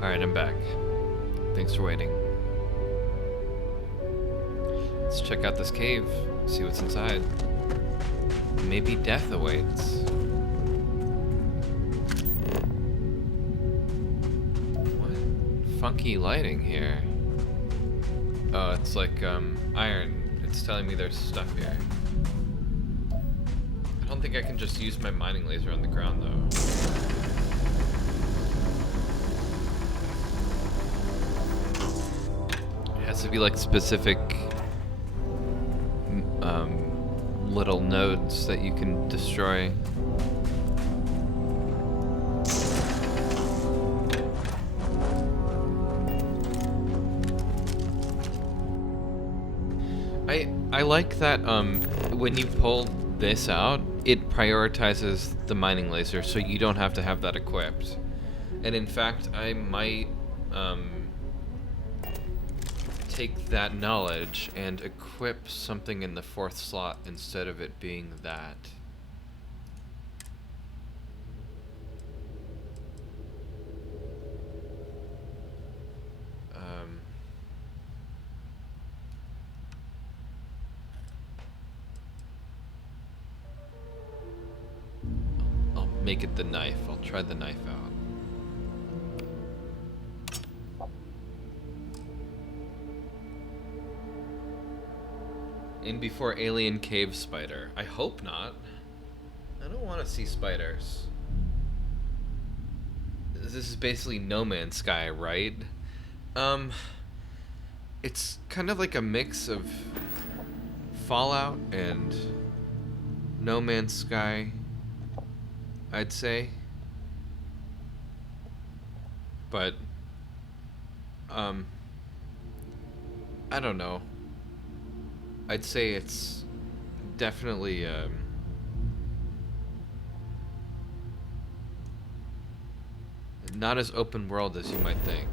Alright, I'm back. Thanks for waiting. Let's check out this cave, see what's inside. Maybe death awaits. What funky lighting here? Oh, it's like iron. It's telling me there's stuff here. I don't think I can just use my mining laser on the ground though. It has to be like specific little nodes that you can destroy. I like that when you pull this out, it prioritizes the mining laser, so you don't have to have that equipped. And in fact, I might take that knowledge and equip something in the 4th slot instead of it being that. I'll make it the knife. I'll try the knife out. In before alien cave spider. I hope not. I don't want to see spiders. This is basically No Man's Sky, right? It's kind of like a mix of Fallout and No Man's Sky, I'd say. But I don't know. I'd say it's definitely not as open world as you might think.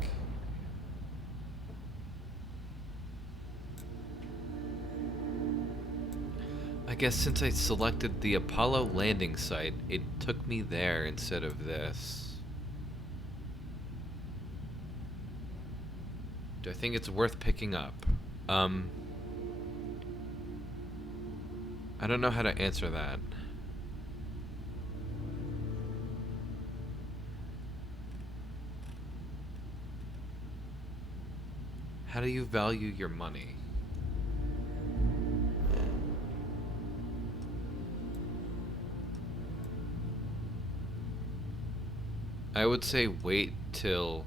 I guess since I selected the Apollo landing site, it took me there instead of this. Do I think it's worth picking up? I don't know how to answer that. How do you value your money? I would say wait till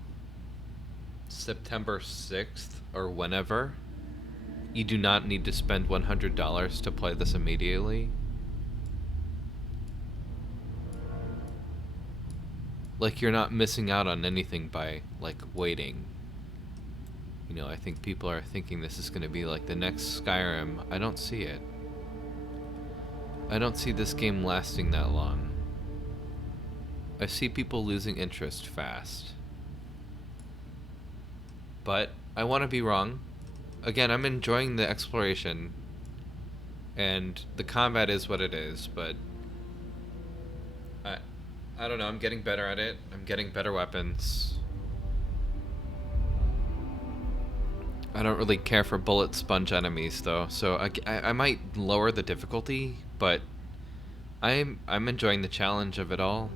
September 6th or whenever. You do not need to spend $100 to play this immediately. Like, you're not missing out on anything by, like, waiting. You know, I think people are thinking this is going to be like the next Skyrim. I don't see it. I don't see this game lasting that long. I see people losing interest fast. But I want to be wrong. Again, I'm enjoying the exploration, and the combat is what it is, but I don't know, I'm getting better at it. I'm getting better weapons. I don't really care for bullet sponge enemies, though, so I might lower the difficulty, but I'm enjoying the challenge of it all.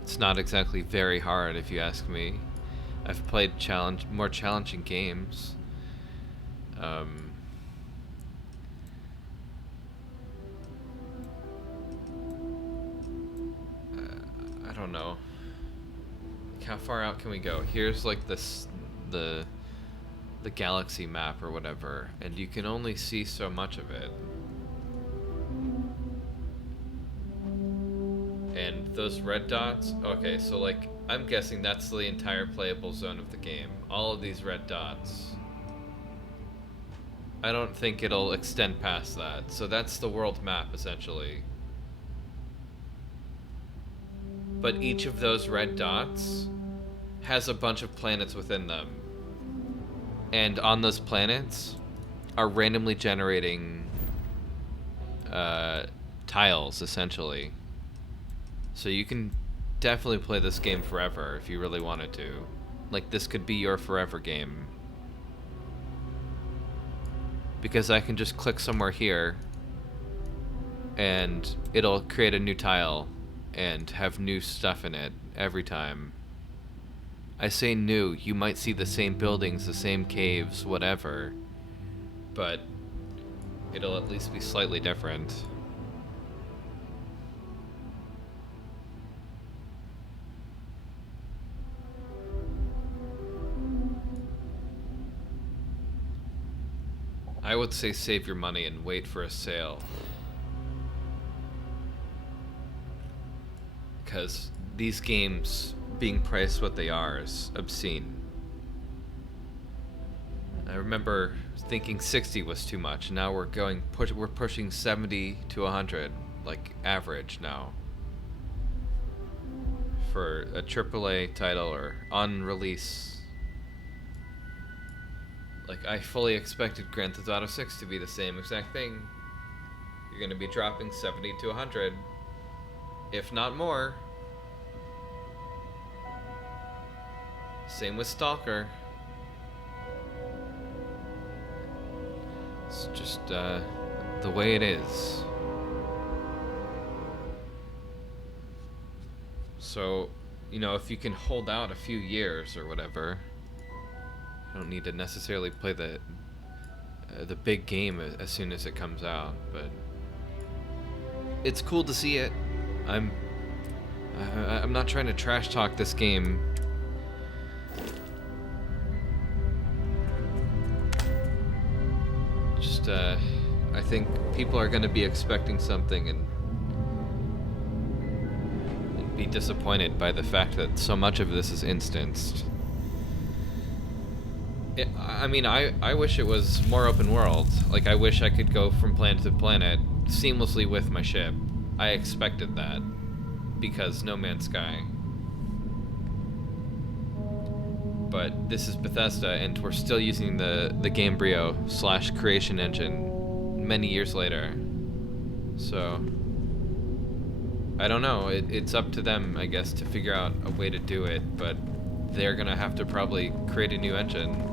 It's not exactly very hard, if you ask me. I've played more challenging games. I don't know. Like, how far out can we go? Here's like the galaxy map or whatever, and you can only see so much of it. And those red dots, okay, so like I'm guessing that's the entire playable zone of the game. All of these red dots. I don't think it'll extend past that. So that's the world map, essentially. But each of those red dots has a bunch of planets within them. And on those planets are randomly generating tiles, essentially. So you can definitely play this game forever if you really wanted to. like this could be your forever game. Because I can just click somewhere here and it'll create a new tile and have new stuff in it every time. I say new, you might see the same buildings, the same caves, whatever, but it'll at least be slightly different. I would say save your money and wait for a sale. Because these games being priced what they are is obscene. I remember thinking 60 was too much. Now we're pushing 70 to 100, like average now. For a AAA title or on release. Like, I fully expected Grand Theft Auto 6 to be the same exact thing. You're gonna be dropping 70 to 100, if not more. Same with Stalker. It's just the way it is. So, you know, if you can hold out a few years or whatever, you don't need to necessarily play the big game as soon as it comes out, but it's cool to see it. I'm not trying to trash talk this game. Just I think people are going to be expecting something and be disappointed by the fact that so much of this is instanced. I mean, I wish it was more open world. Like, I wish I could go from planet to planet seamlessly with my ship. I expected that because No Man's Sky. But this is Bethesda, and we're still using the Gamebryo / creation engine many years later. So I don't know. It's up to them, I guess, to figure out a way to do it, but they're gonna have to probably create a new engine.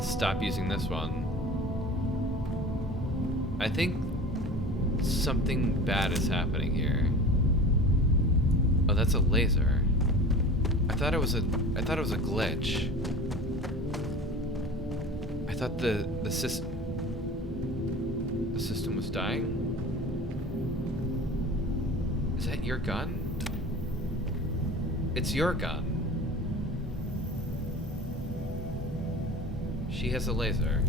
Stop using this one. I think something bad is happening here. Oh, that's a laser. I thought it was a glitch. I thought the system was dying. Is that your gun? It's your gun. She has a laser.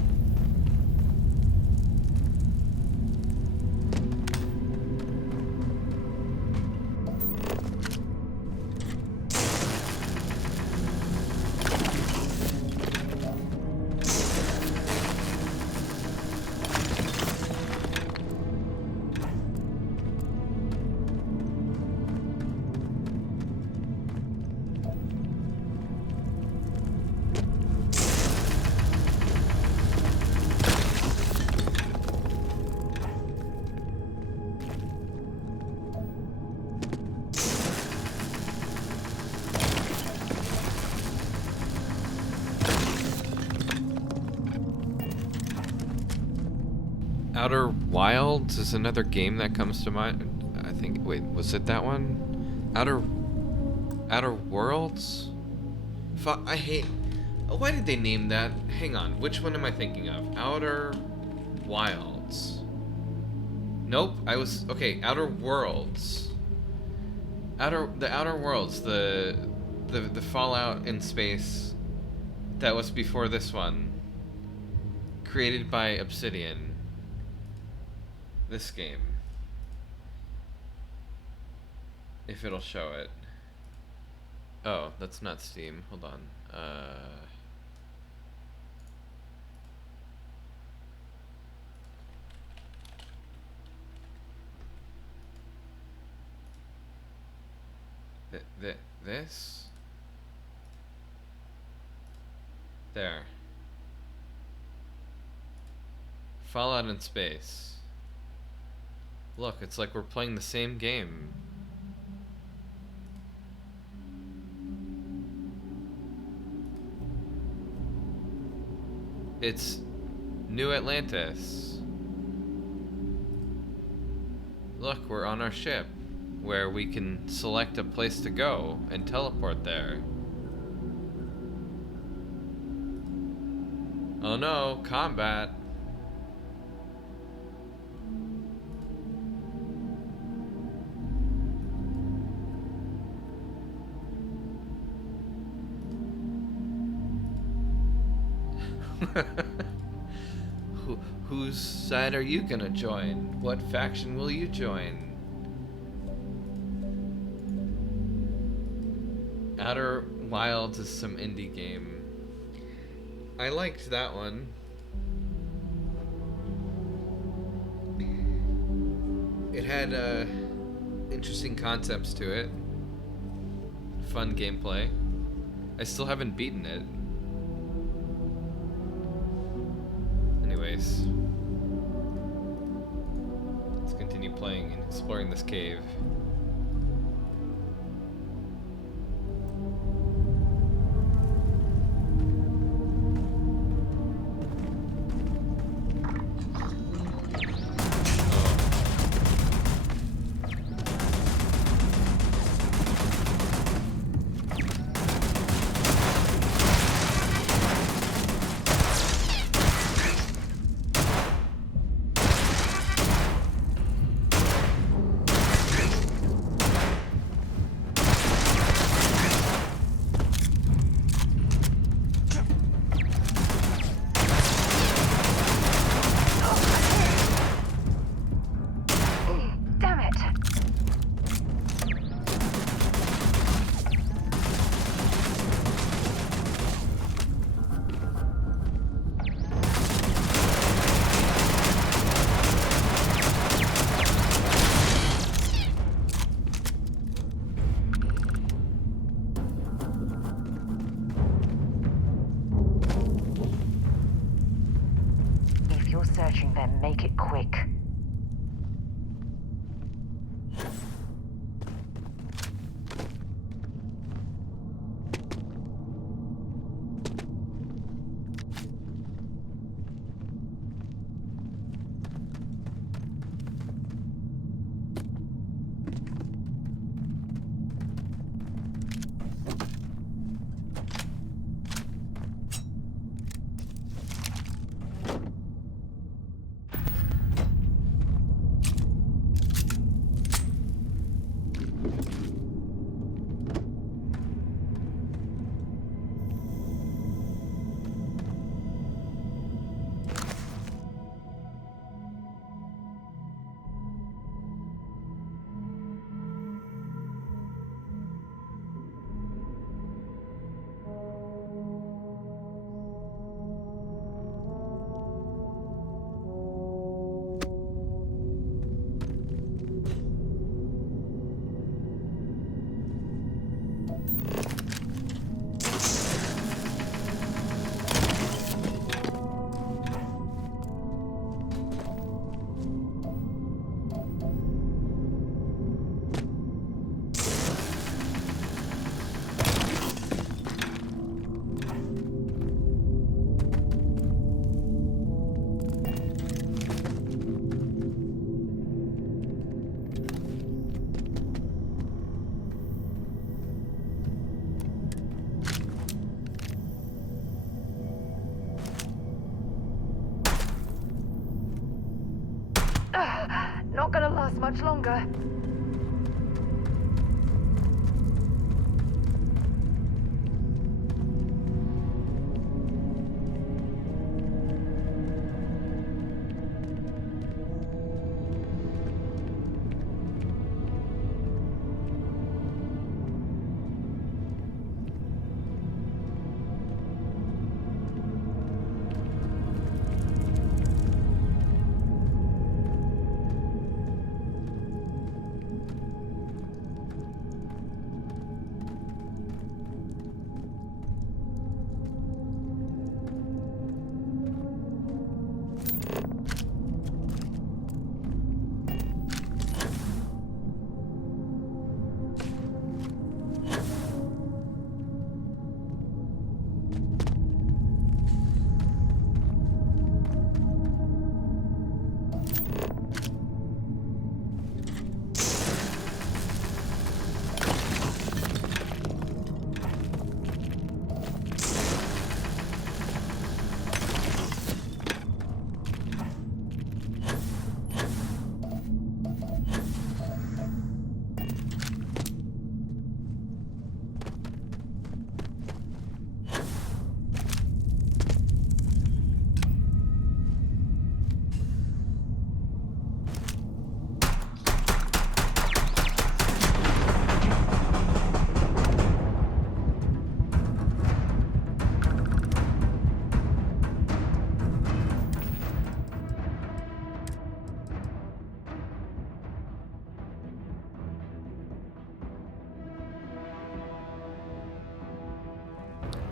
Outer Wilds is another game that comes to mind. I think. Wait, was it that one? Outer Worlds? I hate. Why did they name that? Hang on. Which one am I thinking of? Outer Wilds. Nope. Okay. Outer Worlds. The Outer Worlds. The Fallout in space. That was before this one. Created by Obsidian. This game. If it'll show it. Oh, that's not Steam. Hold on. This? There. Fallout in space. Look, it's like we're playing the same game. It's New Atlantis. Look, we're on our ship, where we can select a place to go and teleport there. Oh no, combat. Whose side are you gonna join? What faction will you join? Outer Wilds is some indie game. I liked that one. It had interesting concepts to it. Fun gameplay. I still haven't beaten it. Anyways, let's continue playing and exploring this cave. Searching them, make it quick. Not gonna last much longer.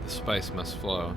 The spice must flow.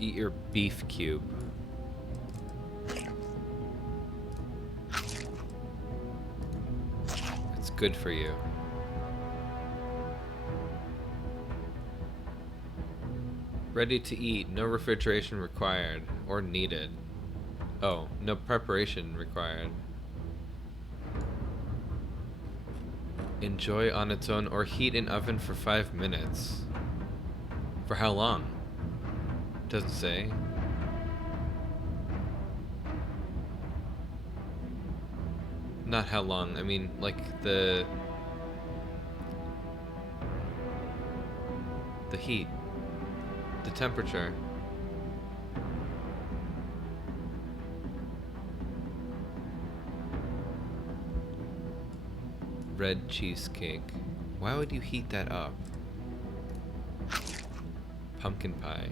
Eat your beef cube. It's good for you. Ready to eat. No refrigeration required or needed. Oh, no preparation required. Enjoy on its own or heat in oven for 5 minutes. For how long? Doesn't say. Not how long. I mean, like the heat, the temperature. Red cheesecake. Why would you heat that up? Pumpkin pie.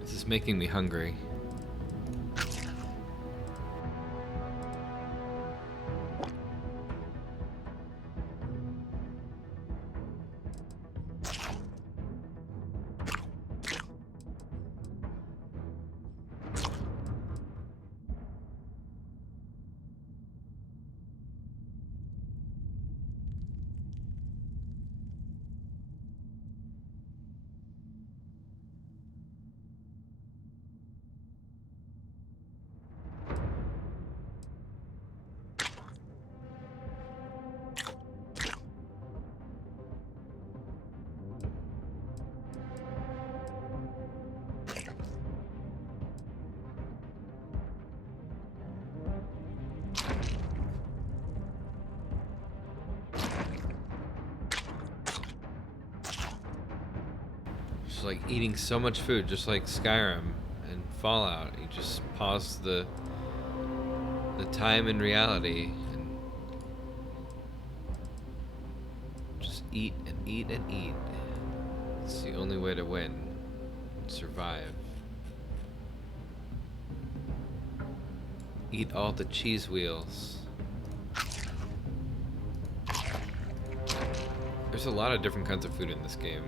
This is making me hungry. Just like eating so much food, just like Skyrim and Fallout. You just pause the time in reality and just eat and eat and eat. It's the only way to win. Survive. Eat all the cheese wheels. There's a lot of different kinds of food in this game.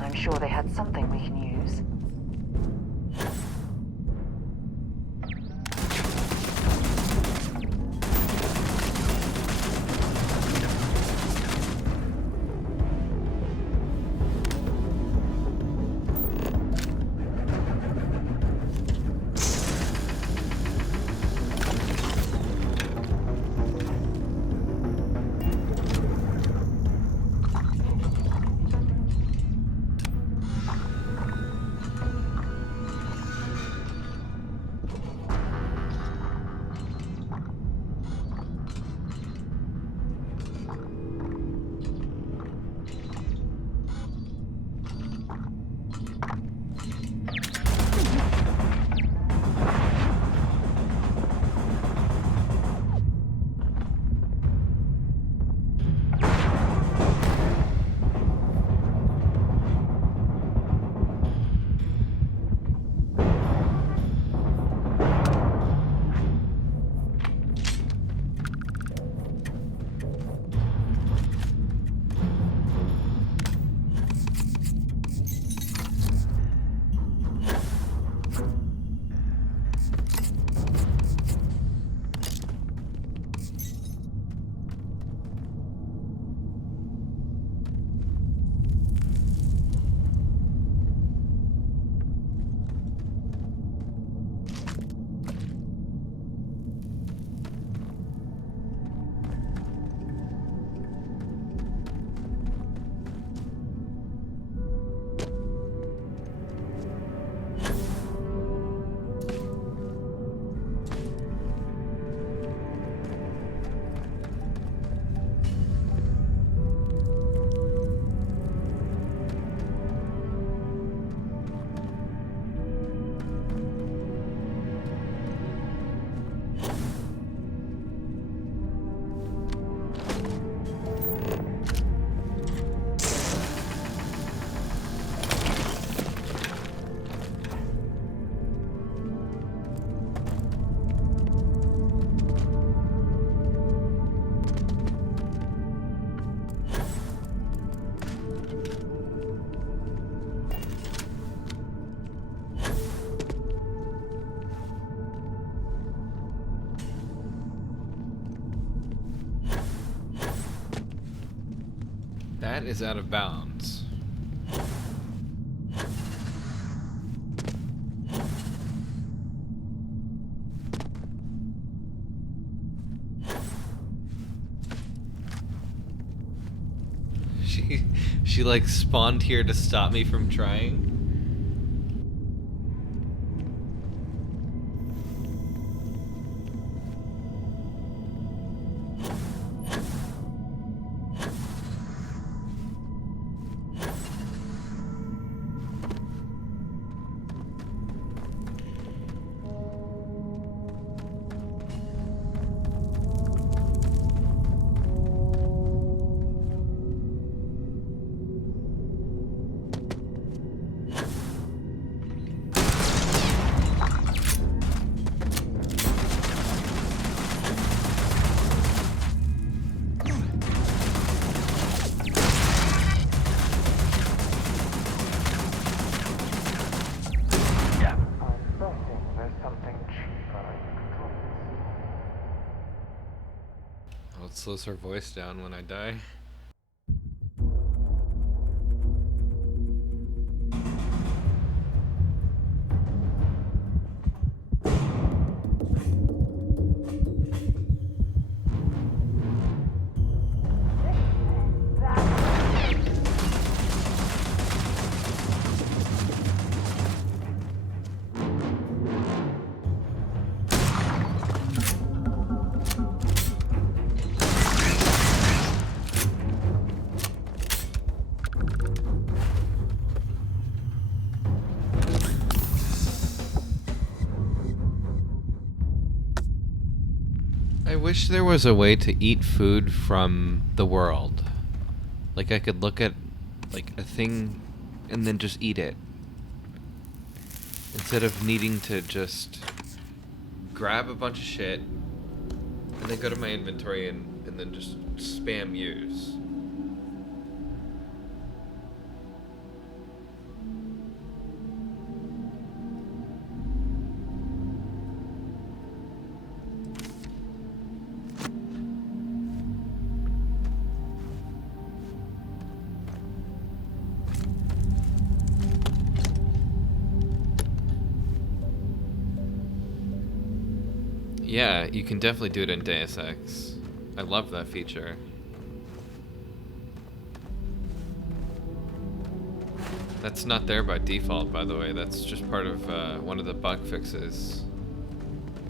I'm sure they had something we can use. That is out of bounds. She like spawned here to stop me from trying. It slows her voice down when I die. I wish there was a way to eat food from the world. Like I could look at like a thing and then just eat it. Instead of needing to just grab a bunch of shit and then go to my inventory and then just spam use. Yeah, you can definitely do it in Deus Ex. I love that feature. That's not there by default, by the way. That's just part of one of the bug fixes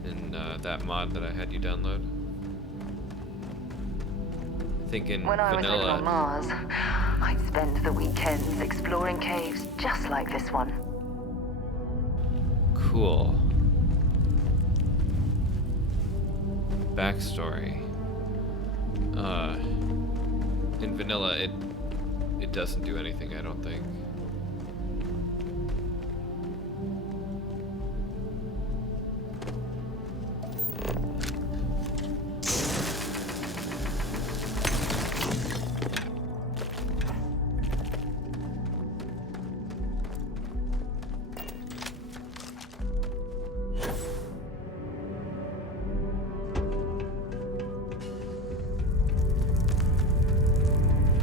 in that mod that I had you download. I think in When I was living vanilla. on Mars, I'd spend the weekends exploring caves just like this one. Cool. Backstory. In vanilla, it doesn't do anything, I don't think.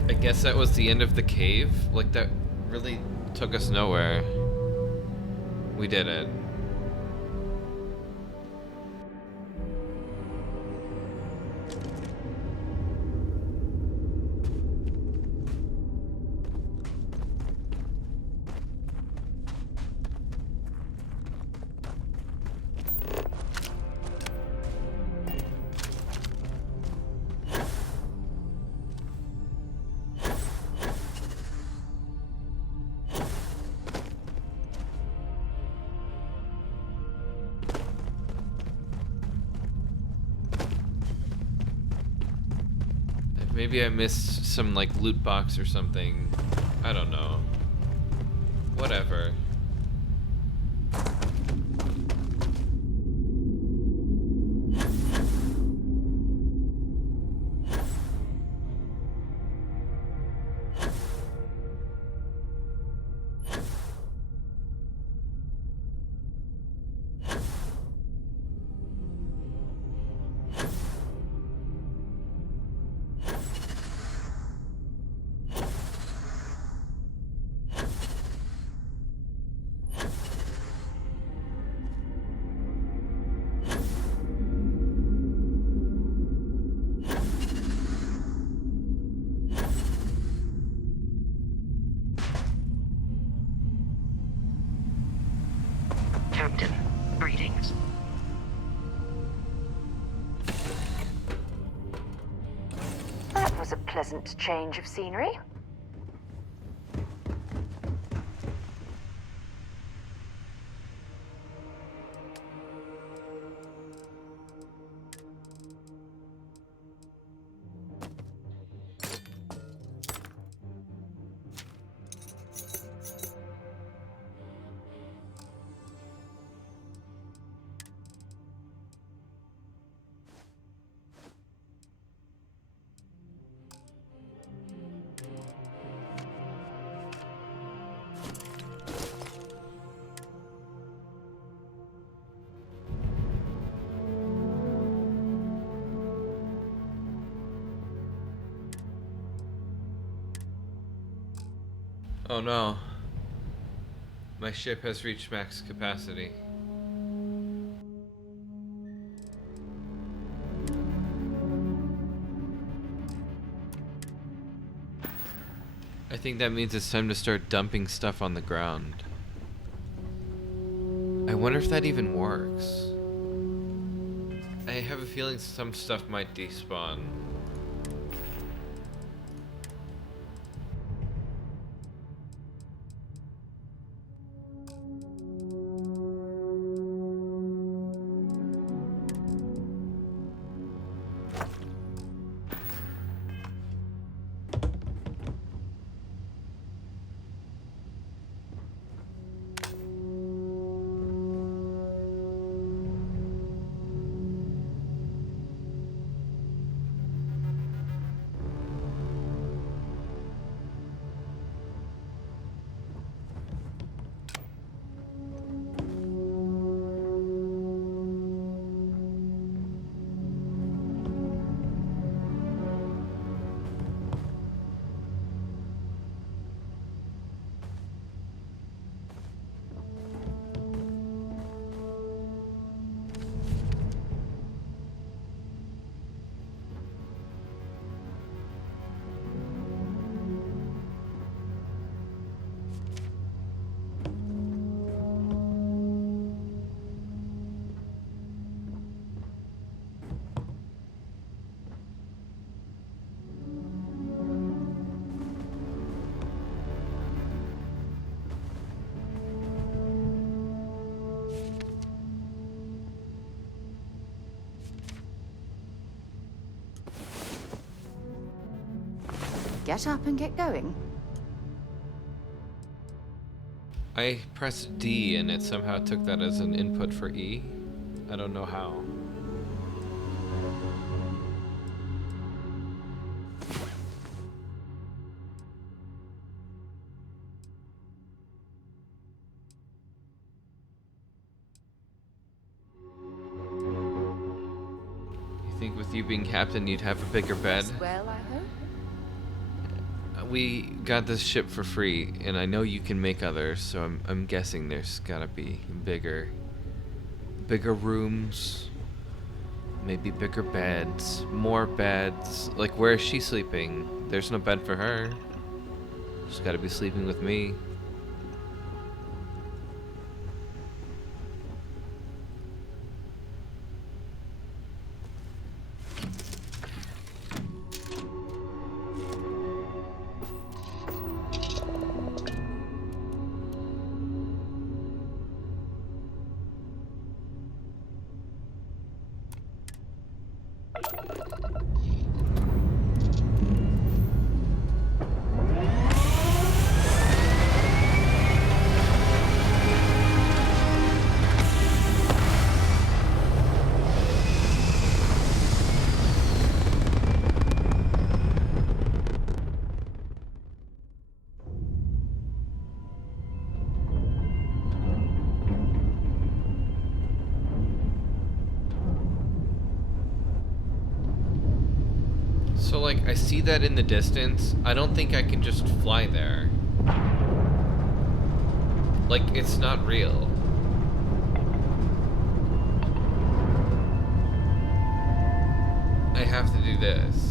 I guess that was the end of the cave. Like, that really took us nowhere. We did it. Maybe I missed some, like, loot box or something. I don't know. Whatever. was a pleasant change of scenery. Oh no. My ship has reached max capacity. I think that means it's time to start dumping stuff on the ground. I wonder if that even works. I have a feeling some stuff might despawn. Get up and get going. I pressed D and it somehow took that as an input for E. I don't know how. You think with you being captain you'd have a bigger bed? Well, I hope. We got this ship for free, and I know you can make others, so I'm guessing there's gotta be bigger rooms, maybe bigger beds, more beds. Like, where is she sleeping? There's no bed for her. She's gotta be sleeping with me. So, like, I see that in the distance. I don't think I can just fly there. Like, it's not real. I have to do this.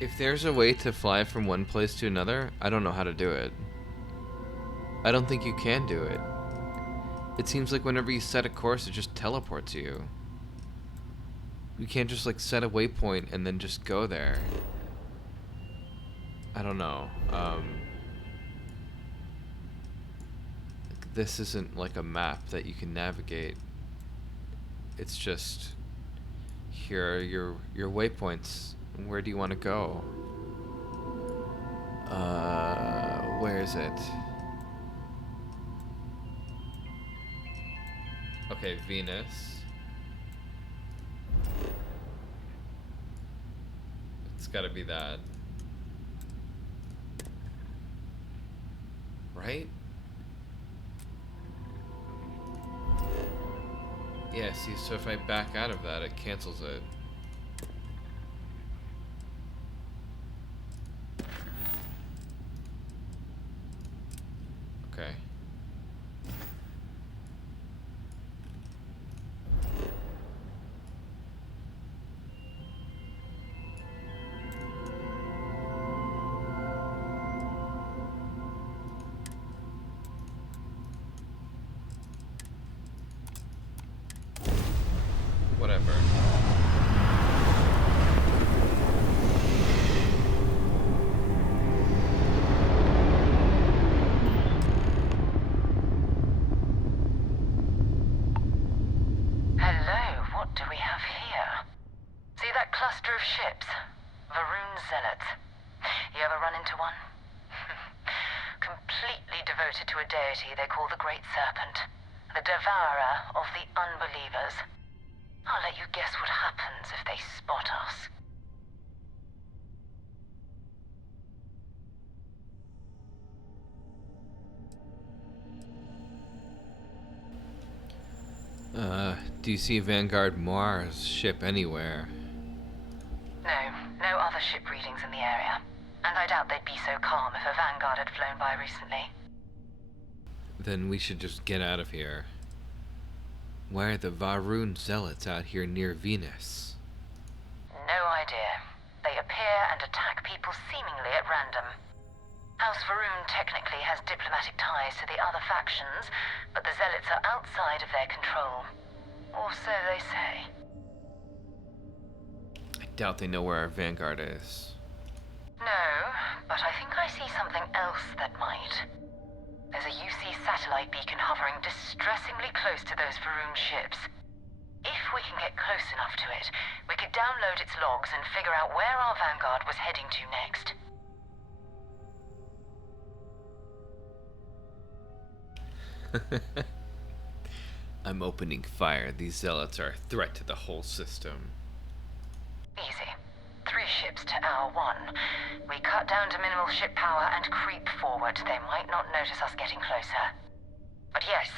If there's a way to fly from one place to another, I don't know how to do it. I don't think you can do it. It seems like whenever you set a course, it just teleports you. You can't just like set a waypoint and then just go there. I don't know. This isn't like a map that you can navigate. It's just here are your waypoints. Where do you want to go? Where is it? Okay, Venus. It's gotta be that. Right? Yeah, see, so if I back out of that, it cancels it. Okay. Whatever. Hello, what do we have here? See that cluster of ships? Varun Zealots. You ever run into one? Completely devoted to a deity they call the Great Serpent. The devourer of the unbelievers. I'll let you guess what happens if they spot us. Do you see Vanguard Mars ship anywhere? No other ship readings in the area. And I doubt they'd be so calm if a Vanguard had flown by recently. Then we should just get out of here. Why are the Varun Zealots out here near Venus? No idea. They appear and attack people seemingly at random. House Varun technically has diplomatic ties to the other factions, but the Zealots are outside of their control. Or so they say. I doubt they know where our Vanguard is. No, but I think I see something else that might. There's a UC satellite beacon hovering distressingly close to those Varun ships. If we can get close enough to it, we could download its logs and figure out where our Vanguard was heading to next. I'm opening fire. These zealots are a threat to the whole system. Easy. 3 ships to our 1. We cut down to minimal ship power and creep forward. They might not notice us getting closer. But yes,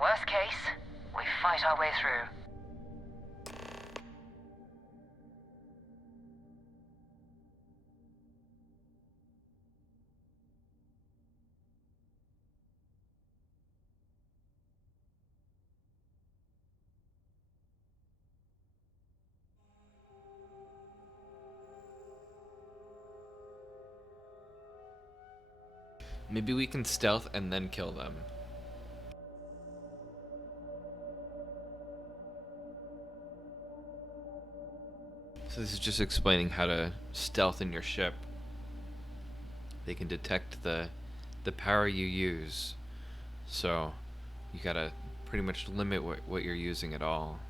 worst case, we fight our way through. Maybe we can stealth and then kill them. So this is just explaining how to stealth in your ship. They can detect the power you use. So you gotta pretty much limit what you're using at all.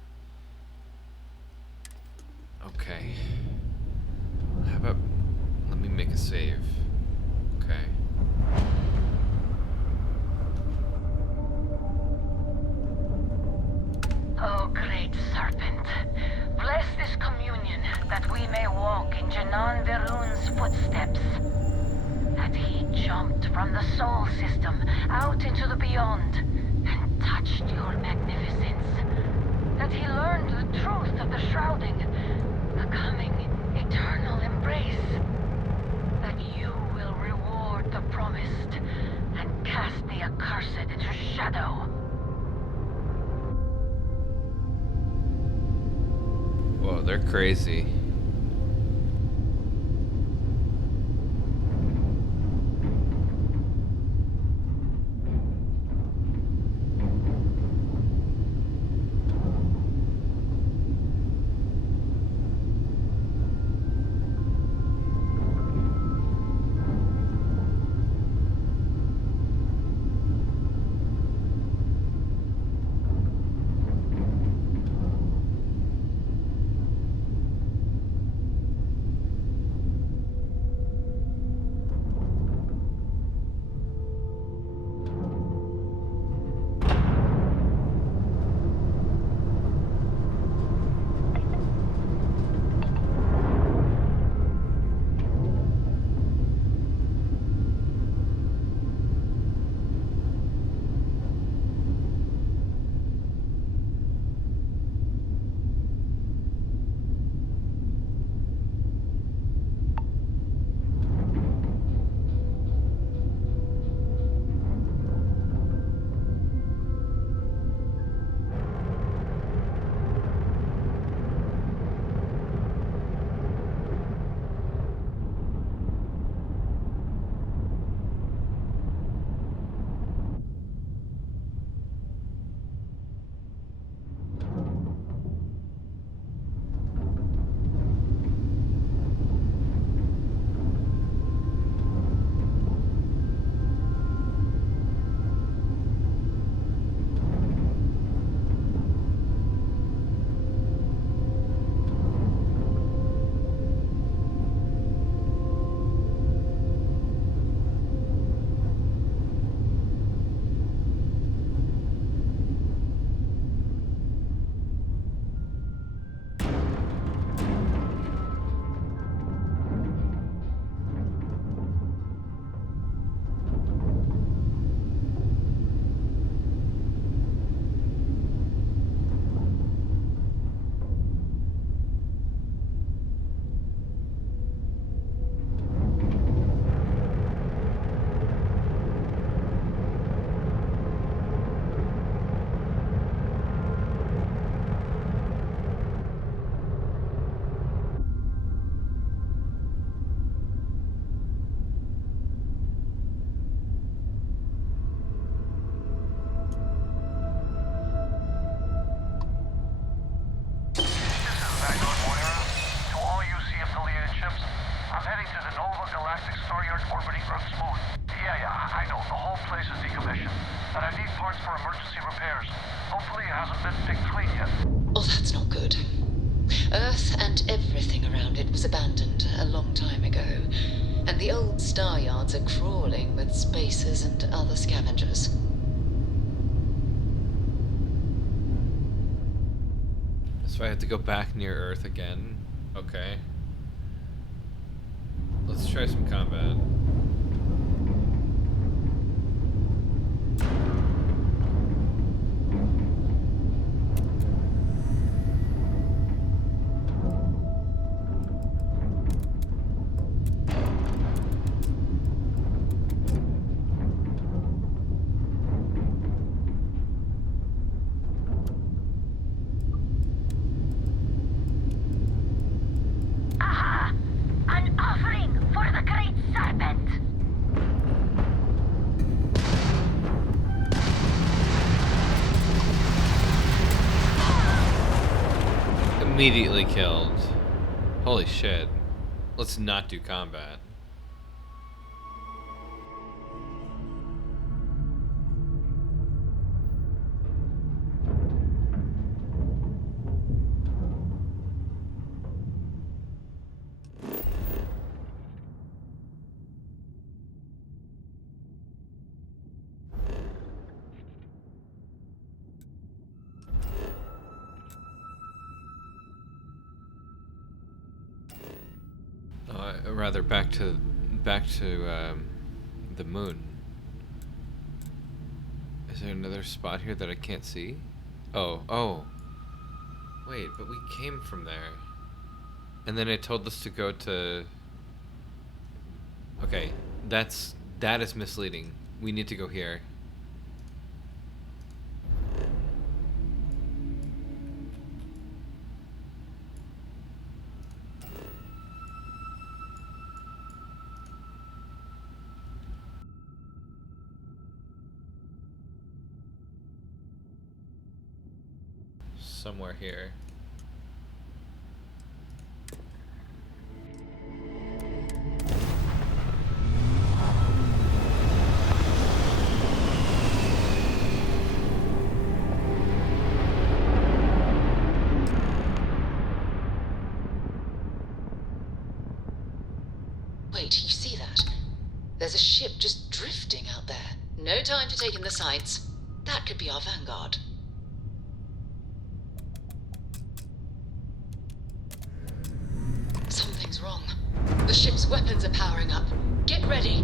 Okay. How about let me make a save. Okay. Oh, great serpent, bless this communion that we may walk in Janan Verun's footsteps. That he jumped from the soul system out into the beyond and touched your magnificence. That he learned the truth of the shrouding, the coming eternal embrace. That you will reward the promised and cast the accursed into shadow. Whoa, they're crazy. and the old star yards are crawling with spacers and other scavengers. So I have to go back near Earth again. Okay. Let's try some combat. Aha! An offering for the great serpent! Immediately killed. Holy shit. Let's not do combat. Rather back to the moon. Is there another spot here that I can't see? Oh. Wait, but we came from there. And then it told us to go to... Okay, that is misleading. We need to go here. Somewhere here. Wait, you see that? There's a ship just drifting out there. No time to take in the sights. That could be our vanguard. Something's wrong. The ship's weapons are powering up. Get ready.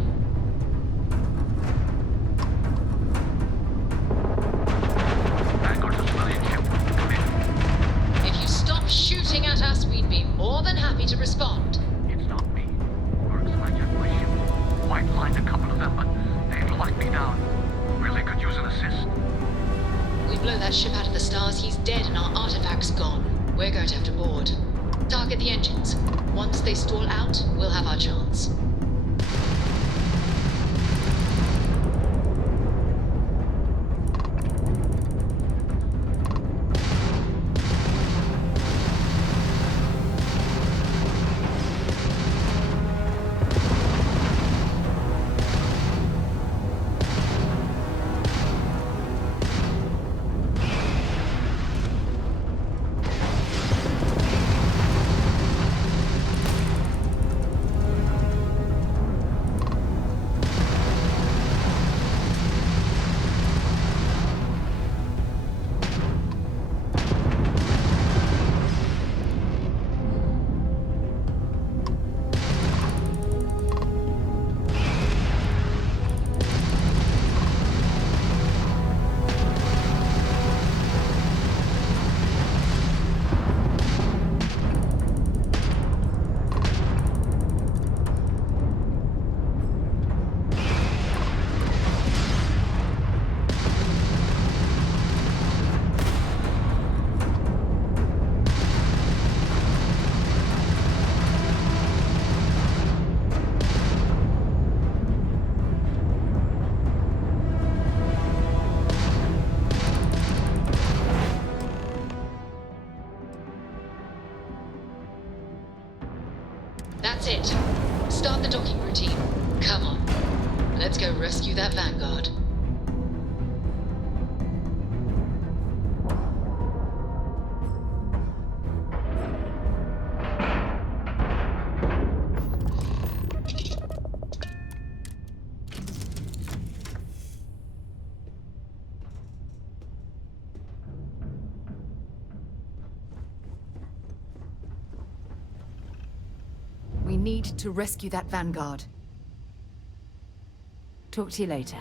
Vanguard civilian ship. Come in. If you stop shooting at us, we'd be more than happy to respond. It's not me. Works like my ship. White lined a couple of them, but they've locked me down. Really could use an assist. We blow that ship out of the stars, he's dead and our artifact's gone. We're going to have to board. Target the engines. Once they stall out, we'll have our chance. That's it. Start the docking routine. Come on. Let's go rescue that vanguard. need to rescue that Vanguard. Talk to you later.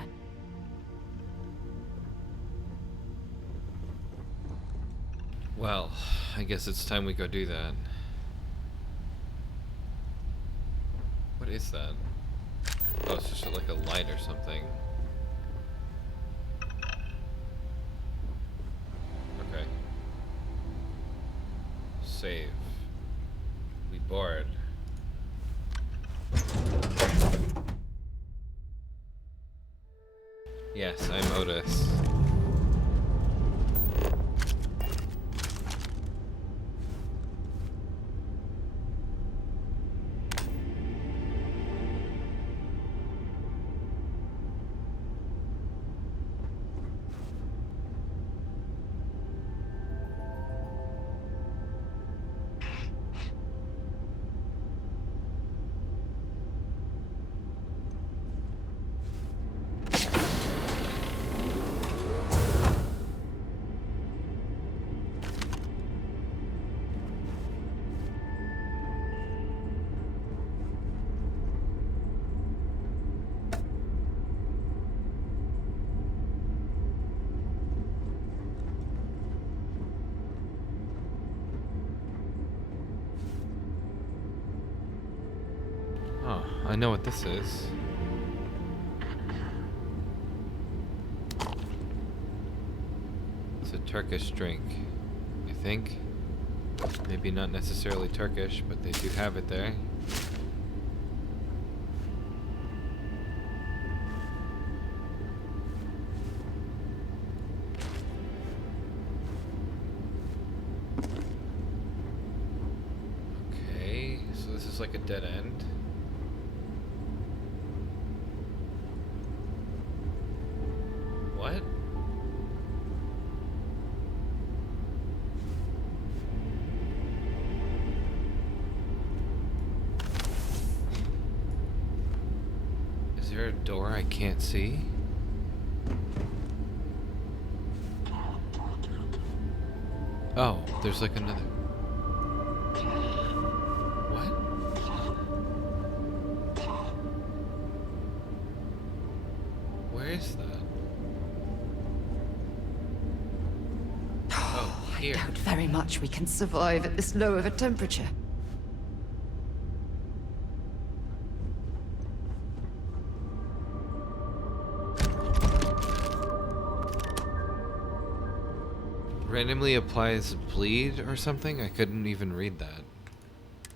Well, I guess it's time we go do that. What is that? Oh, it's just like a light or something. Okay. Save. We board. Yes, I'm Otis. Oh, I know what this is. It's a Turkish drink, I think. Maybe not necessarily Turkish, but they do have it there. Okay, so this is like a dead end. What? Is there a door I can't see? Oh, there's like another. What? Where is that? Oh, here. I doubt very much we can survive at this low of a temperature. Randomly applies bleed or something? I couldn't even read that.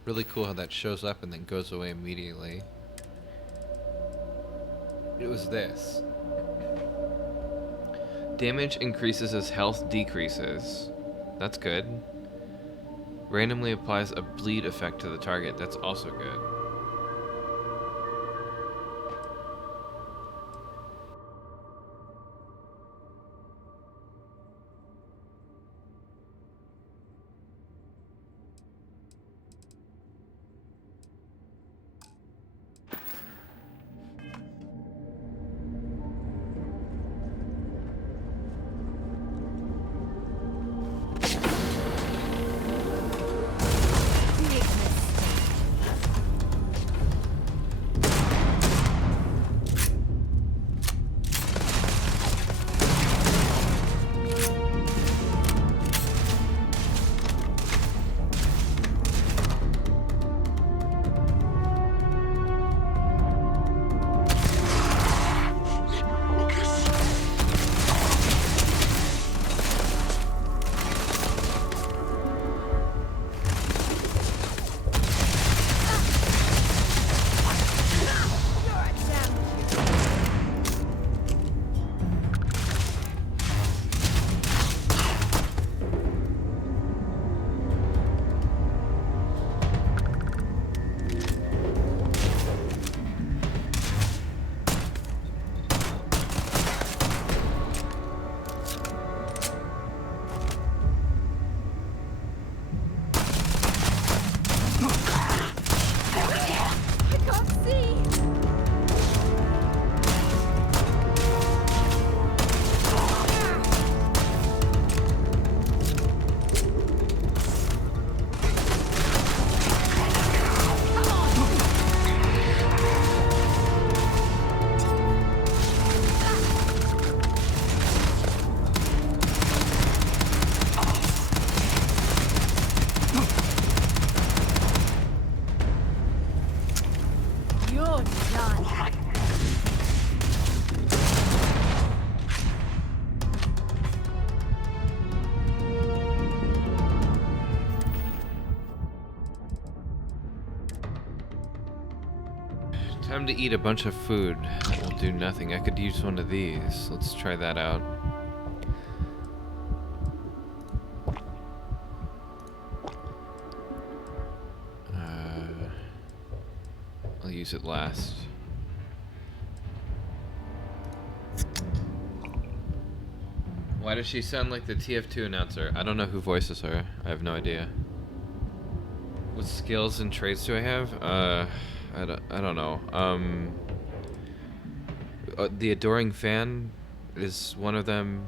Really cool how that shows up and then goes away immediately. It was this. Damage increases as health decreases. That's good. Randomly applies a bleed effect to the target. That's also good. Done, done. Time to eat a bunch of food. That will do nothing. I could use one of these. Let's try that out. I'll use it last. Why does she sound like the TF2 announcer? I don't know who voices her. I have no idea. What skills and traits do I have? I don't know. The Adoring Fan is one of them.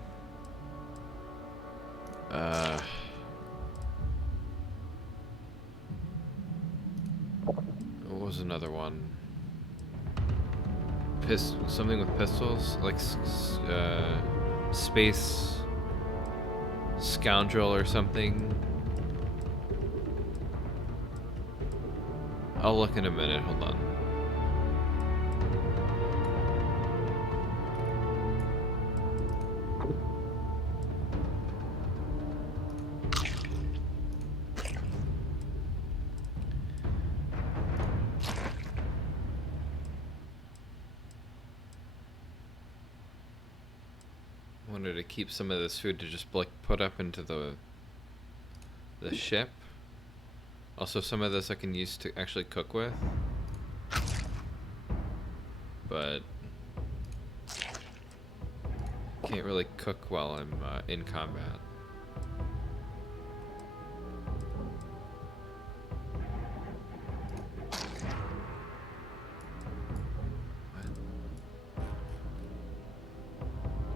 What was another one? Something with pistols? Like, Space Scoundrel or something? I'll look in a minute, hold on. Wanted to keep some of this food to just like put up into the ship. Also, some of this I can use to actually cook with, but can't really cook while I'm in combat.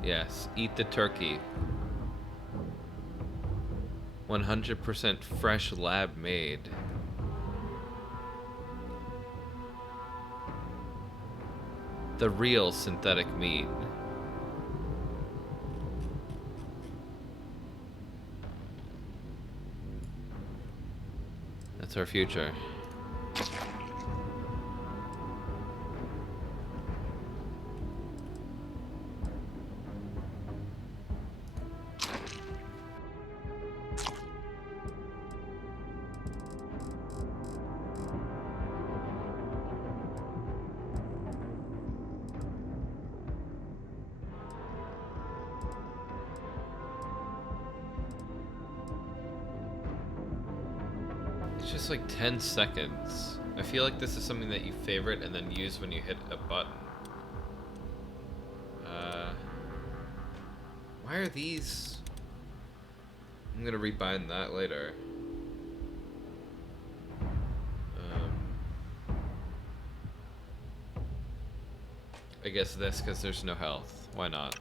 Yes, eat the turkey. 100% fresh lab made. The real synthetic meat. That's our future. It's just like 10 seconds. I feel like this is something that you favorite and then use when you hit a button. Why are these? I'm gonna rebind that later. I guess this, because there's no health. Why not?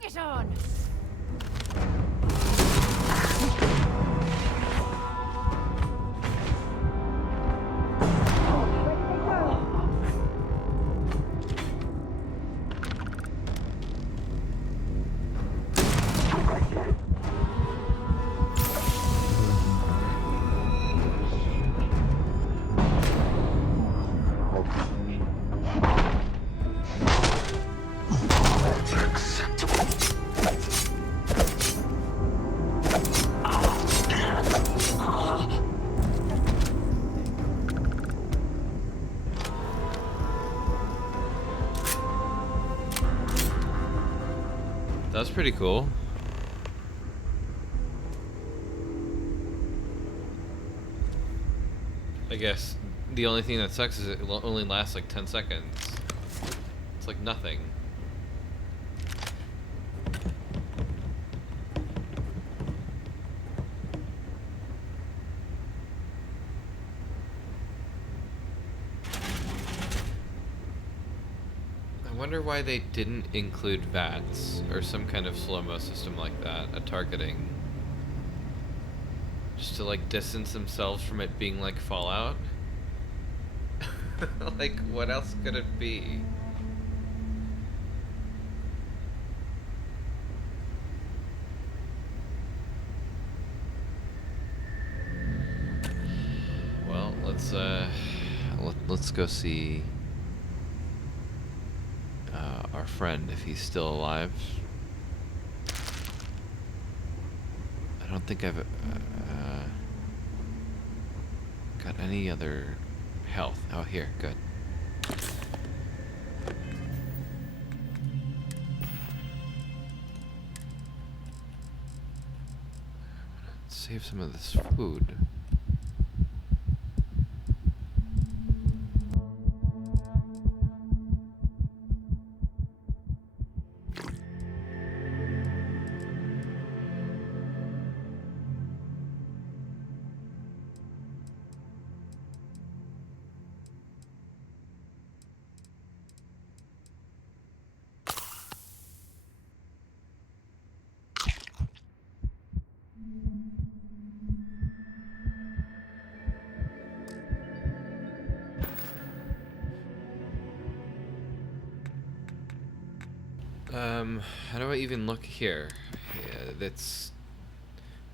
Get on. That was pretty cool. I guess the only thing that sucks is it only lasts like 10 seconds. It's like nothing. I wonder why they didn't include VATS or some kind of slow-mo system like that, a targeting. Just to like distance themselves from it being like Fallout. Like, what else could it be? Well, let's go see our friend if he's still alive. I don't think I've got any other health. Oh, here, good. Save some of this food. How do I even look here? Yeah, that's...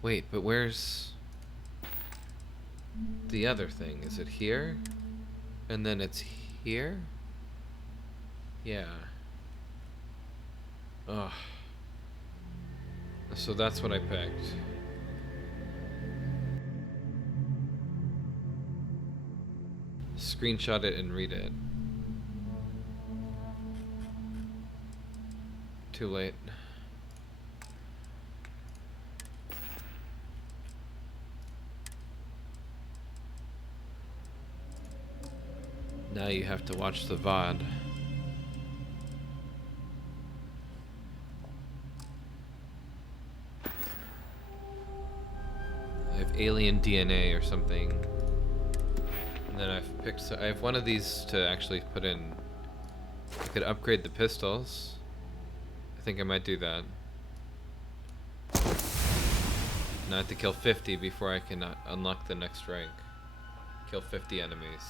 Wait, but where's the other thing? Is it here? And then it's here? Yeah. Ugh. So that's what I picked. Screenshot it and read it. Too late. Now you have to watch the VOD. I have alien DNA or something. And then I've picked... I have one of these to actually put in. I could upgrade the pistols. I think I might do that. Now I have to kill 50 before I can unlock the next rank. Kill 50 enemies.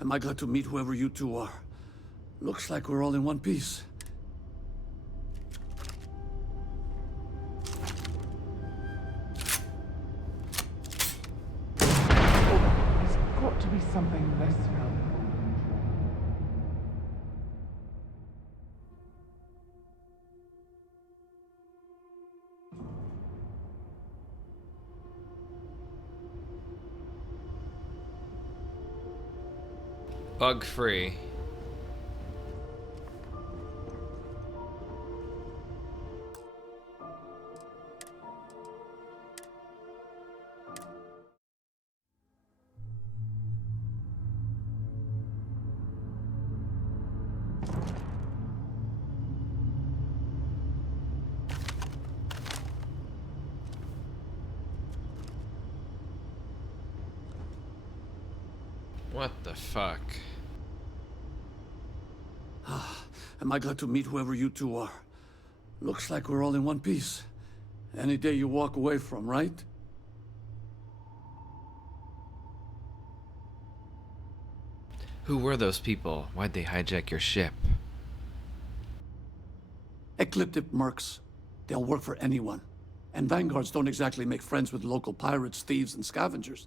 Am I glad to meet whoever you two are? Looks like we're all in one piece. There's got to be something less valuable. Bug free. What the fuck? Am I glad to meet whoever you two are? Looks like we're all in one piece. Any day you walk away from, right? Who were those people? Why'd they hijack your ship? Ecliptic mercs. They'll work for anyone. And vanguards don't exactly make friends with local pirates, thieves, and scavengers.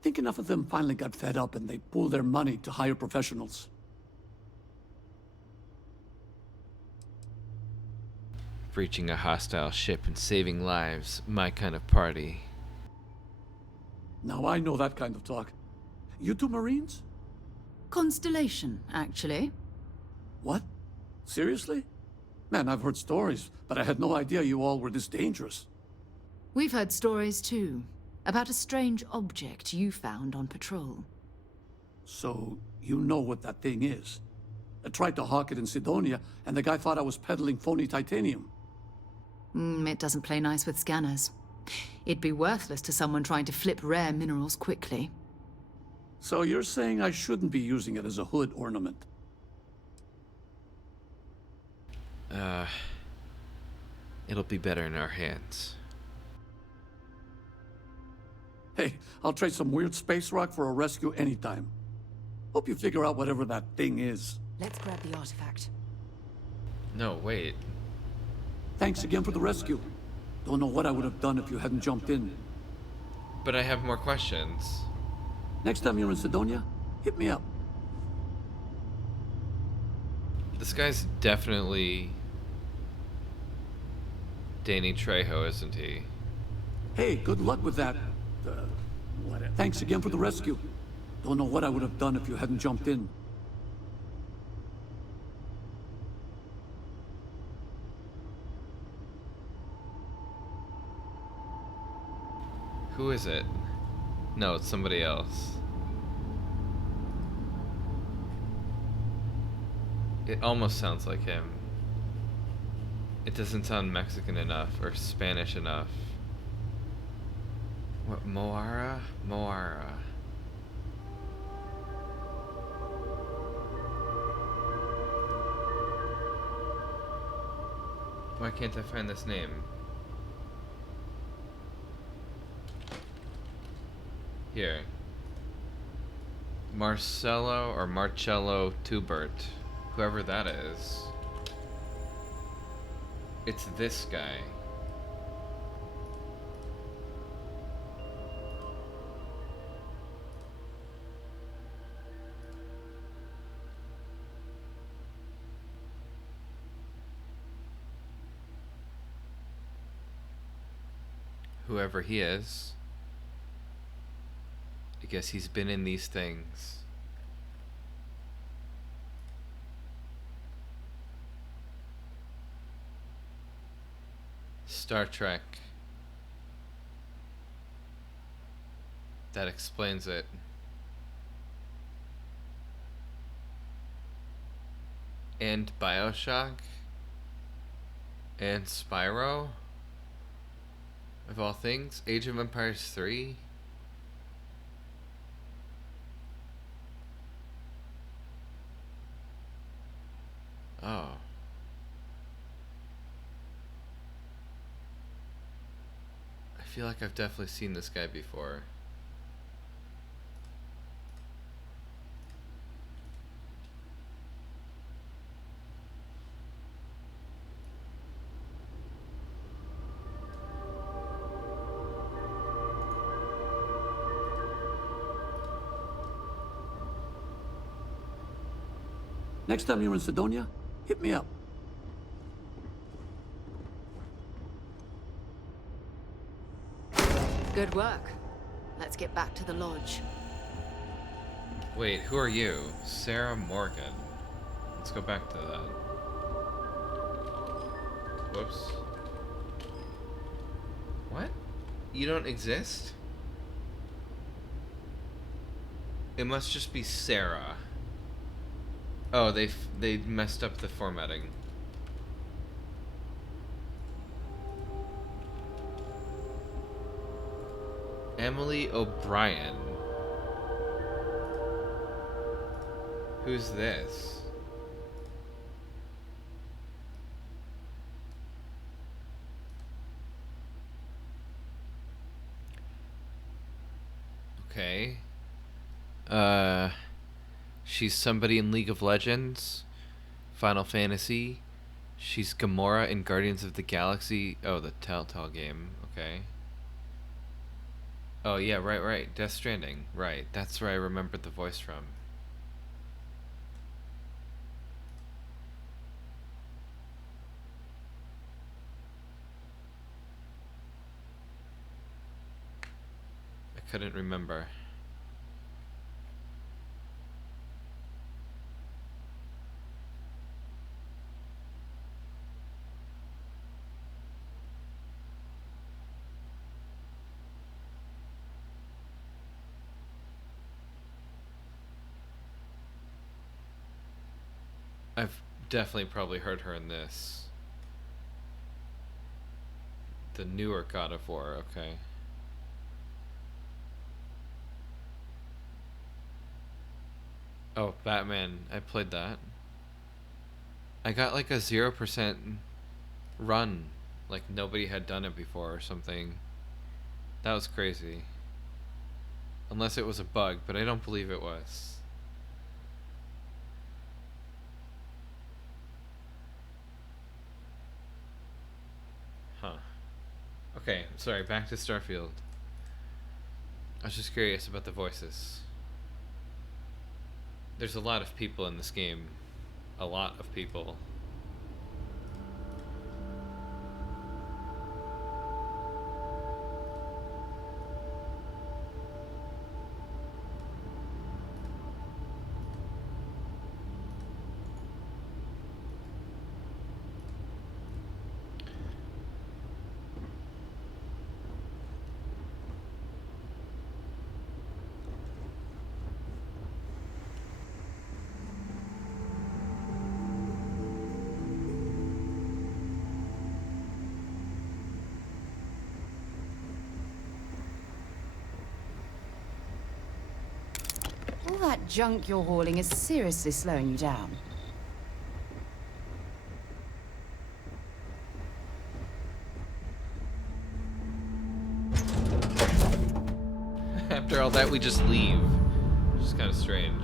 Think enough of them finally got fed up and they pooled their money to hire professionals. Breaching a hostile ship and saving lives, my kind of party. Now I know that kind of talk. You two Marines? Constellation, actually. What? Seriously? Man, I've heard stories, but I had no idea you all were this dangerous. We've heard stories too, about a strange object you found on patrol. So, you know what that thing is? I tried to hawk it in Sidonia, and the guy thought I was peddling phony titanium. It doesn't play nice with scanners. It'd be worthless to someone trying to flip rare minerals quickly. So you're saying I shouldn't be using it as a hood ornament? It'll be better in our hands. Hey, I'll trade some weird space rock for a rescue anytime. Hope you figure out whatever that thing is. Let's grab the artifact. No, wait. Thanks again for the rescue. Don't know what I would have done if you hadn't jumped in. But I have more questions. Next time you're in Sidonia, hit me up. This guy's definitely Danny Trejo, isn't he? Hey, good luck with that. Thanks again for the rescue. Don't know what I would have done if you hadn't jumped in. Who is it? No, it's somebody else. It almost sounds like him. It doesn't sound Mexican enough or Spanish enough. What, Moara? Moara. Why can't I find this name? Here. Marcello or Marcello Tubert. Whoever that is. It's this guy. Whoever he is. I guess he's been in these things. Star Trek. That explains it. And BioShock. And Spyro. Of all things, Age of Empires 3. Oh. I feel like I've definitely seen this guy before. Next time you're in Sidonia, hit me up. Good work. Let's get back to the lodge. Wait, who are you? Sarah Morgan. Let's go back to that. Whoops. What? You don't exist? It must just be Sarah. Oh, they messed up the formatting. Emily O'Brien. Who's this? Okay. She's somebody in League of Legends, Final Fantasy. She's Gamora in Guardians of the Galaxy. Oh, the Telltale game. Okay. Oh, yeah, right. Death Stranding. Right. That's where I remembered the voice from. Couldn't remember. I've definitely probably heard her in this. The newer God of War, okay. Oh, Batman. I played that. I got like a 0% run. Like nobody had done it before or something. That was crazy. Unless it was a bug, but I don't believe it was. Huh. Okay, sorry, back to Starfield. I was just curious about the voices. There's a lot of people in this game. A lot of people. All that junk you're hauling is seriously slowing you down. After all that, we just leave. Which is kind of strange.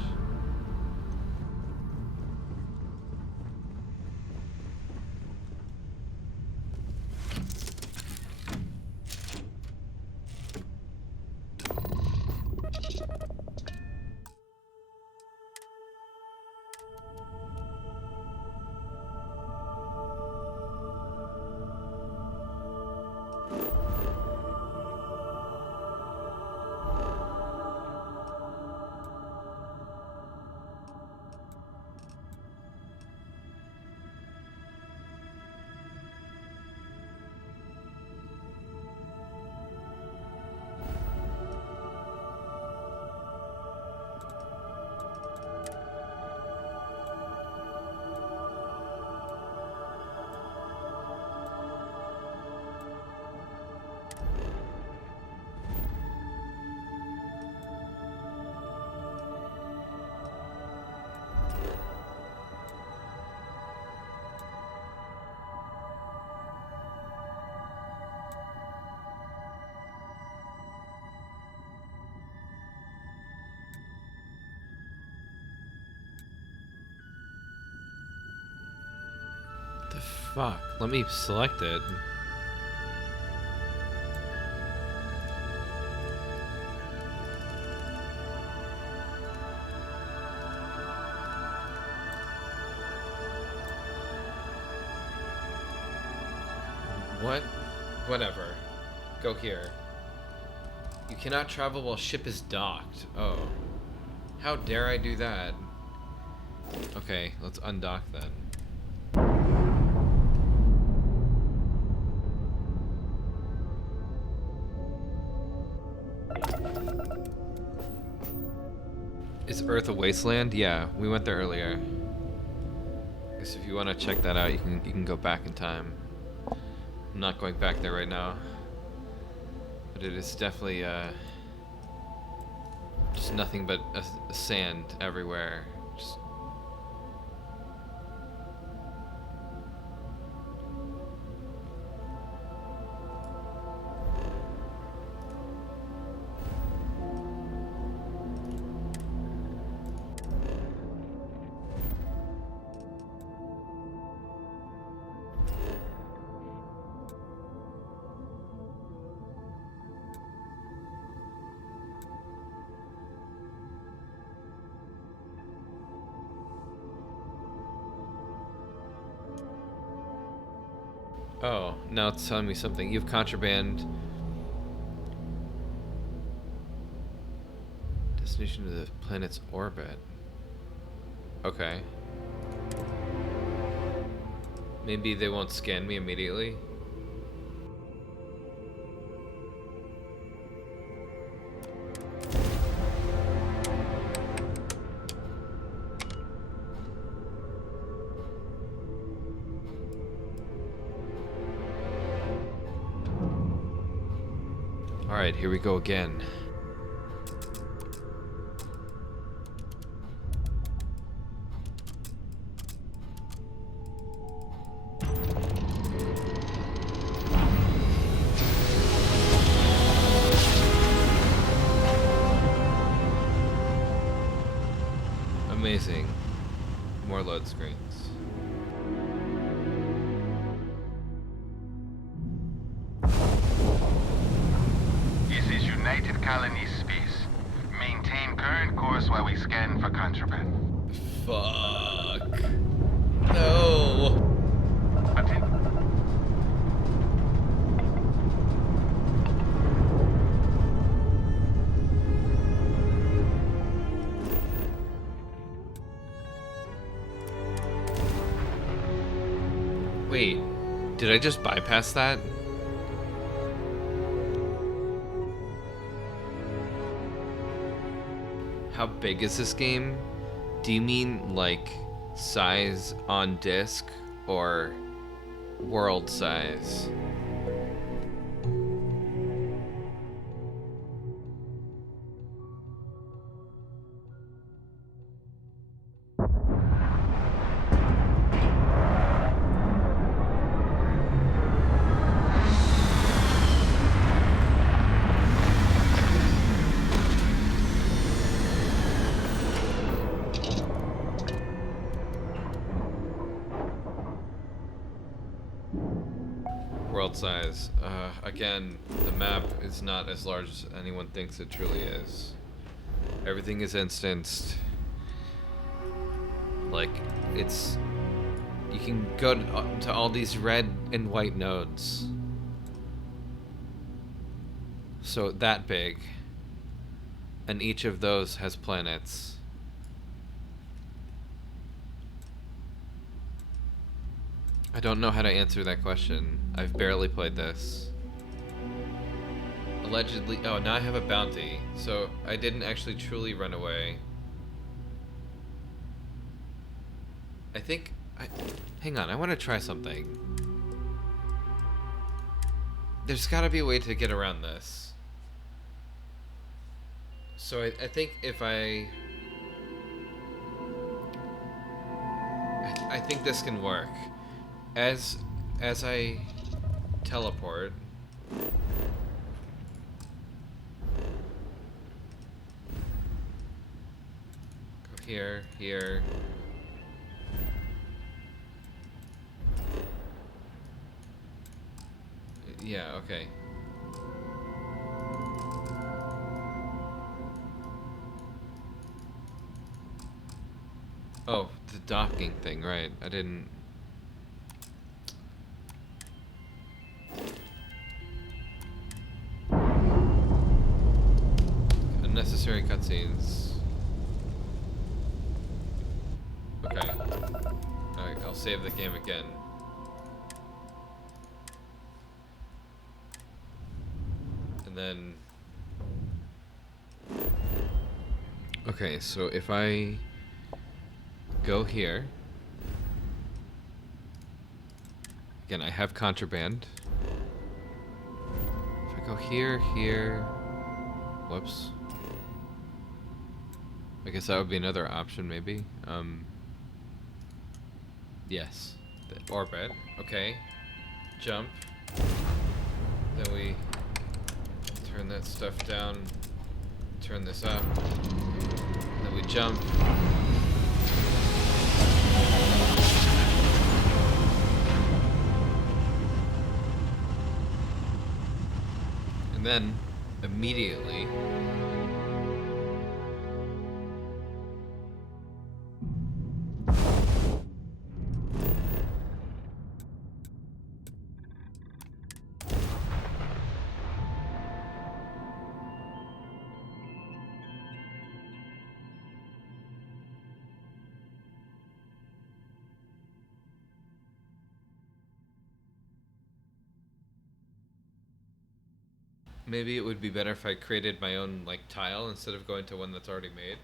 The fuck? Let me select it. What? Whatever. Go here. You cannot travel while ship is docked. Oh. How dare I do that? Okay, let's undock then. Is Earth a wasteland? Yeah, we went there earlier. I guess if you want to check that out, you can go back in time. I'm not going back there right now, but it is definitely just nothing but sand everywhere. Just oh, now it's telling me something. You have contraband. Destination to the planet's orbit. Okay. Maybe they won't scan me immediately. Alright, here we go again. Amazing. More load screens. This is United Colonies Space. Maintain current course while we scan for contraband. Fuck. No. Wait, did I just bypass that? How big is this game? Do you mean like size on disc or world size? World size. Again, the map is not as large as anyone thinks it truly is. Everything is instanced. Like, it's... You can go to all these red and white nodes. So that big. And each of those has planets. I don't know how to answer that question. I've barely played this. Allegedly... Oh, now I have a bounty. So I didn't actually truly run away. I think... Hang on, I want to try something. There's gotta be a way to get around this. So I think if I think this can work. As I teleport, go here, here. Yeah, okay. Oh, the docking thing, right. I didn't... Unnecessary cutscenes. Okay. Alright, I'll save the game again. And then... Okay, so if I go here... Again, I have contraband. If I go here, here... Whoops. I guess that would be another option, maybe. Yes. The orbit. Okay. Jump. Then we turn that stuff down. Turn this up. Then we jump. And then, immediately... Maybe it would be better if I created my own like tile instead of going to one that's already made.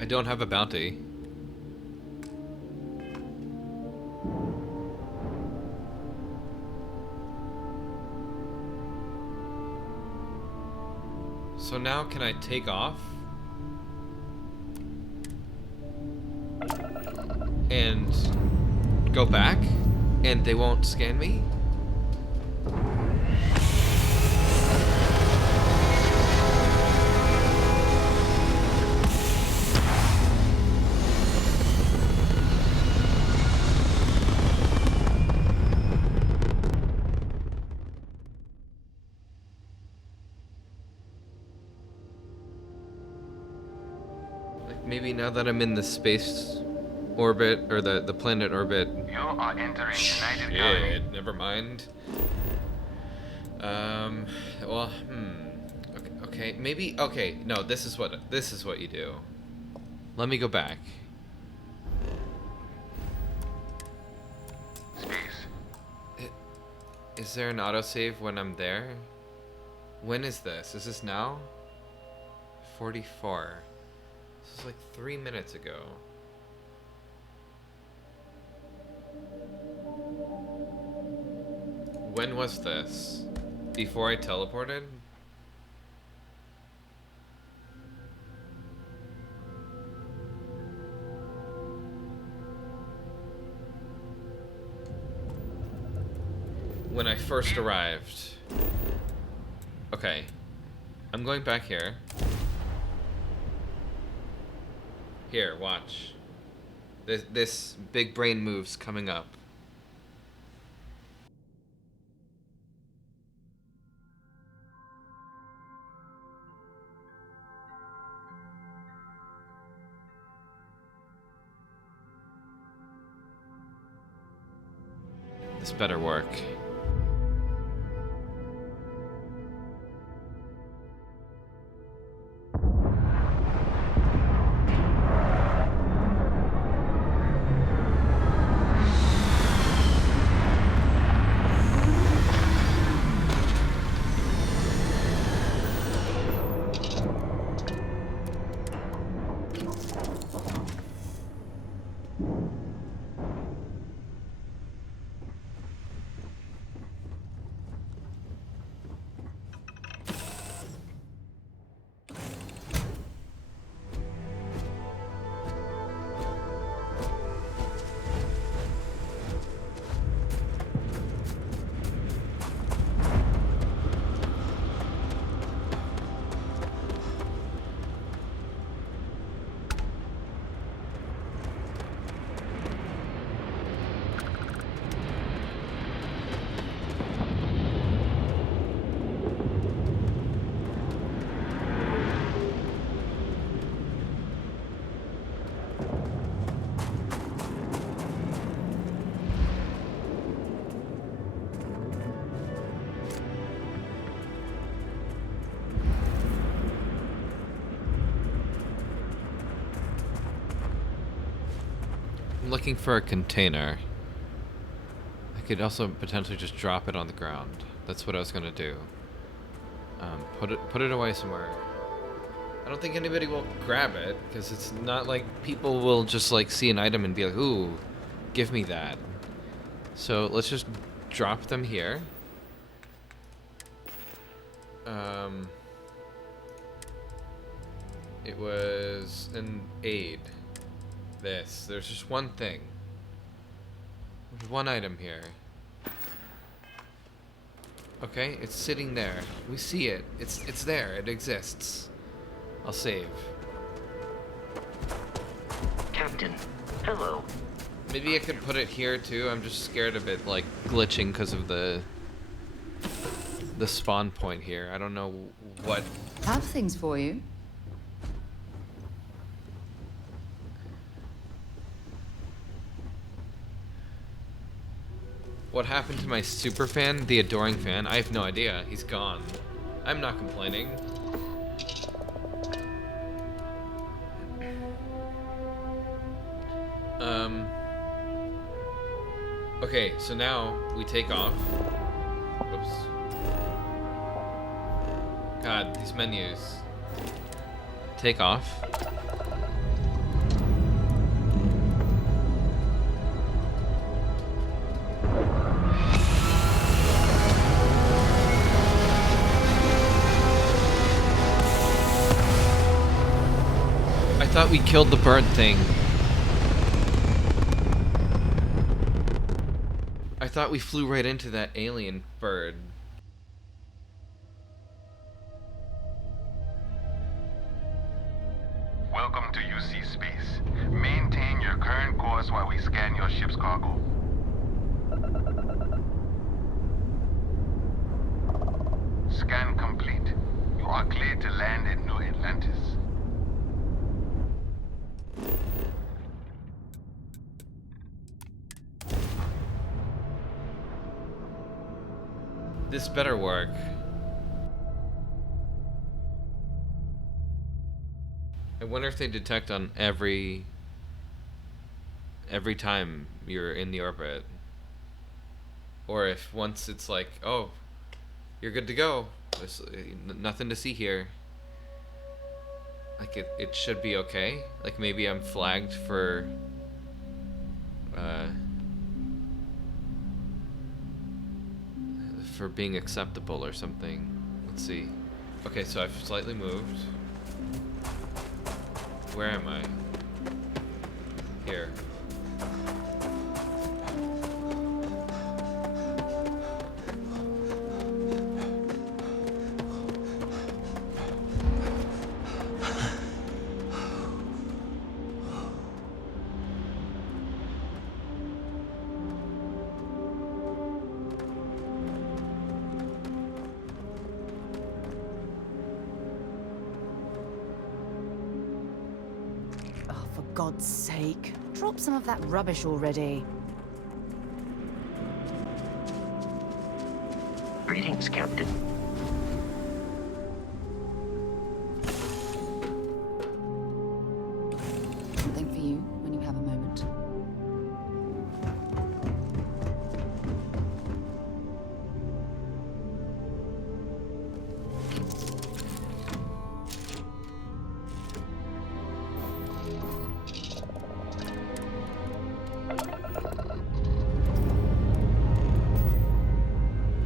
I don't have a bounty. So now can I take off? And go back? And they won't scan me? Maybe now that I'm in the space orbit, or the planet orbit. You are entering United Colony. Shit, never mind. Well, okay, maybe, okay, no, this is what you do. Let me go back. Space. Is there an autosave when I'm there? When is this? Is this now? 44. This is like 3 minutes ago. When was this? Before I teleported? When I first arrived. Okay. I'm going back here. Here, watch. This big brain move's coming up. This better work. I'm looking for a container. I could also potentially just drop it on the ground. That's what I was gonna do. Put it away somewhere. I don't think anybody will grab it, because it's not like people will just like see an item and be like, ooh, give me that. So let's just drop them here. It was an aid. this. There's just one thing. There's one item here. Okay, it's sitting there. We see it. It's there. It exists. I'll save. Captain, hello. Maybe I could put it here too. I'm just scared of it like glitching because of the spawn point here. I don't know what. Have things for you. What happened to my super fan, the adoring fan? I have no idea. He's gone. I'm not complaining. Okay, so now we take off. Whoops. God, these menus. Take off. I thought we killed the bird thing. I thought we flew right into that alien bird. Welcome to UC Space. Maintain your current course while we scan your ship's cargo. Scan complete. You are cleared to land at New Atlantis. This better work. I wonder if they detect on every time you're in the orbit. Or if once it's like, oh, you're good to go. There's nothing to see here. Like it should be okay. Like maybe I'm flagged for being acceptable or something. Let's see. Okay, so I've slightly moved. Where am I? Here. Oh, for God's sake. Drop some of that rubbish already. Greetings, Captain. Something for you when you have a moment.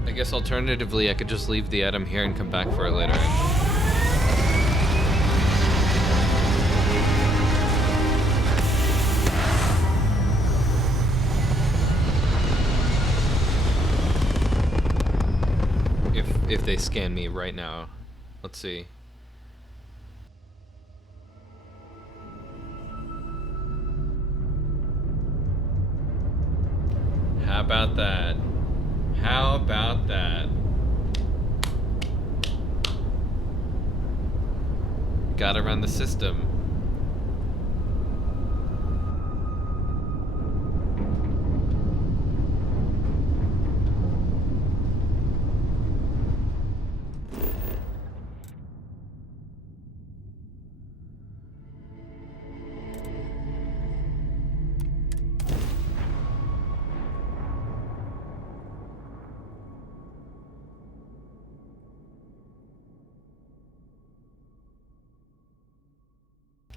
I guess alternatively I could just leave the item here and come back for it later. If they scan me right now. Let's see. How about that? How about that? Gotta run the system.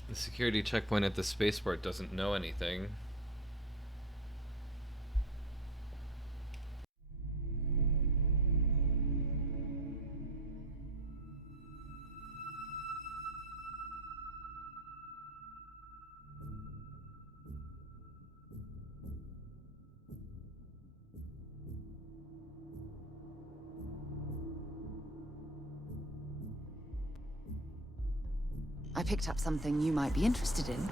The security checkpoint at the spaceport doesn't know anything. I picked up something you might be interested in.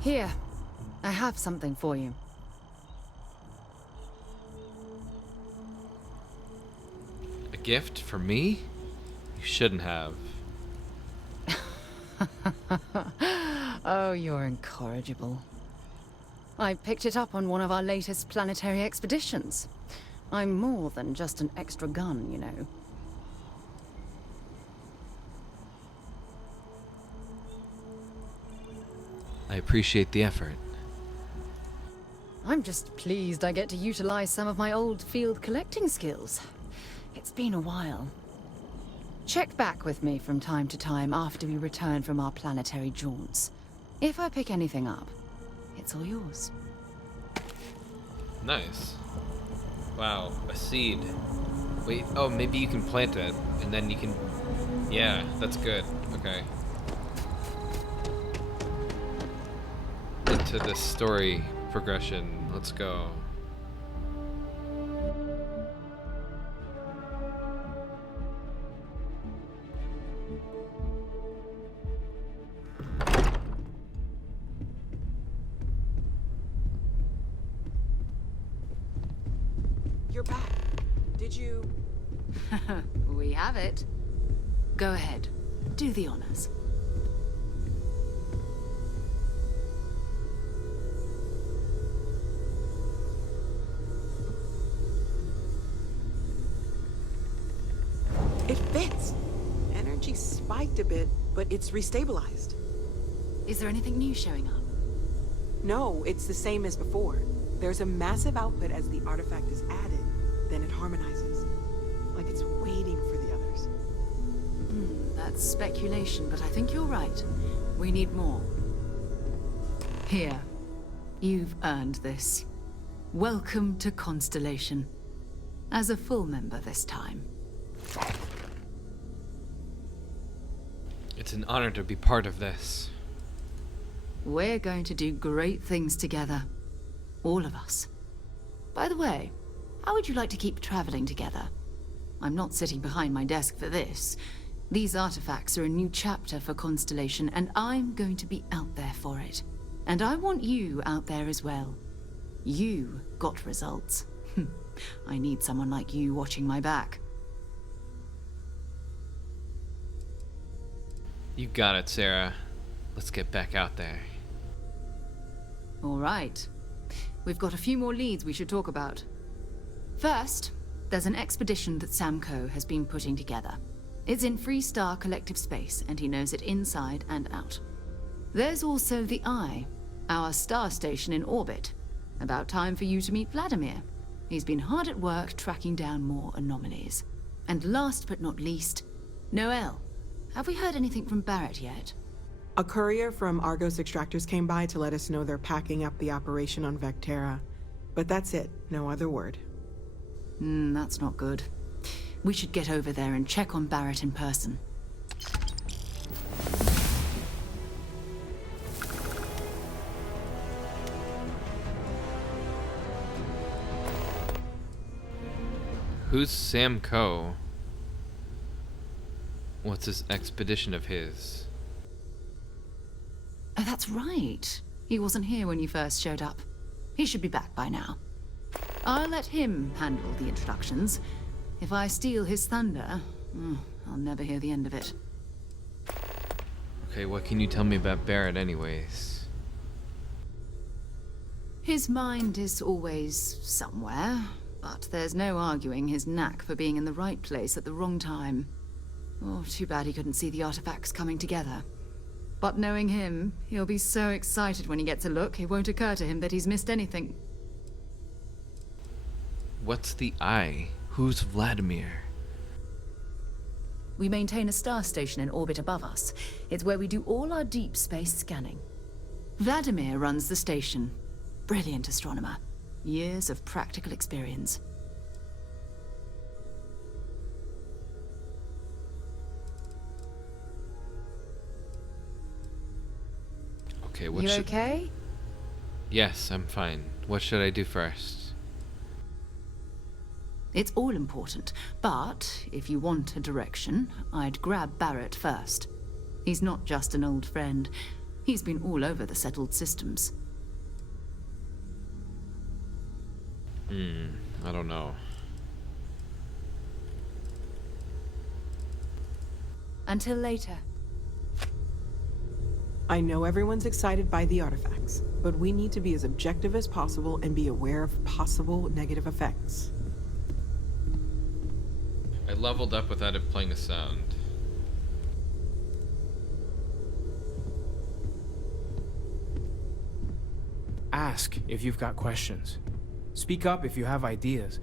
Here, I have something for you. A gift for me? You shouldn't have. Oh, you're incorrigible. I picked it up on one of our latest planetary expeditions. I'm more than just an extra gun, you know. I appreciate the effort. I'm just pleased I get to utilize some of my old field collecting skills. It's been a while. Check back with me from time to time after we return from our planetary jaunts. If I pick anything up, it's all yours. Nice. Wow, a seed. Wait, oh, maybe you can plant it, and then you can... Yeah, that's good. Okay. Into the story progression. Let's go. You're back. Did you... We have it. Go ahead. Do the honors. It fits. Energy spiked a bit, but it's restabilized. Is there anything new showing up? No, it's the same as before. There's a massive output as the artifact is added, then it harmonizes. Like it's waiting for the others. That's speculation, but I think you're right. We need more. Here. You've earned this. Welcome to Constellation. As a full member this time. It's an honor to be part of this. We're going to do great things together. All of us. By the way, how would you like to keep traveling together? I'm not sitting behind my desk for this. These artifacts are a new chapter for Constellation, and I'm going to be out there for it. And I want you out there as well. You got results. I need someone like you watching my back. You got it, Sarah. Let's get back out there. All right. We've got a few more leads we should talk about. First, there's an expedition that Samco has been putting together. It's in Freestar Collective Space, and he knows it inside and out. There's also the Eye, our star station in orbit. About time for you to meet Vladimir. He's been hard at work tracking down more anomalies. And last but not least, Noel. Have we heard anything from Barrett yet? A courier from Argos Extractors came by to let us know they're packing up the operation on Vectera. But that's it, no other word. That's not good. We should get over there and check on Barrett in person. Who's Sam Coe? What's this expedition of his? Oh, that's right. He wasn't here when you first showed up. He should be back by now. I'll let him handle the introductions. If I steal his thunder, I'll never hear the end of it. Okay, what can you tell me about Barrett anyways? His mind is always somewhere, but there's no arguing his knack for being in the right place at the wrong time. Oh, too bad he couldn't see the artifacts coming together. But knowing him, he'll be so excited when he gets a look, it won't occur to him that he's missed anything. What's the Eye? Who's Vladimir? We maintain a star station in orbit above us. It's where we do all our deep space scanning. Vladimir runs the station. Brilliant astronomer. Years of practical experience. Okay, what You should... okay? Yes, I'm fine. What should I do first? It's all important, but if you want a direction, I'd grab Barrett first. He's not just an old friend. He's been all over the settled systems. I don't know. Until later. I know everyone's excited by the artifacts, but we need to be as objective as possible and be aware of possible negative effects. I leveled up without it playing a sound. Ask if you've got questions. Speak up if you have ideas.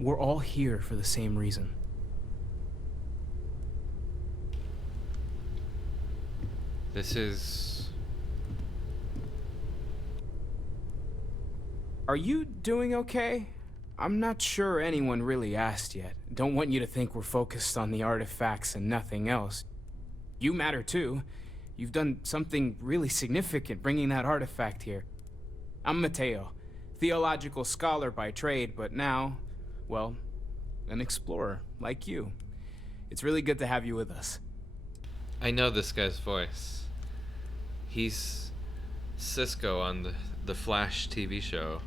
We're all here for the same reason. This is... Are you doing okay? I'm not sure anyone really asked yet. Don't want you to think we're focused on the artifacts and nothing else. You matter too. You've done something really significant bringing that artifact here. I'm Mateo, theological scholar by trade, but now, well, an explorer like you. It's really good to have you with us. I know this guy's voice. He's Cisco on the Flash TV show.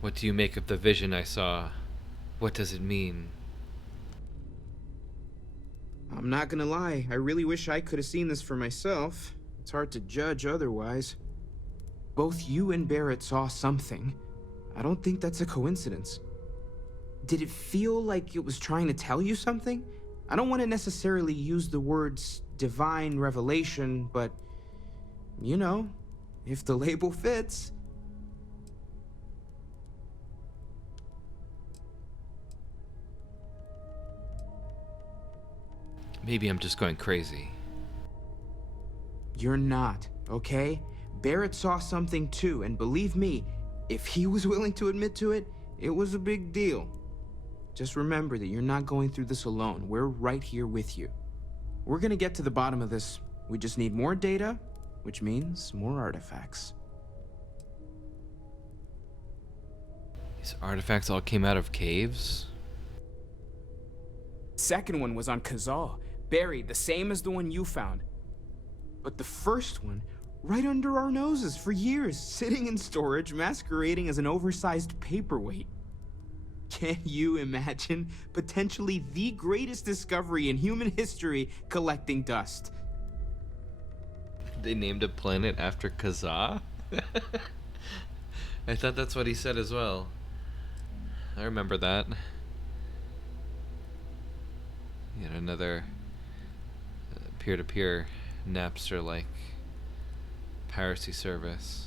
What do you make of the vision I saw? What does it mean? I'm not gonna lie, I really wish I could have seen this for myself. It's hard to judge otherwise. Both you and Barrett saw something. I don't think that's a coincidence. Did it feel like it was trying to tell you something? I don't want to necessarily use the words divine revelation, but, you know, if the label fits. Maybe I'm just going crazy. You're not, okay? Barrett saw something too, and believe me, if he was willing to admit to it, it was a big deal. Just remember that you're not going through this alone. We're right here with you. We're gonna get to the bottom of this. We just need more data, which means more artifacts. These artifacts all came out of caves? Second one was on Kazal, buried the same as the one you found. But the first one, right under our noses for years, sitting in storage, masquerading as an oversized paperweight. Can you imagine potentially the greatest discovery in human history collecting dust? They named a planet after Kazaa? I thought that's what he said as well. I remember that. Yet another peer-to-peer Napster-like piracy service.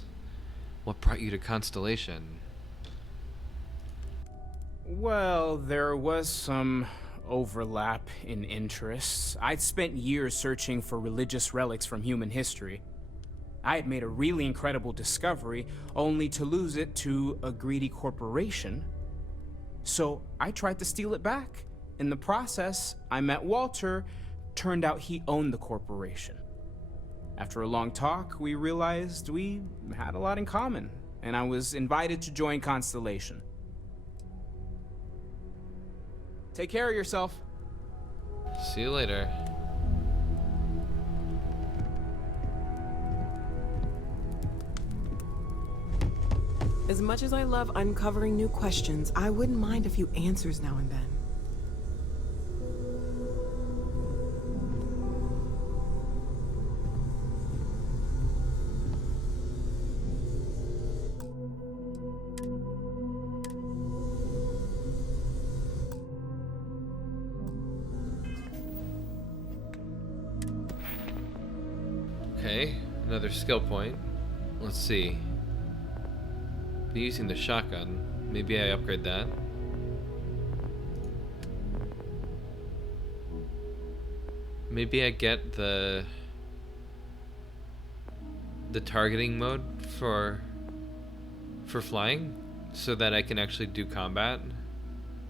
What brought you to Constellation? Well, there was some overlap in interests. I'd spent years searching for religious relics from human history. I had made a really incredible discovery, only to lose it to a greedy corporation. So I tried to steal it back. In the process, I met Walter. Turned out he owned the corporation. After a long talk, we realized we had a lot in common, and I was invited to join Constellation. Take care of yourself. See you later. As much as I love uncovering new questions, I wouldn't mind a few answers now and then. Okay, another skill point. Let's see. Been using the shotgun. Maybe I upgrade that. Maybe I get the targeting mode for flying so that I can actually do combat.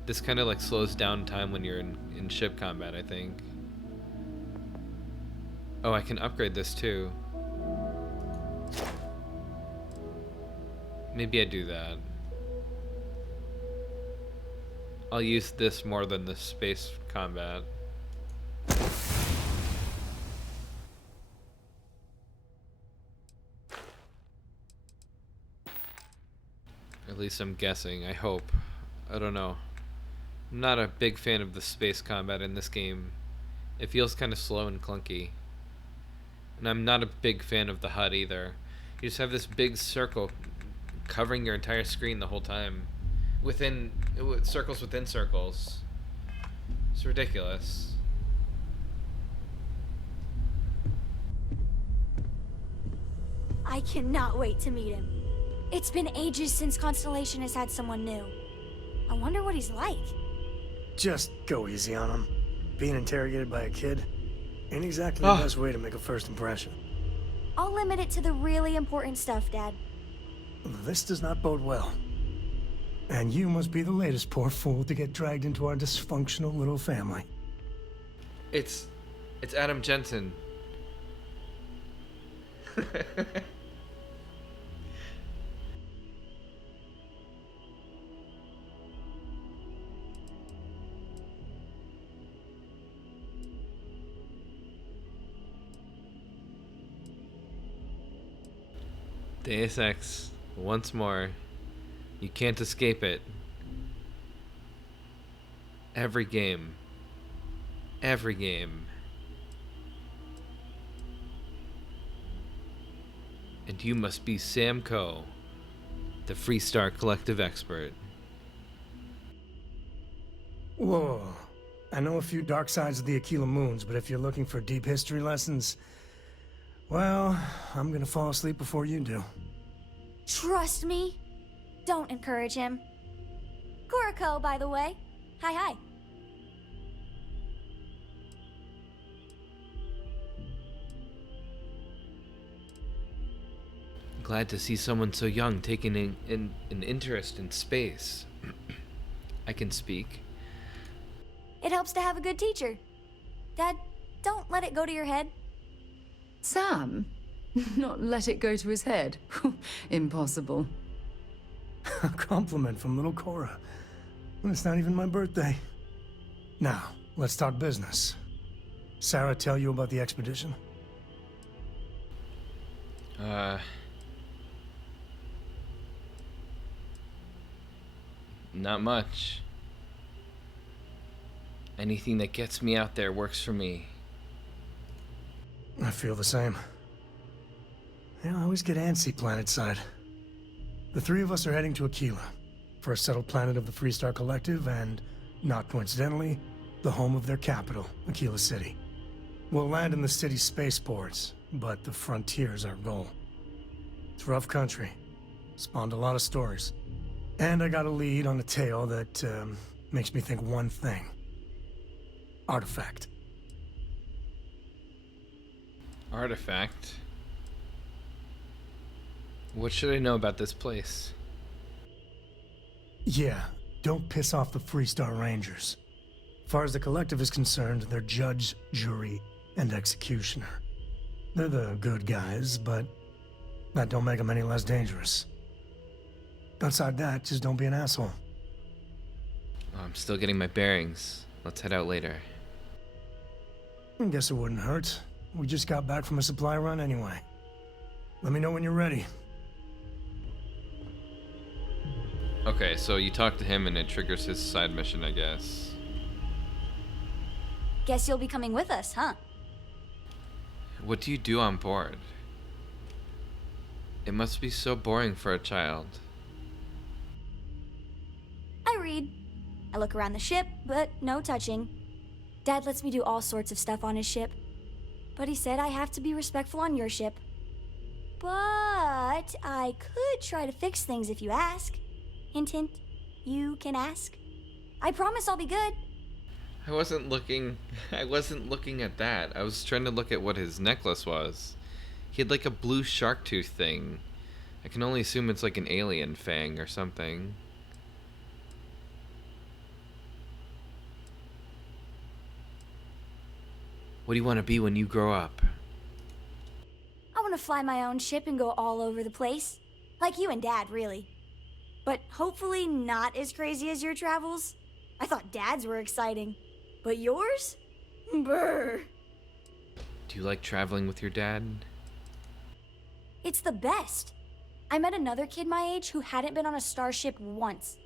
This kind of like slows down time when you're in ship combat, I think. Oh, I can upgrade this too. Maybe I do that. I'll use this more than the space combat. At least I'm guessing. I hope. I don't know. I'm not a big fan of the space combat in this game. It feels kind of slow and clunky. And I'm not a big fan of the HUD either. You just have this big circle covering your entire screen the whole time. Circles within circles. It's ridiculous. I cannot wait to meet him. It's been ages since Constellation has had someone new. I wonder what he's like. Just go easy on him. Being interrogated by a kid ain't exactly the best way to make a first impression. I'll limit it to the really important stuff, Dad. This does not bode well. And you must be the latest poor fool to get dragged into our dysfunctional little family. It's Adam Jensen. Deus Ex, once more. You can't escape it. Every game. Every game. And you must be Sam Coe, the Freestar Collective expert. Whoa. I know a few dark sides of the Aquila Moons, but if you're looking for deep history lessons, well, I'm gonna fall asleep before you do. Trust me. Don't encourage him. Kuriko, by the way. Hi. Glad to see someone so young taking an interest in space. I can speak. It helps to have a good teacher. Dad, don't let it go to your head. Sam? Not let it go to his head? Impossible. A compliment from little Cora. Well, it's not even my birthday. Now, let's talk business. Sarah tell you about the expedition? Not much. Anything that gets me out there works for me. I feel the same. Yeah, I always get antsy planetside. The three of us are heading to Aquila, first settled planet of the Freestar Collective, and, not coincidentally, the home of their capital, Aquila City. We'll land in the city's spaceports, but the frontier's our goal. It's rough country. Spawned a lot of stories. And I got a lead on a tale that makes me think one thing. Artifact. Artifact? What should I know about this place? Yeah, don't piss off the Freestar Rangers. As far as the Collective is concerned, they're judge, jury, and executioner. They're the good guys, but that don't make them any less dangerous. Outside that, just don't be an asshole. Oh, I'm still getting my bearings. Let's head out later. I guess it wouldn't hurt. We just got back from a supply run anyway. Let me know when you're ready. Okay, so you talk to him and it triggers his side mission, I guess. Guess you'll be coming with us, huh? What do you do on board? It must be so boring for a child. I read. I look around the ship, but no touching. Dad lets me do all sorts of stuff on his ship. But he said I have to be respectful on your ship. But I could try to fix things if you ask. Hint, hint. You can ask. I promise I'll be good. I wasn't looking at that. I was trying to look at what his necklace was. He had like a blue shark tooth thing. I can only assume it's like an alien fang or something. What do you want to be when you grow up? want to fly my own ship and go all over the place. Like you and Dad, really. But hopefully not as crazy as your travels. I thought Dad's were exciting. But yours? Brr. Do you like traveling with your dad? It's the best. I met another kid my age who hadn't been on a starship once.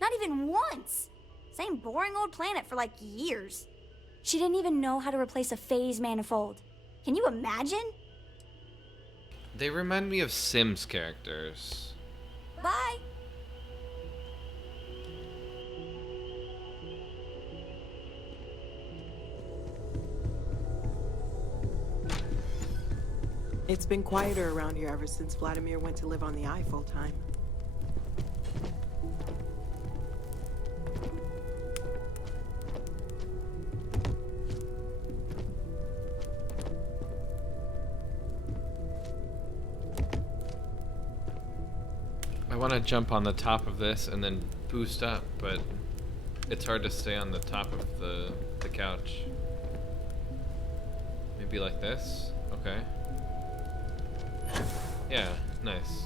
Not even once! Same boring old planet for like years. She didn't even know how to replace a phase manifold. Can you imagine? They remind me of Sims characters. Bye! It's been quieter around here ever since Vladimir went to live on the Eye full time. I want to jump on the top of this and then boost up, but it's hard to stay on the top of the couch. Maybe like this? Okay. Yeah, nice.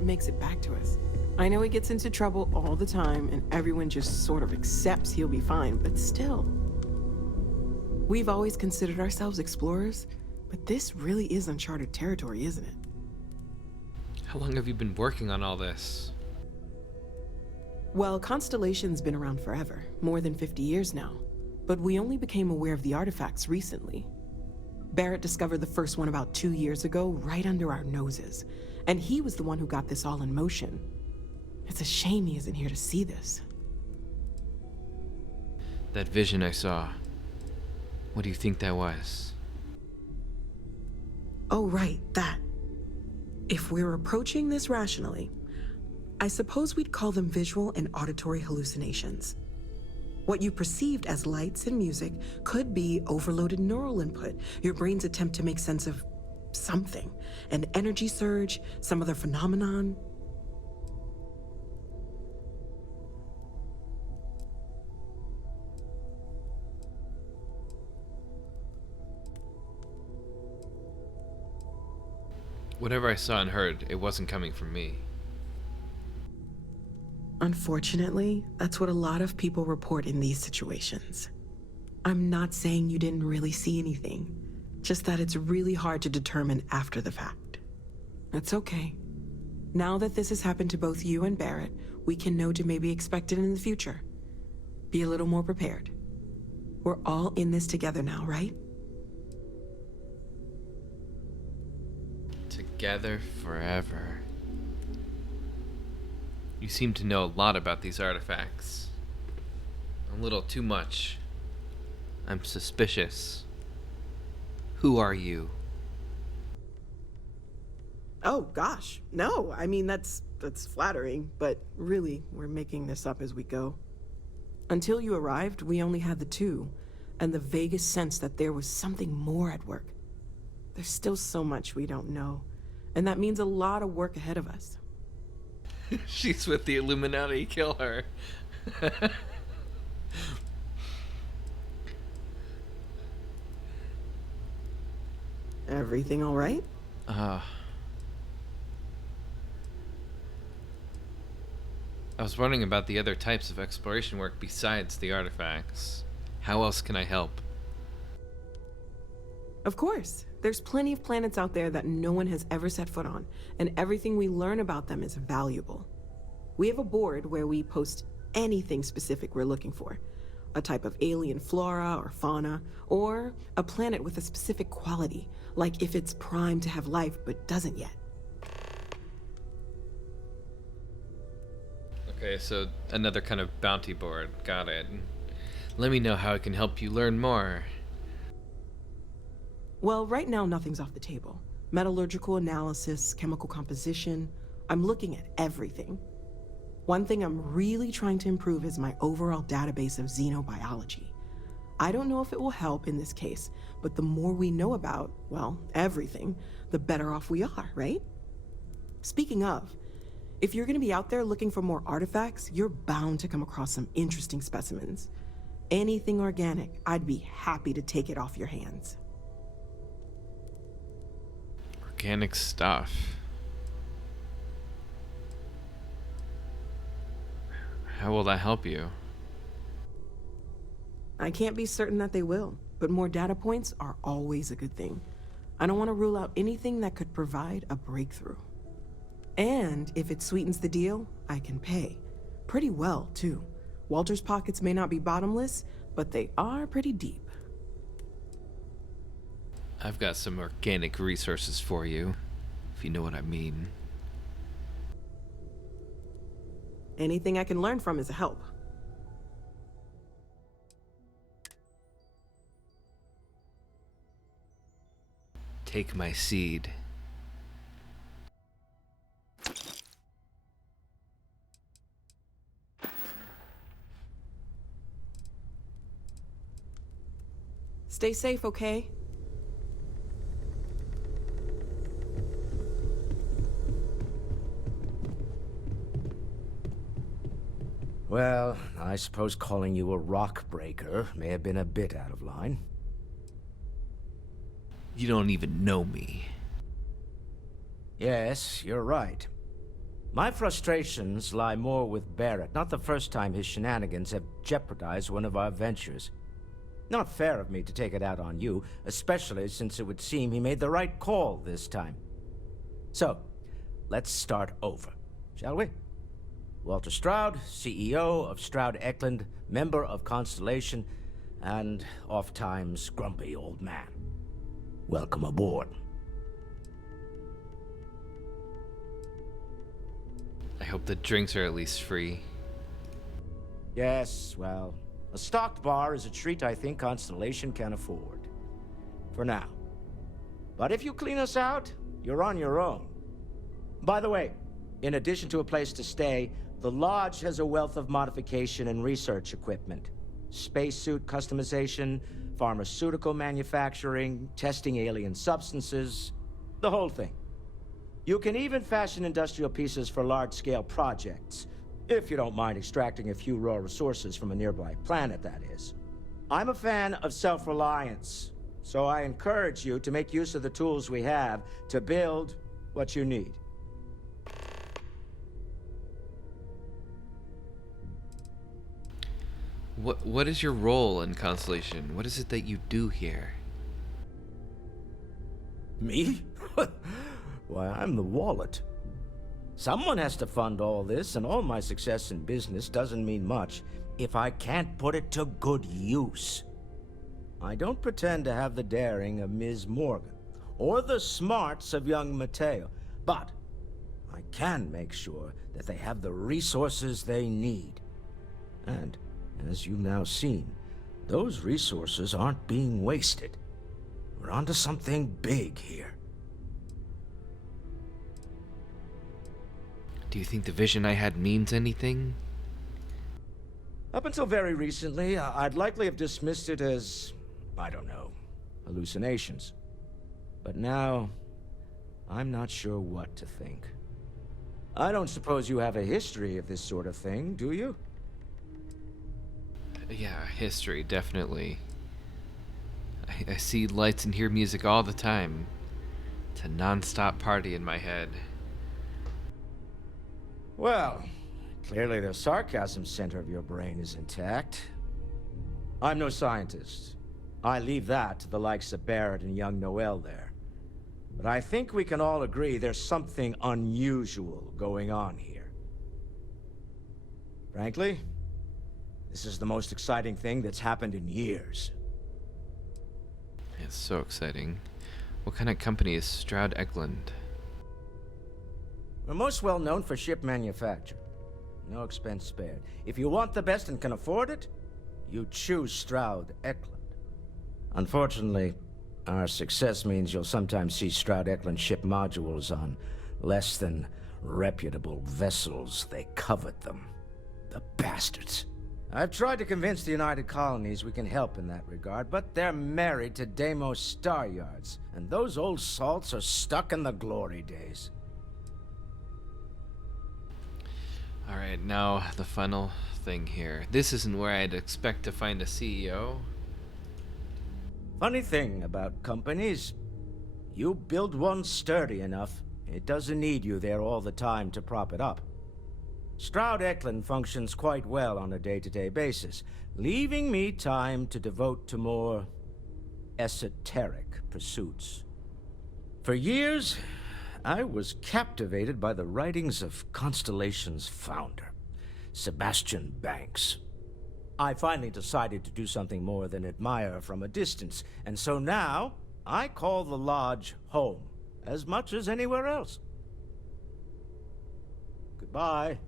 Makes it back to us. I know he gets into trouble all the time and everyone just sort of accepts he'll be fine, but still. We've always considered ourselves explorers, but this really is uncharted territory, isn't it? How long have you been working on all this? Well, Constellation's been around forever, more than 50 years now, but we only became aware of the artifacts recently. Barrett discovered the first one about 2 years ago, right under our noses. And he was the one who got this all in motion. It's a shame he isn't here to see this. That vision I saw. What do you think that was? Oh, right, that. If we're approaching this rationally, I suppose we'd call them visual and auditory hallucinations. What you perceived as lights and music could be overloaded neural input, your brain's attempt to make sense of something, an energy surge, some other phenomenon. Whatever I saw and heard, it wasn't coming from me. Unfortunately, that's what a lot of people report in these situations. I'm not saying you didn't really see anything, just that it's really hard to determine after the fact. It's okay. Now that this has happened to both you and Barrett, we can know to maybe expect it in the future. Be a little more prepared. We're all in this together now, right? Together forever. You seem to know a lot about these artifacts. A little too much. I'm suspicious. Who are you? Oh, gosh. No, I mean, that's flattering, but really, we're making this up as we go. Until you arrived, we only had the two, and the vaguest sense that there was something more at work. There's still so much we don't know, and that means a lot of work ahead of us. She's with the Illuminati, kill her. Everything all right? I was wondering about the other types of exploration work besides the artifacts. How else can I help? Of course. There's plenty of planets out there that no one has ever set foot on, and everything we learn about them is valuable. We have a board where we post anything specific we're looking for. A type of alien flora or fauna, or a planet with a specific quality, like if it's primed to have life but doesn't yet. Okay, so another kind of bounty board. Got it. Let me know how I can help you learn more. Well, right now nothing's off the table. Metallurgical analysis, chemical composition, I'm looking at everything. One thing I'm really trying to improve is my overall database of xenobiology. I don't know if it will help in this case, but the more we know about, well, everything, the better off we are, right? Speaking of, if you're gonna be out there looking for more artifacts, you're bound to come across some interesting specimens. Anything organic, I'd be happy to take it off your hands. Organic stuff. How will that help you? I can't be certain that they will, but more data points are always a good thing. I don't want to rule out anything that could provide a breakthrough. And if it sweetens the deal, I can pay. Pretty well, too. Walter's pockets may not be bottomless, but they are pretty deep. I've got some organic resources for you, if you know what I mean. Anything I can learn from is a help. Take my seed. Stay safe, okay? Well, I suppose calling you a rock breaker may have been a bit out of line. You don't even know me. Yes, you're right. My frustrations lie more with Barrett. Not the first time his shenanigans have jeopardized one of our ventures. Not fair of me to take it out on you, especially since it would seem he made the right call this time. So, let's start over, shall we? Walter Stroud, CEO of Stroud-Eklund, member of Constellation, and oft-times grumpy old man. Welcome aboard. I hope the drinks are at least free. Yes, well, a stocked bar is a treat I think Constellation can afford. For now. But if you clean us out, you're on your own. By the way, in addition to a place to stay, the Lodge has a wealth of modification and research equipment. Spacesuit customization, pharmaceutical manufacturing, testing alien substances, the whole thing. You can even fashion industrial pieces for large-scale projects, if you don't mind extracting a few raw resources from a nearby planet, that is. I'm a fan of self-reliance, so I encourage you to make use of the tools we have to build what you need. What is your role in Constellation? What is it that you do here? Me? Why, I'm the wallet. Someone has to fund all this, and all my success in business doesn't mean much if I can't put it to good use. I don't pretend to have the daring of Ms. Morgan, or the smarts of young Mateo, but I can make sure that they have the resources they need. And, as you've now seen, those resources aren't being wasted. We're onto something big here. Do you think the vision I had means anything? Up until very recently, I'd likely have dismissed it as, I don't know, hallucinations. But now, I'm not sure what to think. I don't suppose you have a history of this sort of thing, do you? Yeah, history, definitely. I see lights and hear music all the time. It's a non-stop party in my head. Well, clearly the sarcasm center of your brain is intact. I'm no scientist. I leave that to the likes of Barrett and young Noel there. But I think we can all agree there's something unusual going on here. Frankly, this is the most exciting thing that's happened in years. It's so exciting. What kind of company is Stroud Eklund? We're most well known for ship manufacture. No expense spared. If you want the best and can afford it, you choose Stroud Eklund. Unfortunately, our success means you'll sometimes see Stroud Eklund ship modules on less than reputable vessels. They covet them. The bastards. I've tried to convince the United Colonies we can help in that regard, but they're married to Deimos Star Yards, and those old salts are stuck in the glory days. Alright, now the final thing here. This isn't where I'd expect to find a CEO. Funny thing about companies, you build one sturdy enough, it doesn't need you there all the time to prop it up. Stroud Eklund functions quite well on a day-to-day basis, leaving me time to devote to more esoteric pursuits. For years, I was captivated by the writings of Constellation's founder, Sebastian Banks. I finally decided to do something more than admire from a distance, and so now I call the lodge home as much as anywhere else. Goodbye.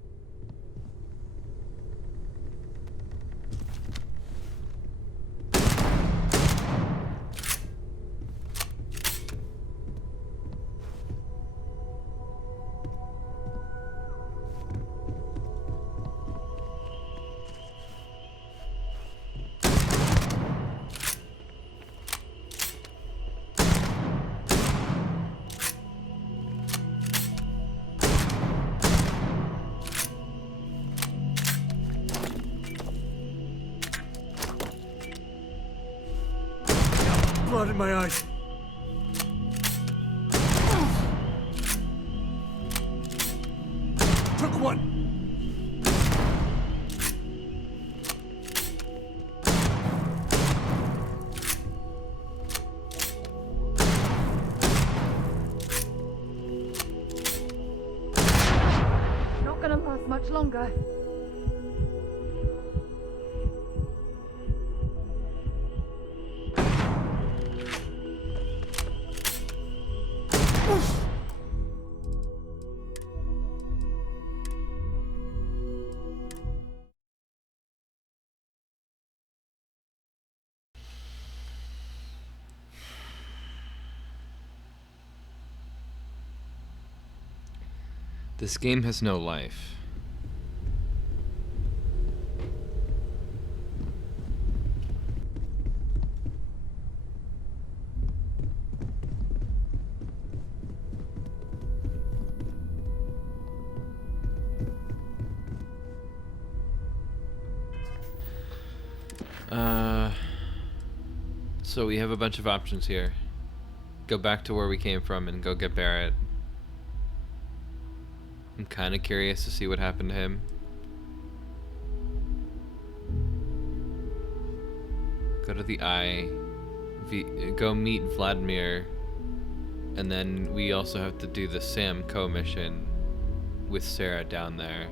Blood in my eyes. Took one. Not gonna last much longer. This game has no life. So we have a bunch of options here. Go back to where we came from and go get Barrett. I'm kind of curious to see what happened to him. Go to the Eye. Go meet Vladimir. And then we also have to do the Sam co-mission with Sarah down there.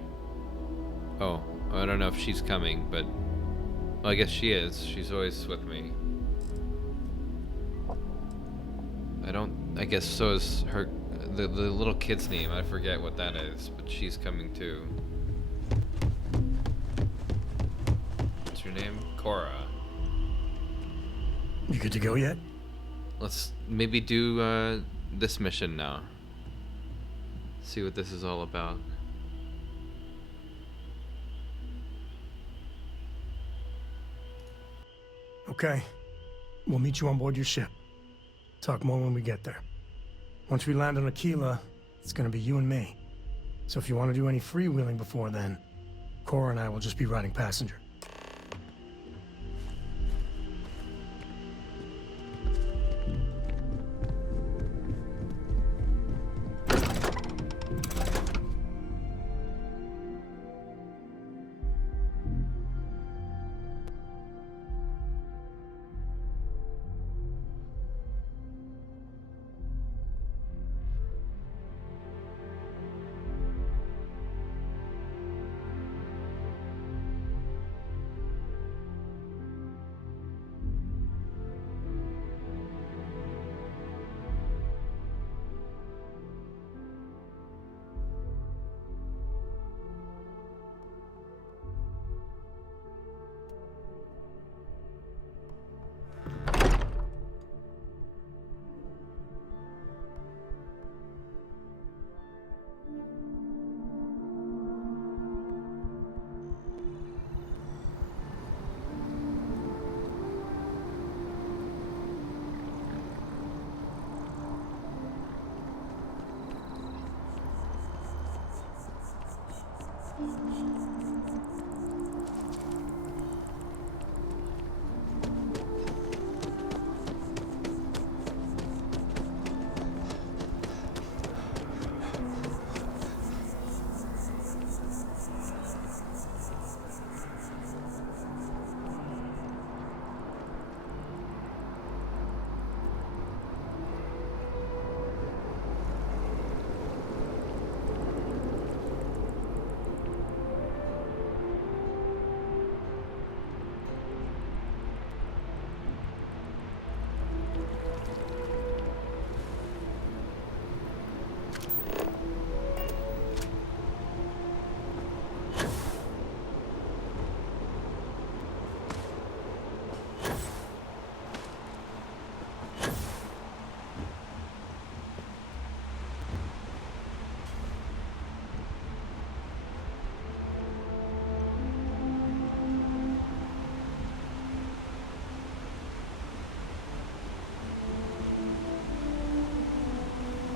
Oh, I don't know if she's coming, but... Well, I guess she is. She's always with me. I guess so is her... The little kid's name. I forget what that is, but she's coming too. What's her name? Cora. You good to go yet? Let's maybe do this mission now. See what this is all about. Okay. We'll meet you on board your ship. Talk more when we get there. Once we land on Aquila, it's gonna be you and me. So if you want to do any freewheeling before then, Cora and I will just be riding passenger.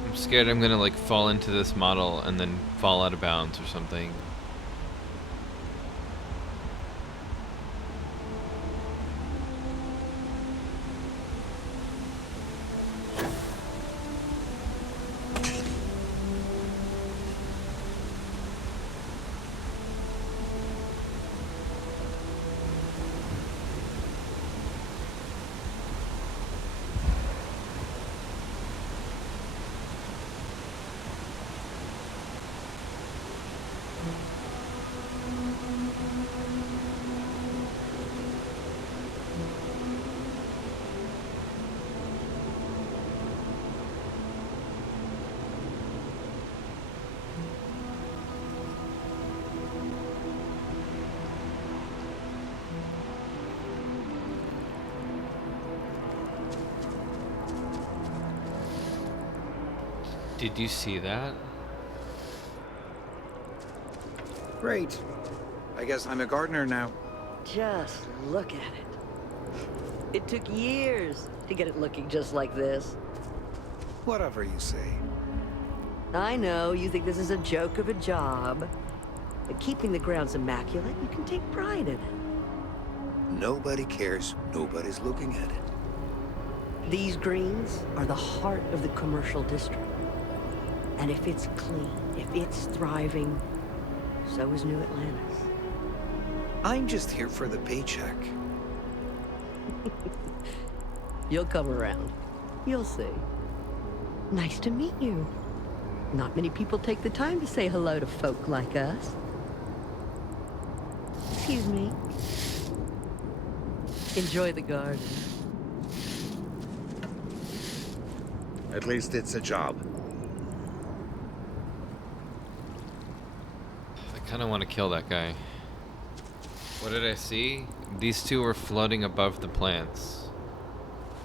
I'm scared I'm gonna like fall into this model and then fall out of bounds or something. Did you see that? Great. I guess I'm a gardener now. Just look at it. It took years to get it looking just like this. Whatever you say. I know you think this is a joke of a job, but keeping the grounds immaculate, you can take pride in it. Nobody cares. Nobody's looking at it. These greens are the heart of the commercial district. And if it's clean, if it's thriving, so is New Atlantis. I'm just here for the paycheck. You'll come around. You'll see. Nice to meet you. Not many people take the time to say hello to folk like us. Excuse me. Enjoy the garden. At least it's a job. I kind of want to kill that guy. What did I see? These two were floating above the plants.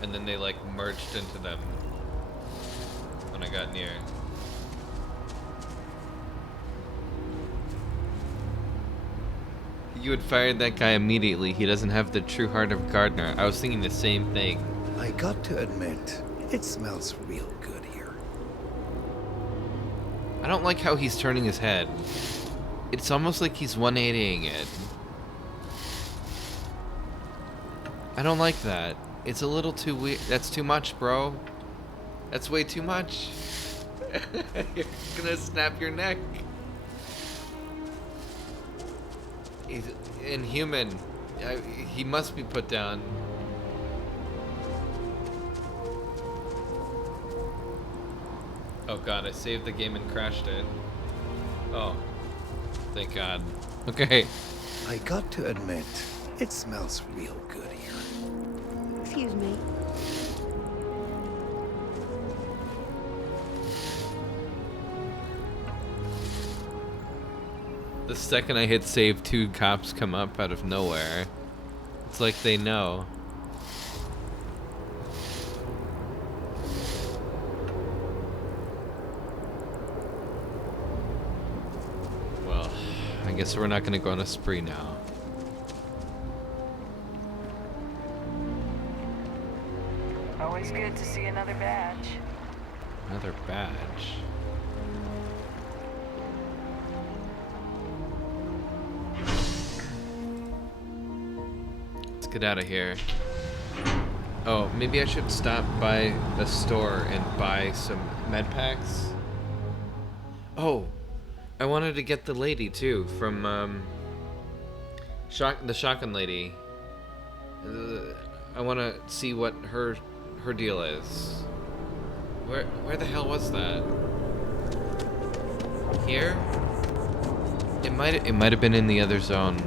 And then they like merged into them when I got near. You would fire that guy immediately. He doesn't have the true heart of Gardner. I was thinking the same thing. I got to admit, it smells real good here. I don't like how he's turning his head. It's almost like he's 180ing it. I don't like that. It's a little too weird. That's too much, bro. That's way too much. You're gonna snap your neck. He's inhuman. He must be put down. Oh god, I saved the game and crashed it. Oh. Thank god. Okay. I got to admit, it smells real good here. Excuse me. The second I hit save, 2 cops come up out of nowhere. It's like they know. Well, I guess we're not gonna go on a spree now. Always good to see another badge. Another badge. Let's get out of here. Oh, maybe I should stop by the store and buy some med packs. Oh, I wanted to get the lady too from the shotgun lady. I want to see what her deal is. Where the hell was that? Here? It might have been in the other zone.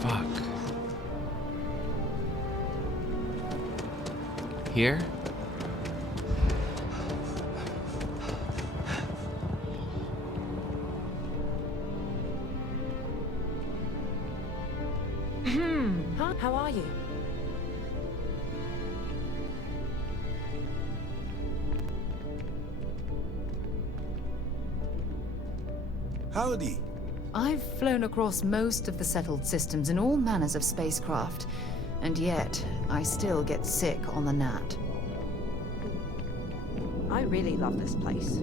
Fuck. Here? Huh? How are you? Howdy. I've flown across most of the settled systems in all manners of spacecraft, and yet I still get sick on the gnat. I really love this place.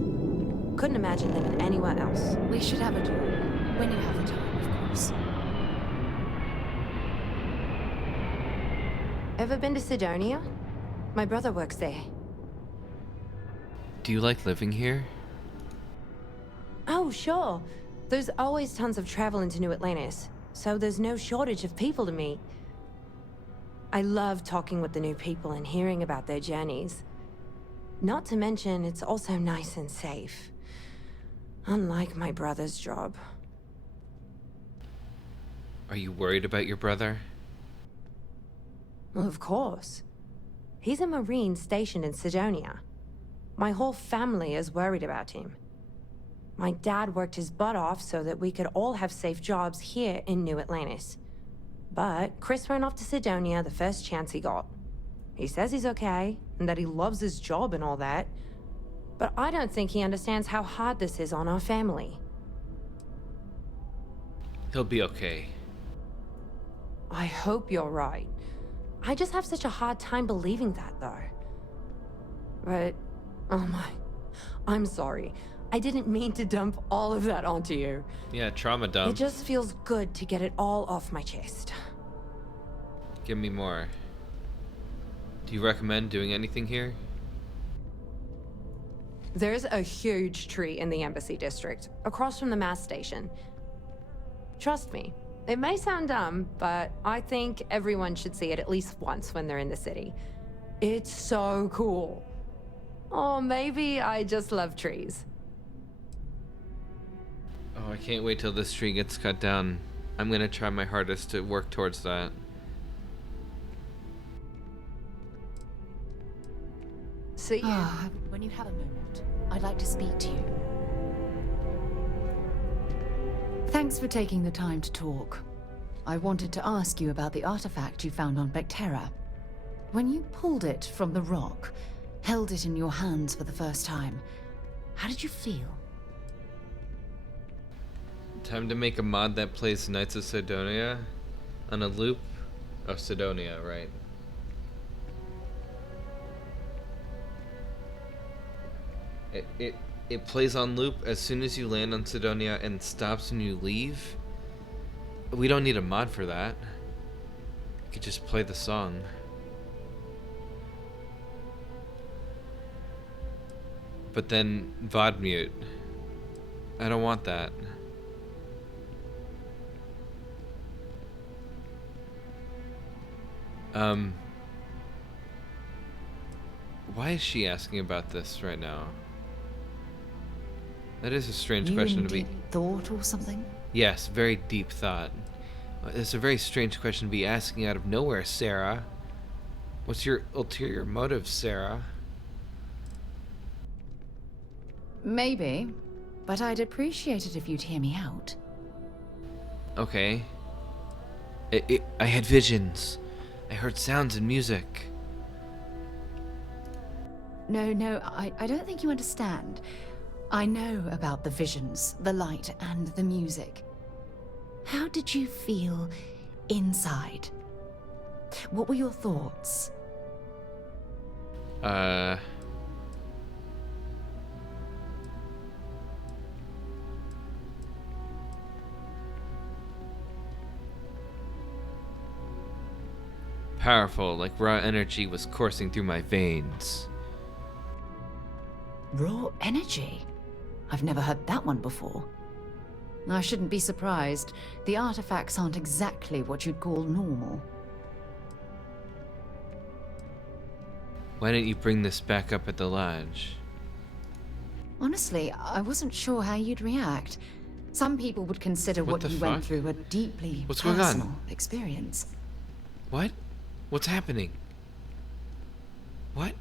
Couldn't imagine living anywhere else. We should have a tour. When you have the time, of course. Ever been to Sidonia? My brother works there. Do you like living here? Oh, sure. There's always tons of travel into New Atlantis, so there's no shortage of people to meet. I love talking with the new people and hearing about their journeys. Not to mention, it's also nice and safe. Unlike my brother's job. Are you worried about your brother? Well, of course. He's a Marine stationed in Sidonia. My whole family is worried about him. My dad worked his butt off so that we could all have safe jobs here in New Atlantis. But Chris ran off to Sidonia the first chance he got. He says he's okay, and that he loves his job and all that. But I don't think he understands how hard this is on our family. He'll be okay. I hope you're right. I just have such a hard time believing that, though. But, oh my, I'm sorry. I didn't mean to dump all of that onto you. Yeah, trauma dump. It just feels good to get it all off my chest. Give me more. Do you recommend doing anything here? There's a huge tree in the Embassy District, across from the mass station. Trust me, it may sound dumb, but I think everyone should see it at least once when they're in the city. It's so cool. Or maybe I just love trees. Oh, I can't wait till this tree gets cut down. I'm gonna try my hardest to work towards that. See you. When you have a moment, I'd like to speak to you. Thanks for taking the time to talk. I wanted to ask you about the artifact you found on Bactera. When you pulled it from the rock, held it in your hands for the first time, how did you feel? Time to make a mod that plays Knights of Sidonia on a loop. Oh, Sidonia, right. It plays on loop as soon as you land on Sidonia and stops when you leave. We don't need a mod for that. You could just play the song. But then VOD mute. I don't want that. Why is she asking about this right now? That is a strange question to be. Thought or something? Yes, very deep thought. It's a very strange question to be asking out of nowhere, Sarah. What's your ulterior motive, Sarah? Maybe, but I'd appreciate it if you'd hear me out. Okay. I had visions. I heard sounds and music. No, I don't think you understand. I know about the visions, the light, and the music. How did you feel inside? What were your thoughts? Powerful, like raw energy was coursing through my veins. Raw energy? I've never heard that one before. I shouldn't be surprised. The artifacts aren't exactly what you'd call normal. Why didn't you bring this back up at the lodge? Honestly, I wasn't sure how you'd react. Some people would consider what you went through a deeply personal experience. What? What's happening? What?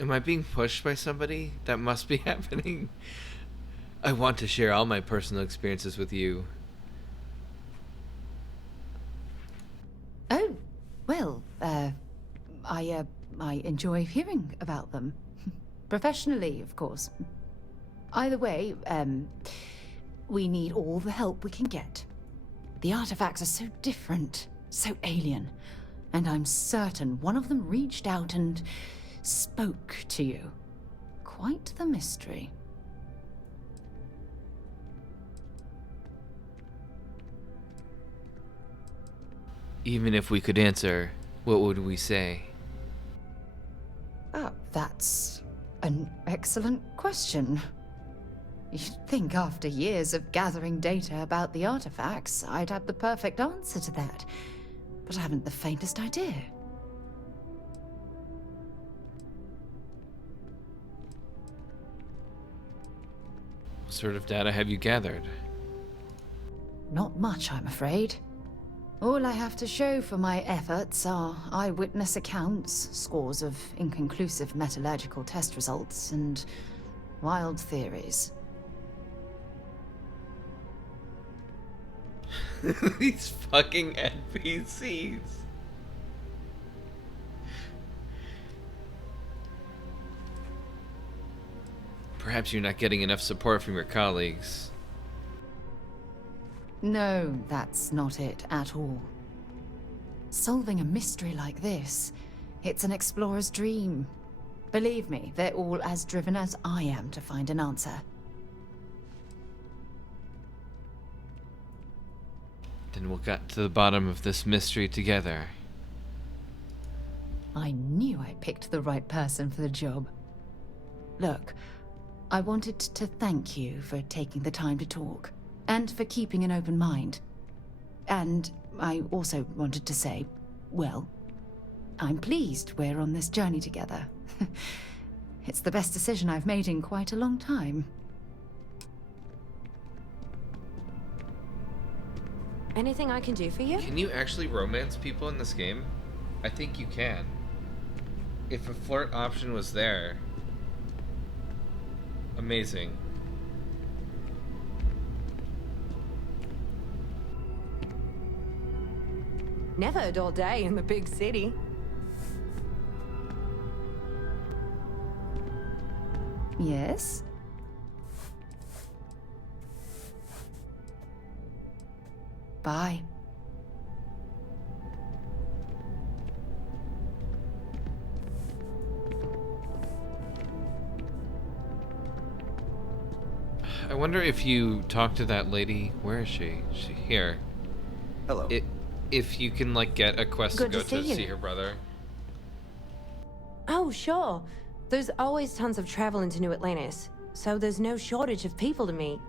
Am I being pushed by somebody? That must be happening. I want to share all my personal experiences with you. Oh, well, I enjoy hearing about them. Professionally, of course. Either way, we need all the help we can get. The artifacts are so different, so alien, and I'm certain one of them reached out and spoke to you. Quite the mystery. Even if we could answer, what would we say? That's an excellent question. You'd think after years of gathering data about the artifacts, I'd have the perfect answer to that. But I haven't the faintest idea. What sort of data have you gathered? Not much, I'm afraid. All I have to show for my efforts are eyewitness accounts, scores of inconclusive metallurgical test results, and wild theories. These fucking NPCs. Perhaps you're not getting enough support from your colleagues. No, that's not it at all. Solving a mystery like this, it's an explorer's dream. Believe me, they're all as driven as I am to find an answer. Then we'll get to the bottom of this mystery together. I knew I picked the right person for the job. Look, I wanted to thank you for taking the time to talk, and for keeping an open mind. And I also wanted to say, well, I'm pleased we're on this journey together. It's the best decision I've made in quite a long time. Anything I can do for you? Can you actually romance people in this game? I think you can. If a flirt option was there. Amazing. Never a dull day in the big city. Yes? Bye. I wonder if you talk to that lady. Where is she? She here. Hello. If you can like get a quest Good to go to see you. see her brother. Oh, sure. There's always tons of travel into New Atlantis, so there's no shortage of people to meet.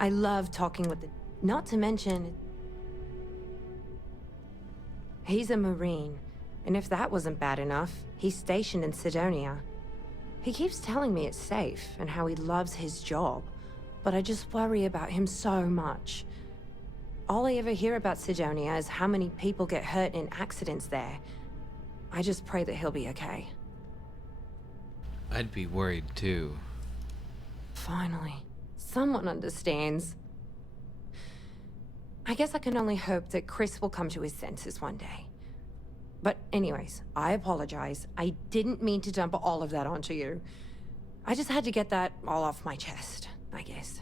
I love talking with the... Not to mention... He's a Marine, and if that wasn't bad enough, he's stationed in Sidonia. He keeps telling me it's safe and how he loves his job, but I just worry about him so much. All I ever hear about Sidonia is how many people get hurt in accidents there. I just pray that he'll be okay. I'd be worried too. Finally, someone understands. I guess I can only hope that Chris will come to his senses one day. But anyways, I apologize. I didn't mean to dump all of that onto you. I just had to get that all off my chest, I guess.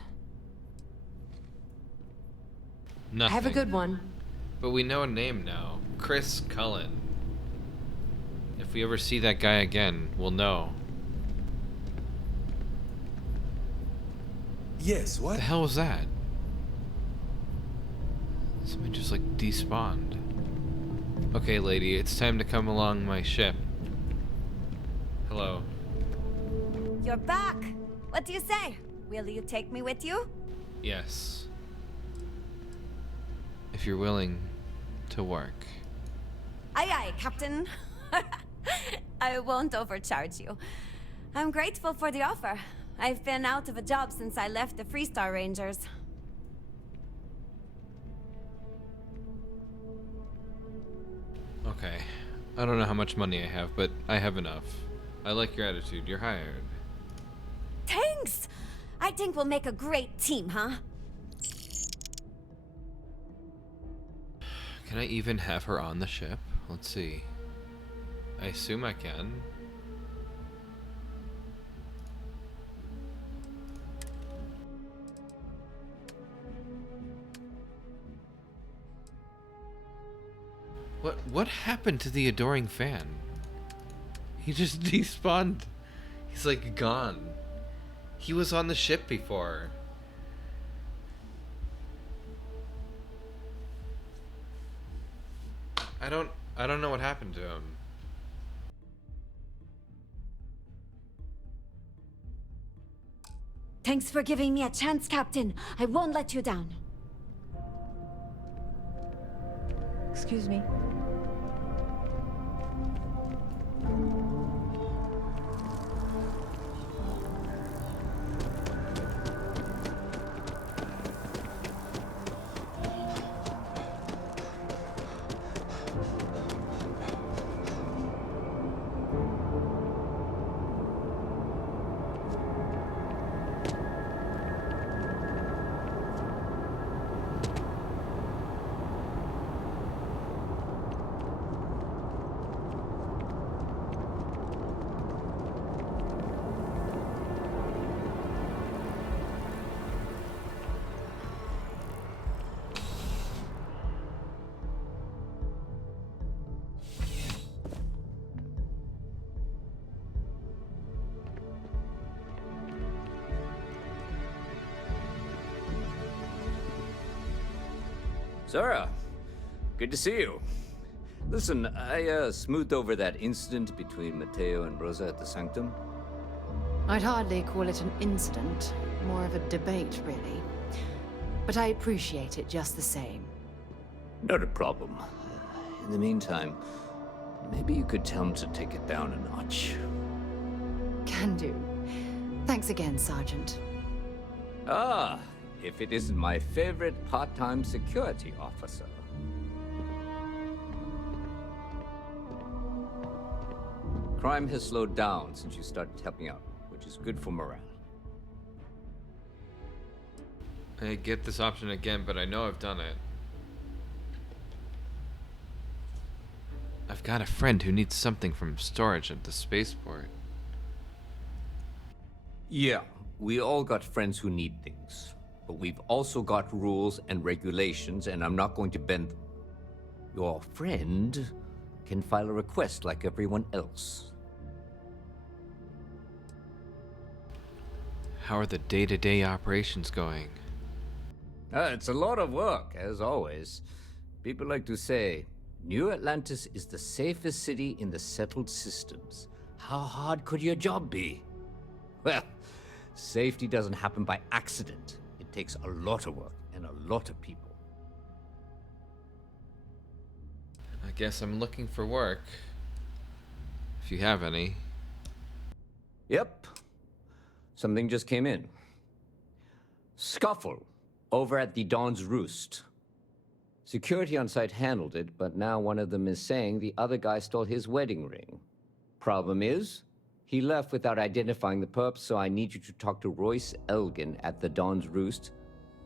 Nothing. Have a good one. But we know a name now. Chris Cullen. If we ever see that guy again, we'll know. Yes, what? The hell was that? Somebody just like despawned. Okay, lady, it's time to come along my ship. Hello. You're back. What do you say? Will you take me with you? Yes. If you're willing to work. Aye, aye, Captain. I won't overcharge you. I'm grateful for the offer. I've been out of a job since I left the Freestar Rangers. Okay. I don't know how much money I have, but I have enough. I like your attitude. You're hired. Thanks! I think we'll make a great team, huh? Can I even have her on the ship? Let's see. I assume I can. What happened to the adoring fan? He just despawned. He's like gone. He was on the ship before. I don't know what happened to him. Thanks for giving me a chance, Captain. I won't let you down. Excuse me. Zara, good to see you. Listen, I smoothed over that incident between Mateo and Rosa at the Sanctum. I'd hardly call it an incident, more of a debate, really. But I appreciate it just the same. Not a problem. In the meantime, maybe you could tell him to take it down a notch. Can do. Thanks again, Sergeant. Ah, if it isn't my favorite part-time security officer. Crime has slowed down since you started helping out, which is good for morale. I get this option again, but I know I've done it. I've got a friend who needs something from storage at the spaceport. Yeah, we all got friends who need things. But we've also got rules and regulations, and I'm not going to bend them. Your friend can file a request like everyone else. How are the day-to-day operations going? It's a lot of work, as always. People like to say, New Atlantis is the safest city in the settled systems. How hard could your job be? Well, safety doesn't happen by accident. It takes a lot of work and a lot of people. I guess I'm looking for work. If you have any. Yep. Something just came in. Scuffle over at the Dawn's Roost. Security on site handled it, but now one of them is saying the other guy stole his wedding ring. Problem is, he left without identifying the perp, so I need you to talk to Royce Elgin at the Dawn's Roost.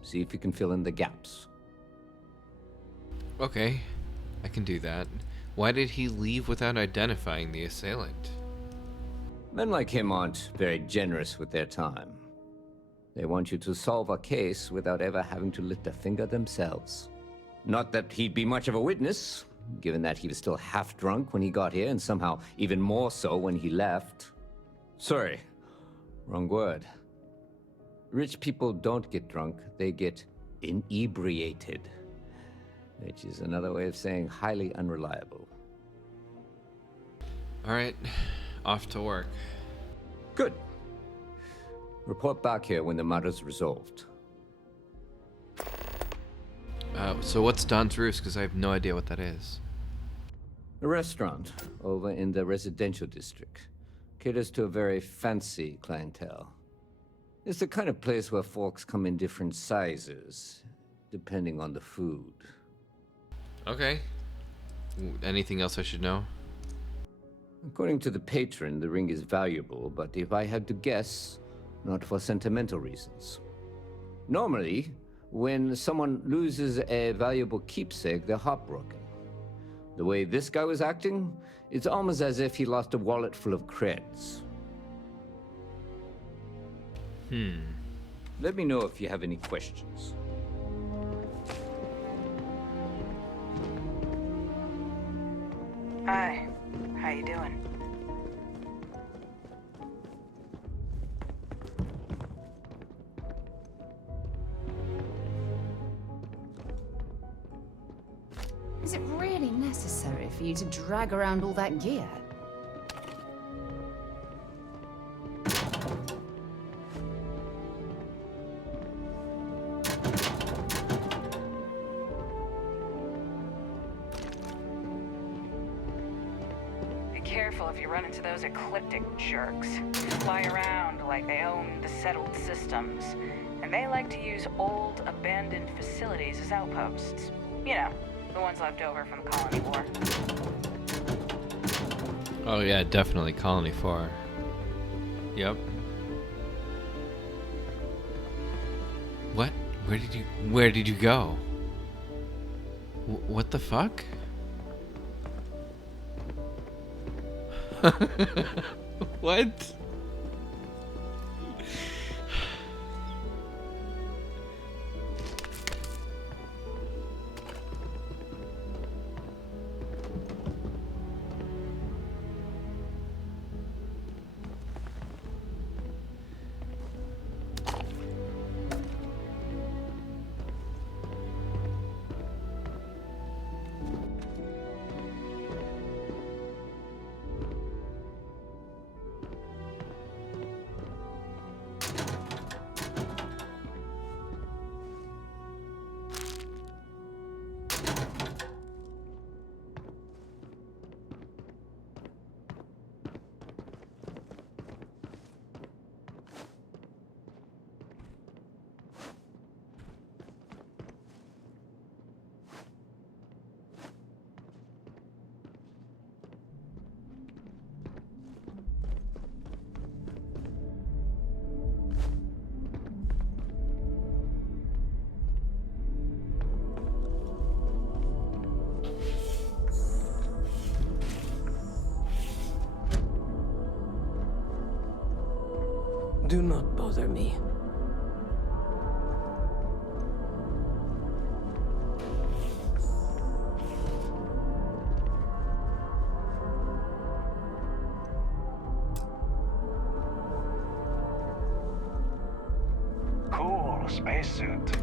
See if you can fill in the gaps. Okay, I can do that. Why did he leave without identifying the assailant? Men like him aren't very generous with their time. They want you to solve a case without ever having to lift a finger themselves. Not that he'd be much of a witness, given that he was still half drunk when he got here and somehow even more so when he left. Sorry, wrong word. Rich people don't get drunk, they get inebriated, which is another way of saying highly unreliable. All right, off to work. Good. Report back here when the matter's resolved. So what's Don's Roost? Because I have no idea what that is. A restaurant over in the residential district. Caters to a very fancy clientele. It's the kind of place where folks come in different sizes, depending on the food. Okay. Anything else I should know? According to the patron, the ring is valuable, but if I had to guess, not for sentimental reasons. Normally, when someone loses a valuable keepsake, they're heartbroken. The way this guy was acting, it's almost as if he lost a wallet full of creds. Let me know if you have any questions. Hi, how you doing? Is it really necessary for you to drag around all that gear? Be careful if you run into those ecliptic jerks. Fly around like they own the settled systems. And they like to use old, abandoned facilities as outposts. You know, the ones left over from the Colony War. Oh yeah, definitely Colony 4. Yep. What? Where did you go? What the fuck? What? Do not bother me. Cool spacesuit.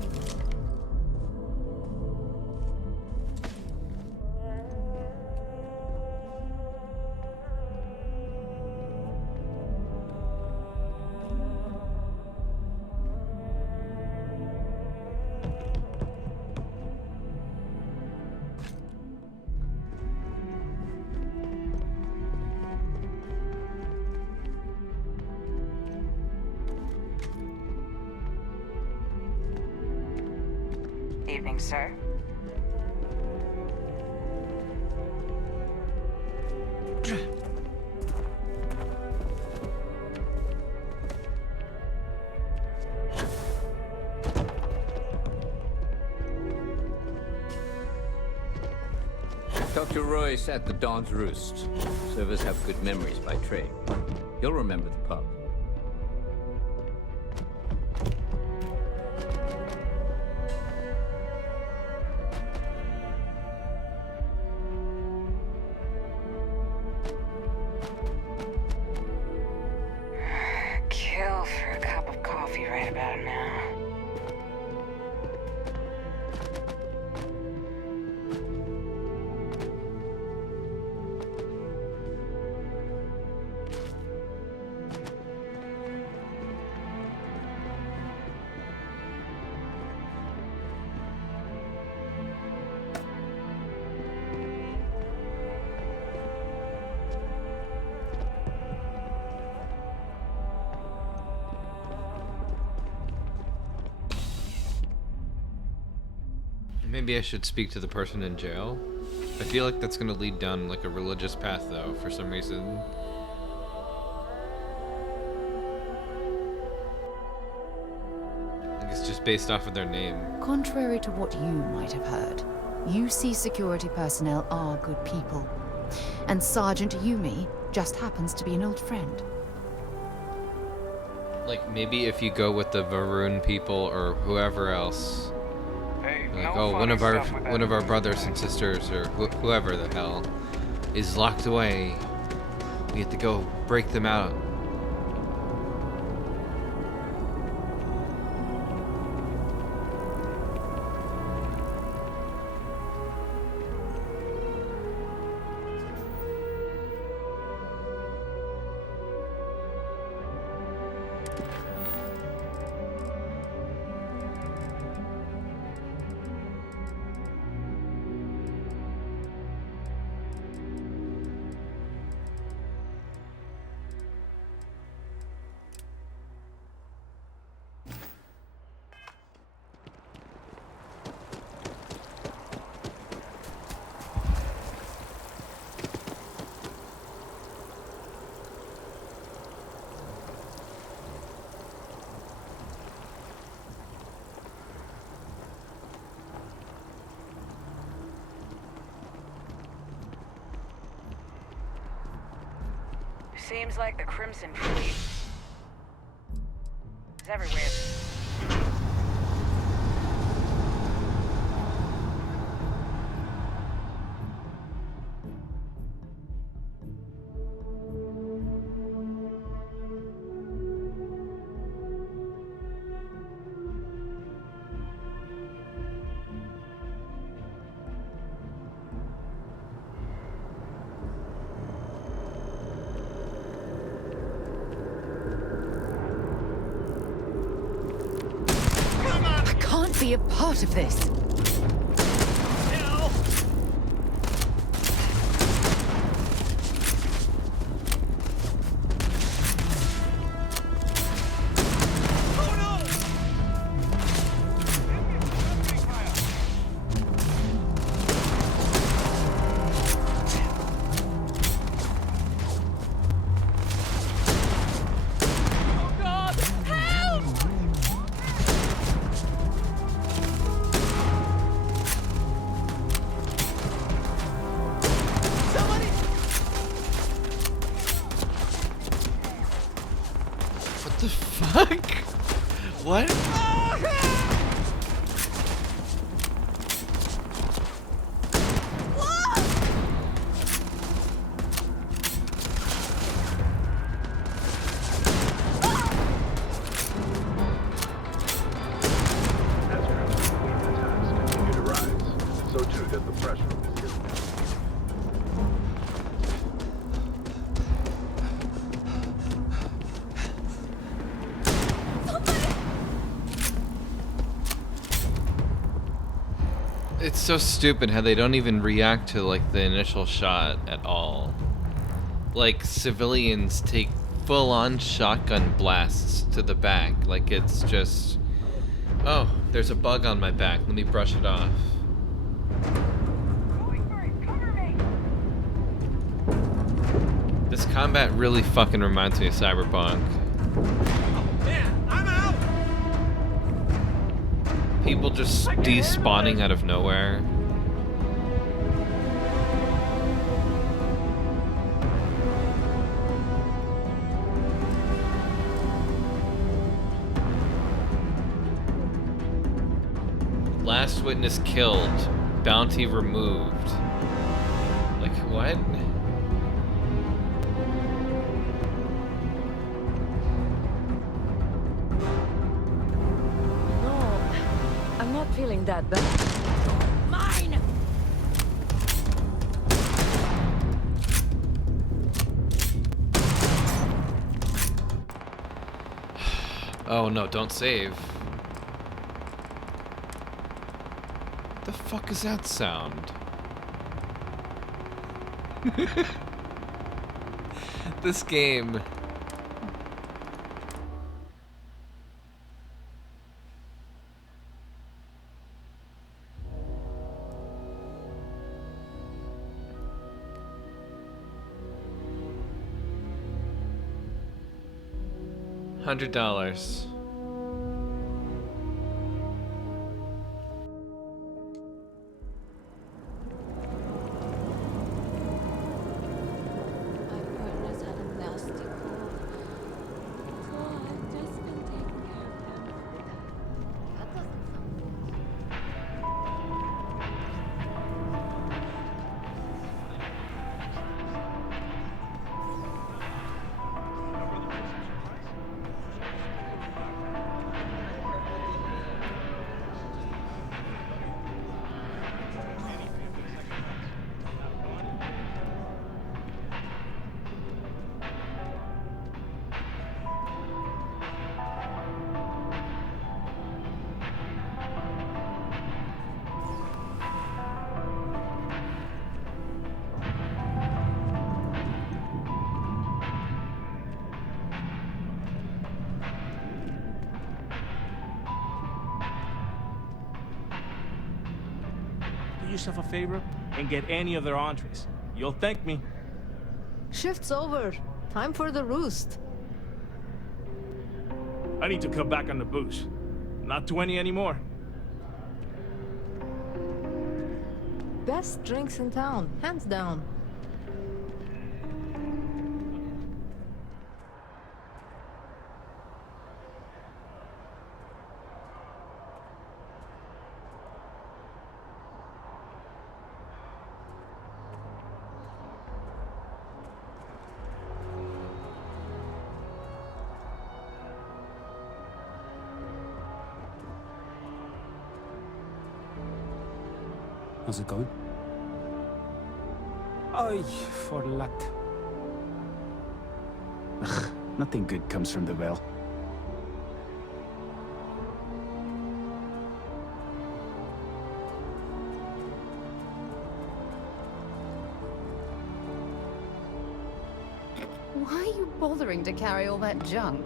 Evening, sir. Dr. Royce at the Dawn's Roost. Servers have good memories by trade. You'll remember the pub. Kill for a cup of coffee right about now. Maybe I should speak to the person in jail. I feel like that's gonna lead down like a religious path though, for some reason. I think it's just based off of their name. Contrary to what you might have heard, UC security personnel are good people. And Sergeant Yumi just happens to be an old friend. Like maybe if you go with the Varun people or whoever else. Like, oh, one of our brothers and sisters, or whoever the hell, is locked away. We have to go break them out. Seems like the Crimson Fleet is everywhere. Be a part of this. What? Continue to rise. So too does the pressure of the system. It's so stupid how they don't even react to like the initial shot at all. Like civilians take full-on shotgun blasts to the back. Like it's just, oh, there's a bug on my back. Let me brush it off. This combat really fucking reminds me of Cyberpunk. People just despawning out of nowhere. Last witness killed. Bounty removed. Like, what? I'm not feeling that bad. Mine! Oh no, don't save. What the fuck is that sound? This game. $100. Do yourself a favor and get any of their entrees. You'll thank me. Shift's over. Time for the roost. I need to cut back on the booze. Not 20 anymore. Best drinks in town, hands down. How's it going? Ay, for luck. Ugh, nothing good comes from the well. Why are you bothering to carry all that junk?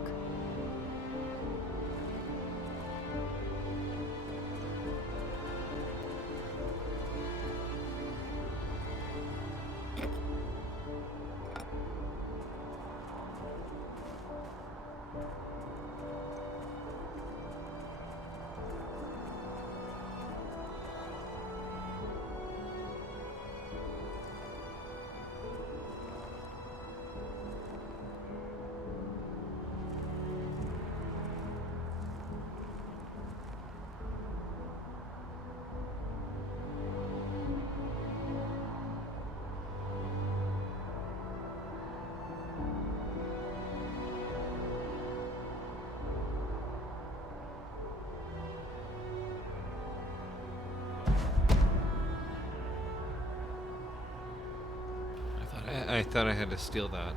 I thought I had to steal that.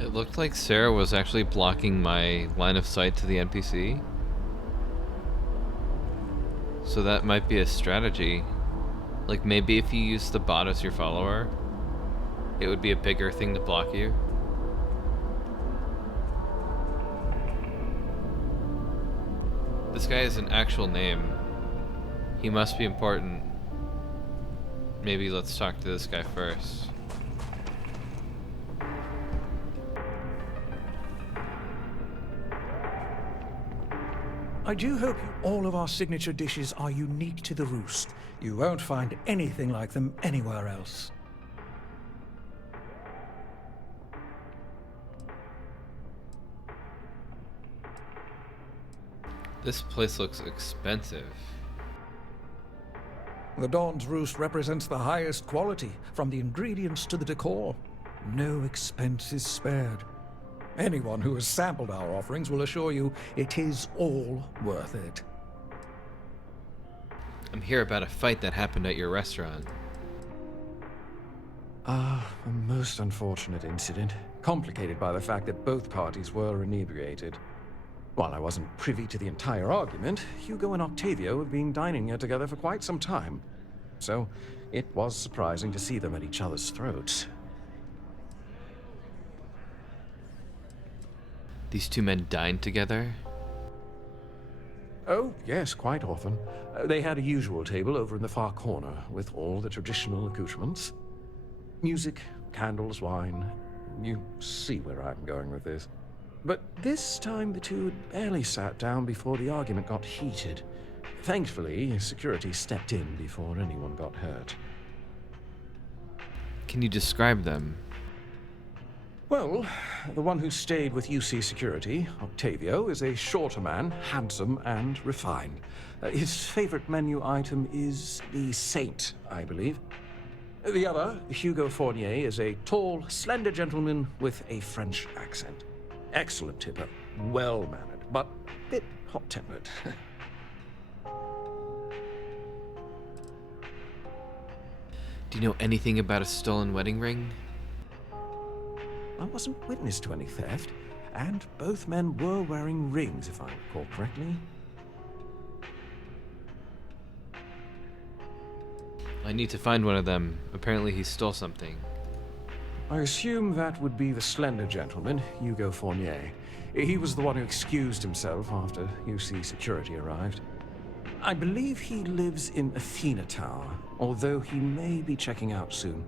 It looked like Sarah was actually blocking my line of sight to the NPC. So that might be a strategy. Like maybe if you use the bot as your follower, it would be a bigger thing to block you. This guy has an actual name. He must be important. Maybe let's talk to this guy first. I do hope all of our signature dishes are unique to the Roost. You won't find anything like them anywhere else. This place looks expensive. The Dawn's Roost represents the highest quality, from the ingredients to the decor. No expense is spared. Anyone who has sampled our offerings will assure you it is all worth it. I'm here about a fight that happened at your restaurant. A most unfortunate incident, complicated by the fact that both parties were inebriated. While I wasn't privy to the entire argument, Hugo and Octavio have been dining here together for quite some time. So, it was surprising to see them at each other's throats. These two men dined together? Oh, yes, quite often. They had a usual table over in the far corner, with all the traditional accoutrements. Music, candles, wine. You see where I'm going with this. But this time the two had barely sat down before the argument got heated. Thankfully, security stepped in before anyone got hurt. Can you describe them? Well, the one who stayed with UC Security, Octavio, is a shorter man, handsome and refined. His favorite menu item is the Saint, I believe. The other, Hugo Fournier, is a tall, slender gentleman with a French accent. Excellent tipper, well-mannered, but a bit hot-tempered. Do you know anything about a stolen wedding ring? I wasn't witness to any theft, and both men were wearing rings, if I recall correctly. I need to find one of them. Apparently he stole something. I assume that would be the slender gentleman, Hugo Fournier. He was the one who excused himself after UC Security arrived. I believe he lives in Athena Tower, although he may be checking out soon.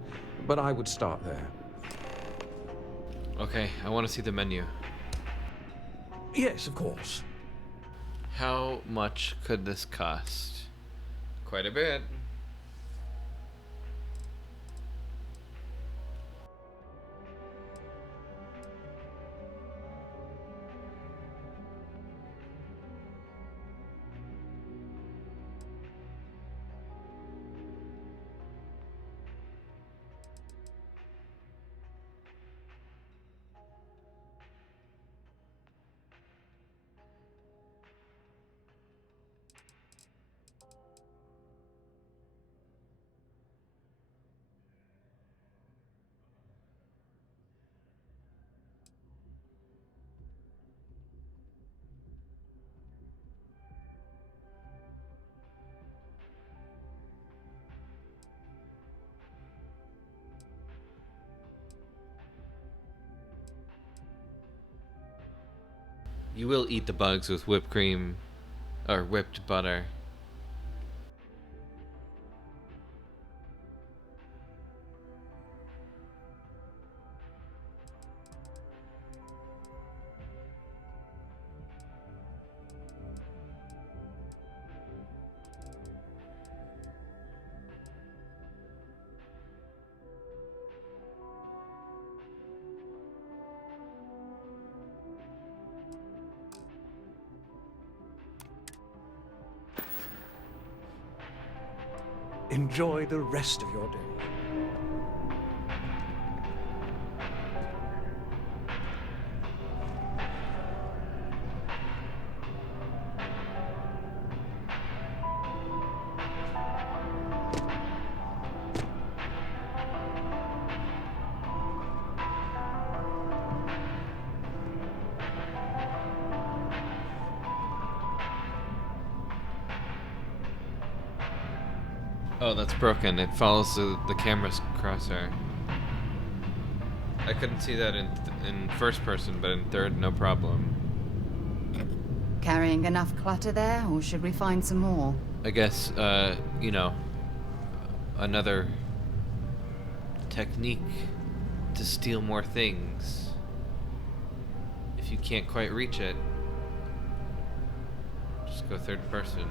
But I would start there. Okay, I want to see the menu. Yes, of course. How much could this cost? Quite a bit. You will eat the bugs with whipped cream or whipped butter. Enjoy the rest of your day. Oh, that's broken. It follows the camera's crosshair. I couldn't see that in first person, but in third, no problem. Carrying enough clutter there, or should we find some more? I guess, you know, another technique to steal more things. If you can't quite reach it, just go third person.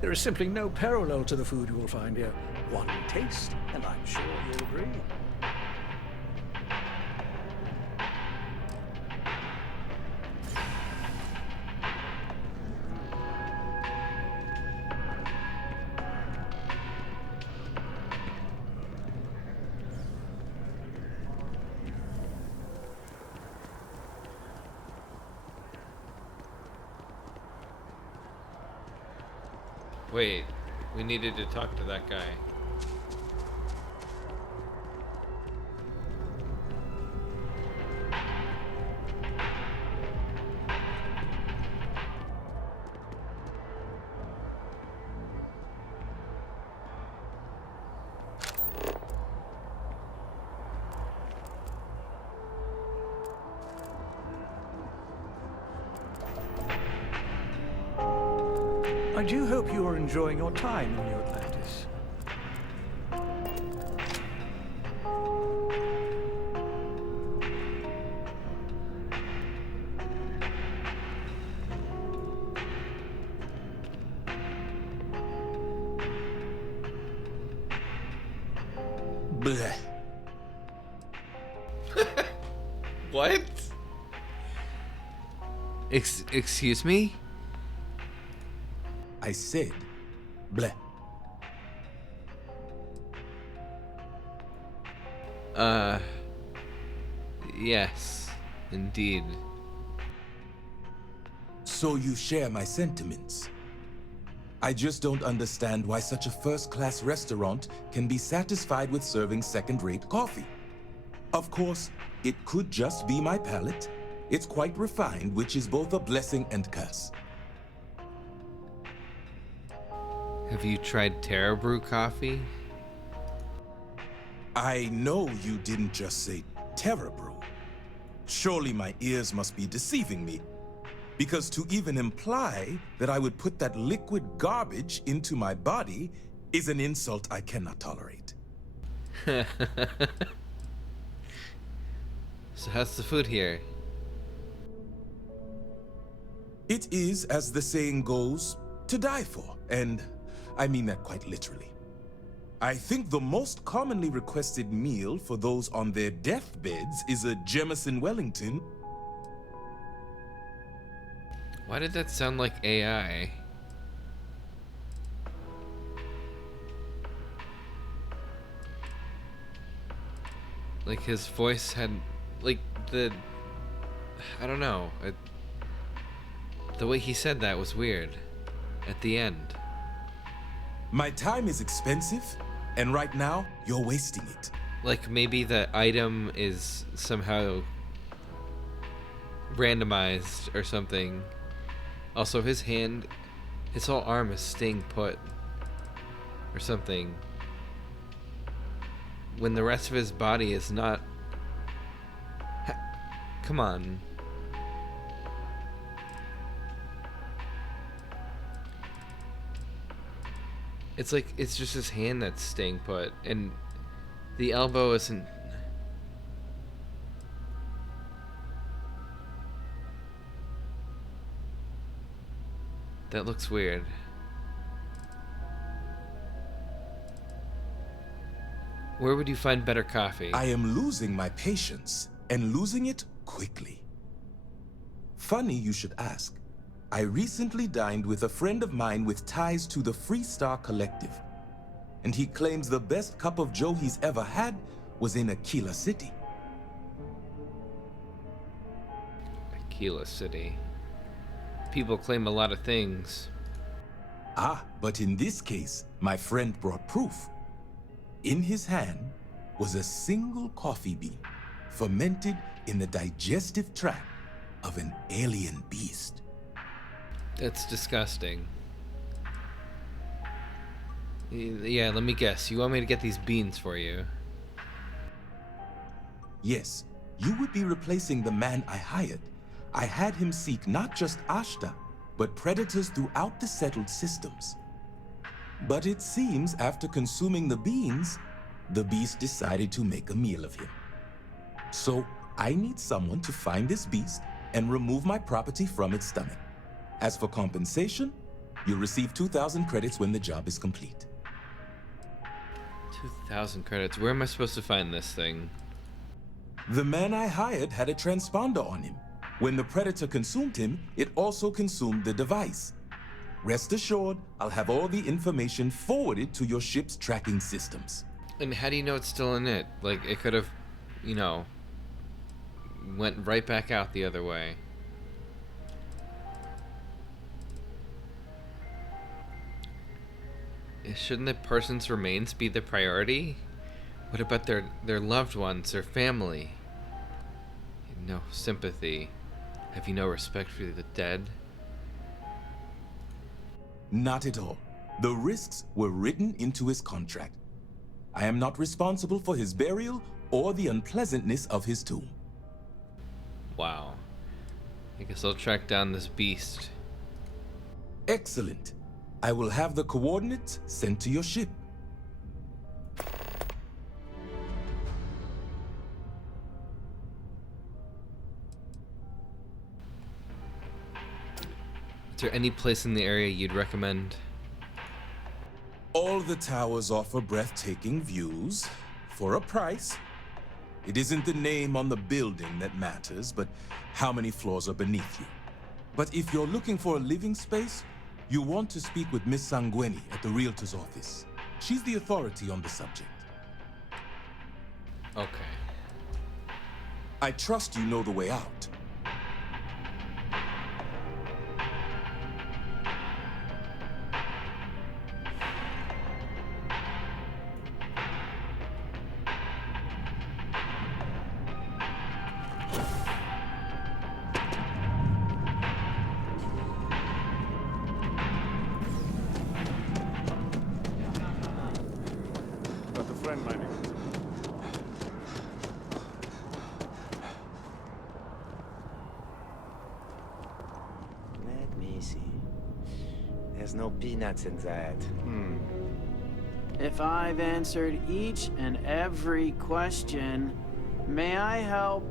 There is simply no parallel to the food you will find here. One taste, and I'm sure you'll agree. Wait, we needed to talk to that guy. I do hope you are enjoying your time in New Atlantis. Bleh. What? Excuse me? I said, bleh. Yes, indeed. So you share my sentiments. I just don't understand why such a first-class restaurant can be satisfied with serving second-rate coffee. Of course, it could just be my palate. It's quite refined, which is both a blessing and curse. Have you tried Terra Brew coffee? I know you didn't just say Terra Brew. Surely my ears must be deceiving me. Because to even imply that I would put that liquid garbage into my body is an insult I cannot tolerate. So how's the food here? It is, as the saying goes, to die for, and I mean that quite literally. I think the most commonly requested meal for those on their deathbeds is a Jemison Wellington. Why did that sound like AI? Like his voice had, like I don't know. The way he said that was weird. At the end. My time is expensive, and right now, you're wasting it. Like maybe the item is somehow randomized or something. Also, his whole arm is staying put or something. When the rest of his body is not. Come on. It's like, it's just his hand that's staying put, and the elbow isn't. That looks weird. Where would you find better coffee? I am losing my patience, and losing it quickly. Funny you should ask. I recently dined with a friend of mine with ties to the Freestar Collective, and he claims the best cup of joe he's ever had was in Aquila City. Aquila City. People claim a lot of things. Ah, but in this case, my friend brought proof. In his hand was a single coffee bean, fermented in the digestive tract of an alien beast. That's disgusting. Yeah, let me guess. You want me to get these beans for you? Yes, you would be replacing the man I hired. I had him seek not just Ashta, but predators throughout the settled systems. But it seems after consuming the beans, the beast decided to make a meal of him. So I need someone to find this beast and remove my property from its stomach. As for compensation, you'll receive 2,000 credits when the job is complete. 2,000 credits. Where am I supposed to find this thing? The man I hired had a transponder on him. When the predator consumed him, it also consumed the device. Rest assured, I'll have all the information forwarded to your ship's tracking systems. And how do you know it's still in it? Like, it could have, you know, went right back out the other way. Shouldn't the person's remains be the priority? What about their loved ones, their family? No sympathy. Have you no respect for the dead? Not at all. The risks were written into his contract. I am not responsible for his burial or the unpleasantness of his tomb. Wow. I guess I'll track down this beast. Excellent. I will have the coordinates sent to your ship. Is there any place in the area you'd recommend? All the towers offer breathtaking views for a price. It isn't the name on the building that matters, but how many floors are beneath you. But if you're looking for a living space, you want to speak with Miss Sanguini at the Realtor's office. She's the authority on the subject. Okay. I trust you know the way out. Got a friend mining. Let me see. There's no peanuts in that. If I've answered each and every question, may I help?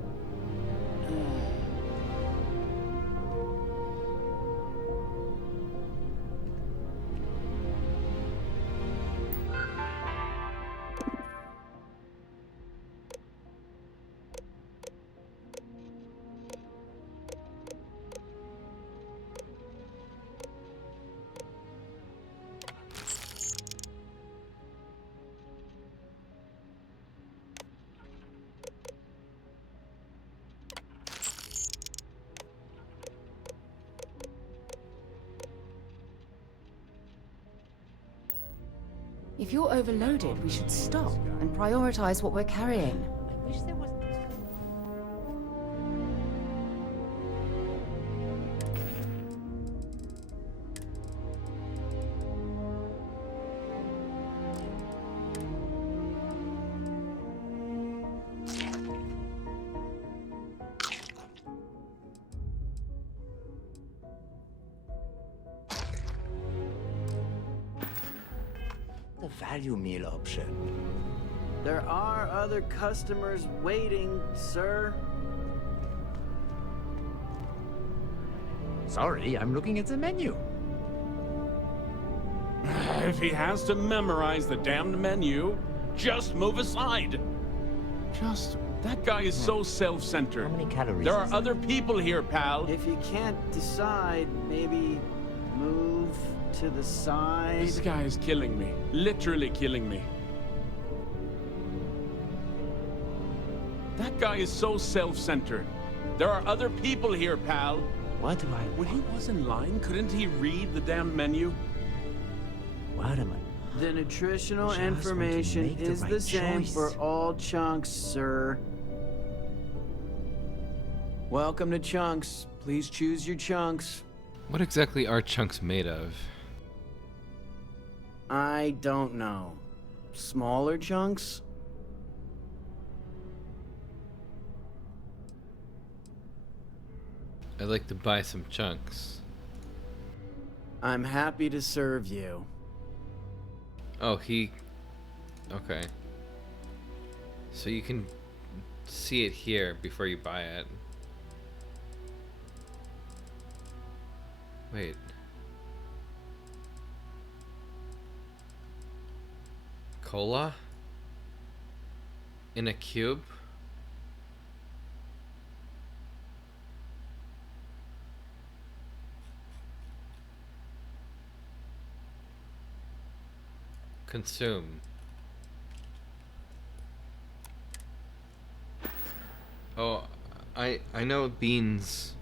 If you're overloaded, we should stop and prioritize what we're carrying. I wish there was... The value meal option. There are other customers waiting, sir. Sorry, I'm looking at the menu. If he has to memorize the damned menu, just move aside. Just That guy is so self-centered. How many calories There are is other people here, pal. If you can't decide, maybe move to the side. This guy is killing me. Literally killing me. That guy is so self-centered. There are other people here, pal. Why do I... When he was in line, couldn't he read the damn menu? What am I... The nutritional Just want to information make the is right the same choice. for all chunks, sir. Welcome to Chunks. Please choose your chunks. What exactly are chunks made of? I don't know. Smaller chunks? I'd like to buy some chunks. I'm happy to serve you. Oh, he... Okay. So you can see it here before you buy it. Wait. Cola? In a cube? Consume. Oh, I know beans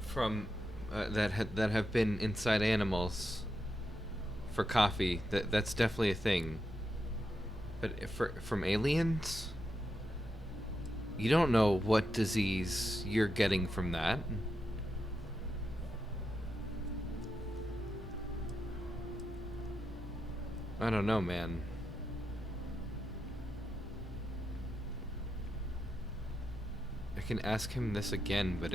from that have been inside animals for coffee. That's definitely a thing. But from aliens, you don't know what disease you're getting from that. I don't know, man. I can ask him this again, but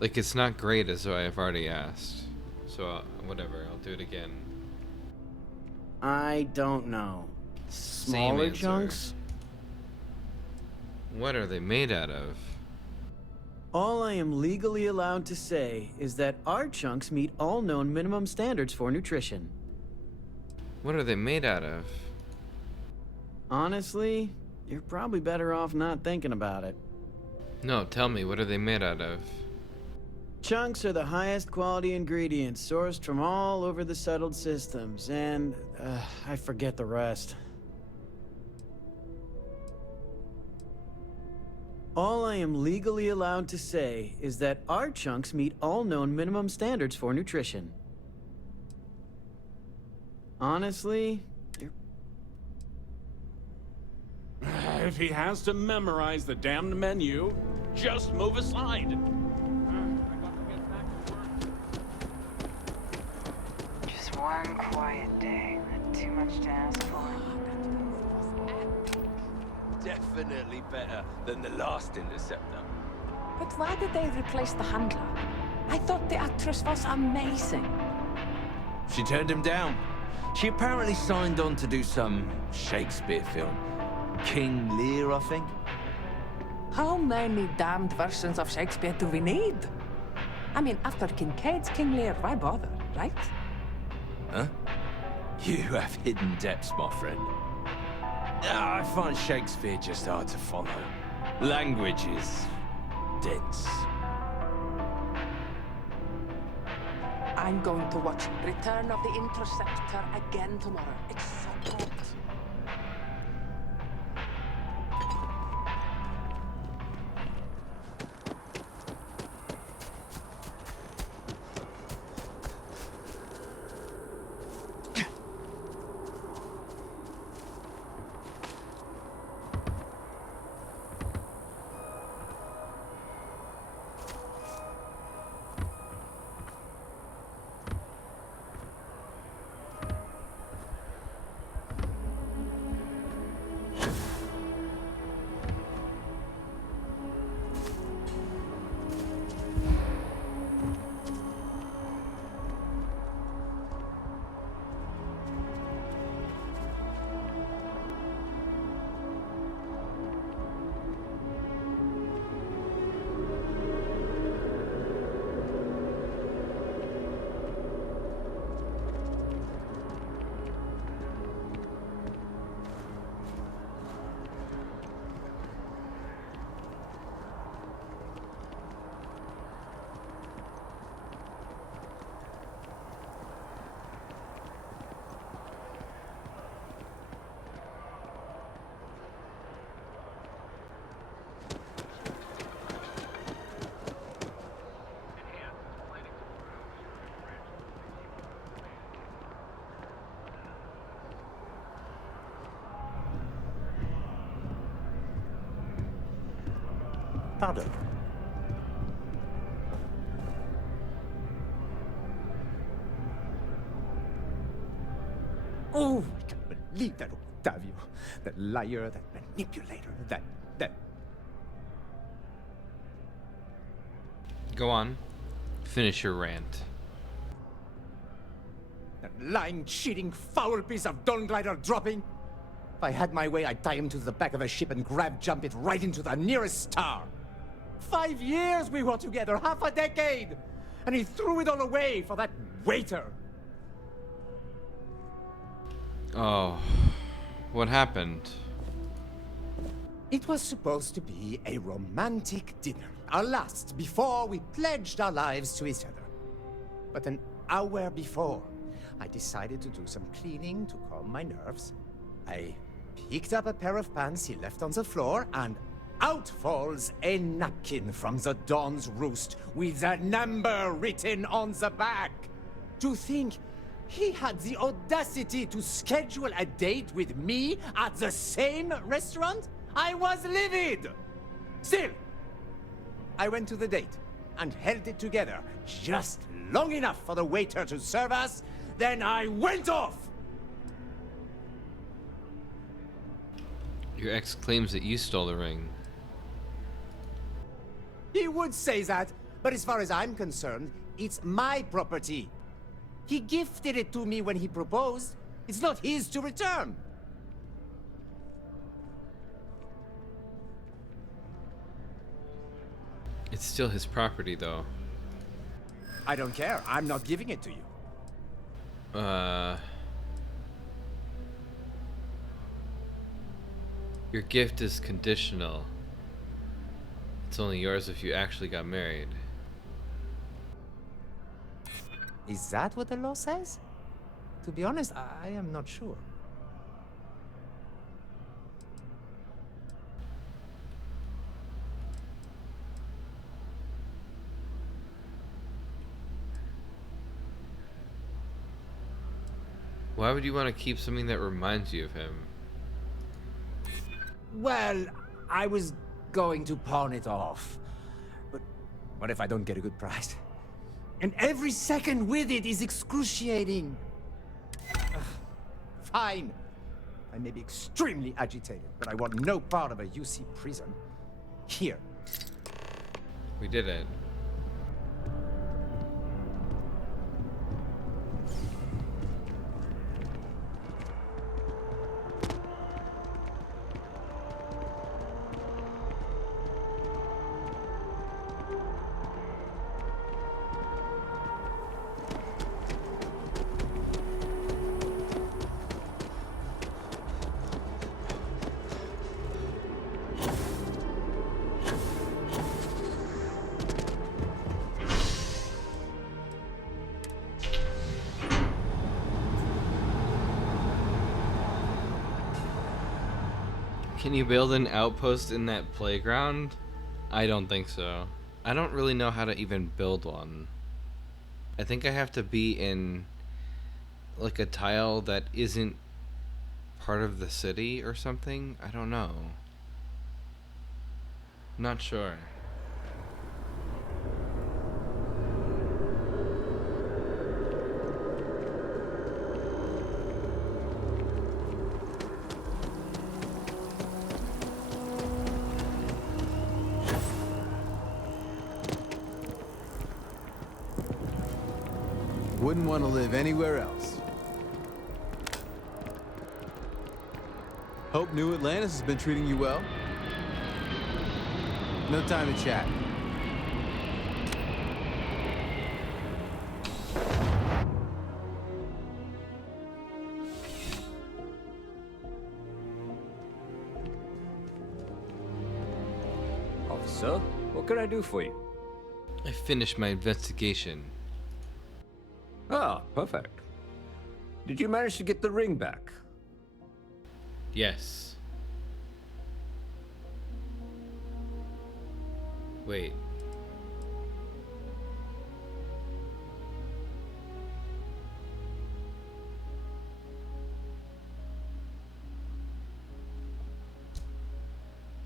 it's not great as though I've already asked. So, whatever, I'll do it again. I don't know. Same Smaller answer. chunks? What are they made out of? All I am legally allowed to say is that our chunks meet all known minimum standards for nutrition. What are they made out of? Honestly, you're probably better off not thinking about it. No, tell me, what are they made out of? Chunks are the highest quality ingredients sourced from all over the settled systems, and I forget the rest. All I am legally allowed to say is that our chunks meet all known minimum standards for nutrition. Honestly, you're... If he has to memorize the damned menu, just move aside. Just one quiet day. Not too much to ask for. Definitely better than the last Interceptor. But why did they replace the handler? I thought the actress was amazing. She turned him down. She apparently signed on to do some Shakespeare film. King Lear, I think. How many damned versions of Shakespeare do we need? I mean, after Kincaid's King Lear, why bother, right? Huh? You have hidden depths, my friend. I find Shakespeare just hard to follow. Language is dense. I'm going to watch Return of the Interceptor again tomorrow. It's so good. Pardon? Oh, I can't believe that Octavio. That liar, that manipulator, that... Go on. Finish your rant. That lying, cheating, foul piece of Dawn Glider dropping. If I had my way, I'd tie him to the back of a ship and jump it right into the nearest star. 5 years we were together, half a decade! And he threw it all away for that waiter. Oh, what happened? It was supposed to be a romantic dinner, our last before we pledged our lives to each other. But an hour before, I decided to do some cleaning to calm my nerves. I picked up a pair of pants he left on the floor, and out falls a napkin from the Dawn's Roost with a number written on the back. To think he had the audacity to schedule a date with me at the same restaurant? I was livid! Still, I went to the date and held it together just long enough for the waiter to serve us, then I went off! Your ex claims that you stole the ring. He would say that, but as far as I'm concerned, it's my property. He gifted it to me when he proposed. It's not his to return. It's still his property, though. I don't care. I'm not giving it to you. Your gift is conditional. It's only yours if you actually got married. Is that what the law says? To be honest, I am not sure. Why would you want to keep something that reminds you of him? Well, I was going to pawn it off. But what if I don't get a good price? And every second with it is excruciating. Ugh, fine. I may be extremely agitated, but I want no part of a UC prison. Here. We did it. Can you build an outpost in that playground? I don't think so. I don't really know how to even build one. I think I have to be in like a tile that isn't part of the city or something. I don't know. Not sure. Wouldn't want to live anywhere else. Hope New Atlantis has been treating you well. No time to chat. Officer, what can I do for you? I finished my investigation. Ah, perfect. Did you manage to get the ring back? Yes. Wait.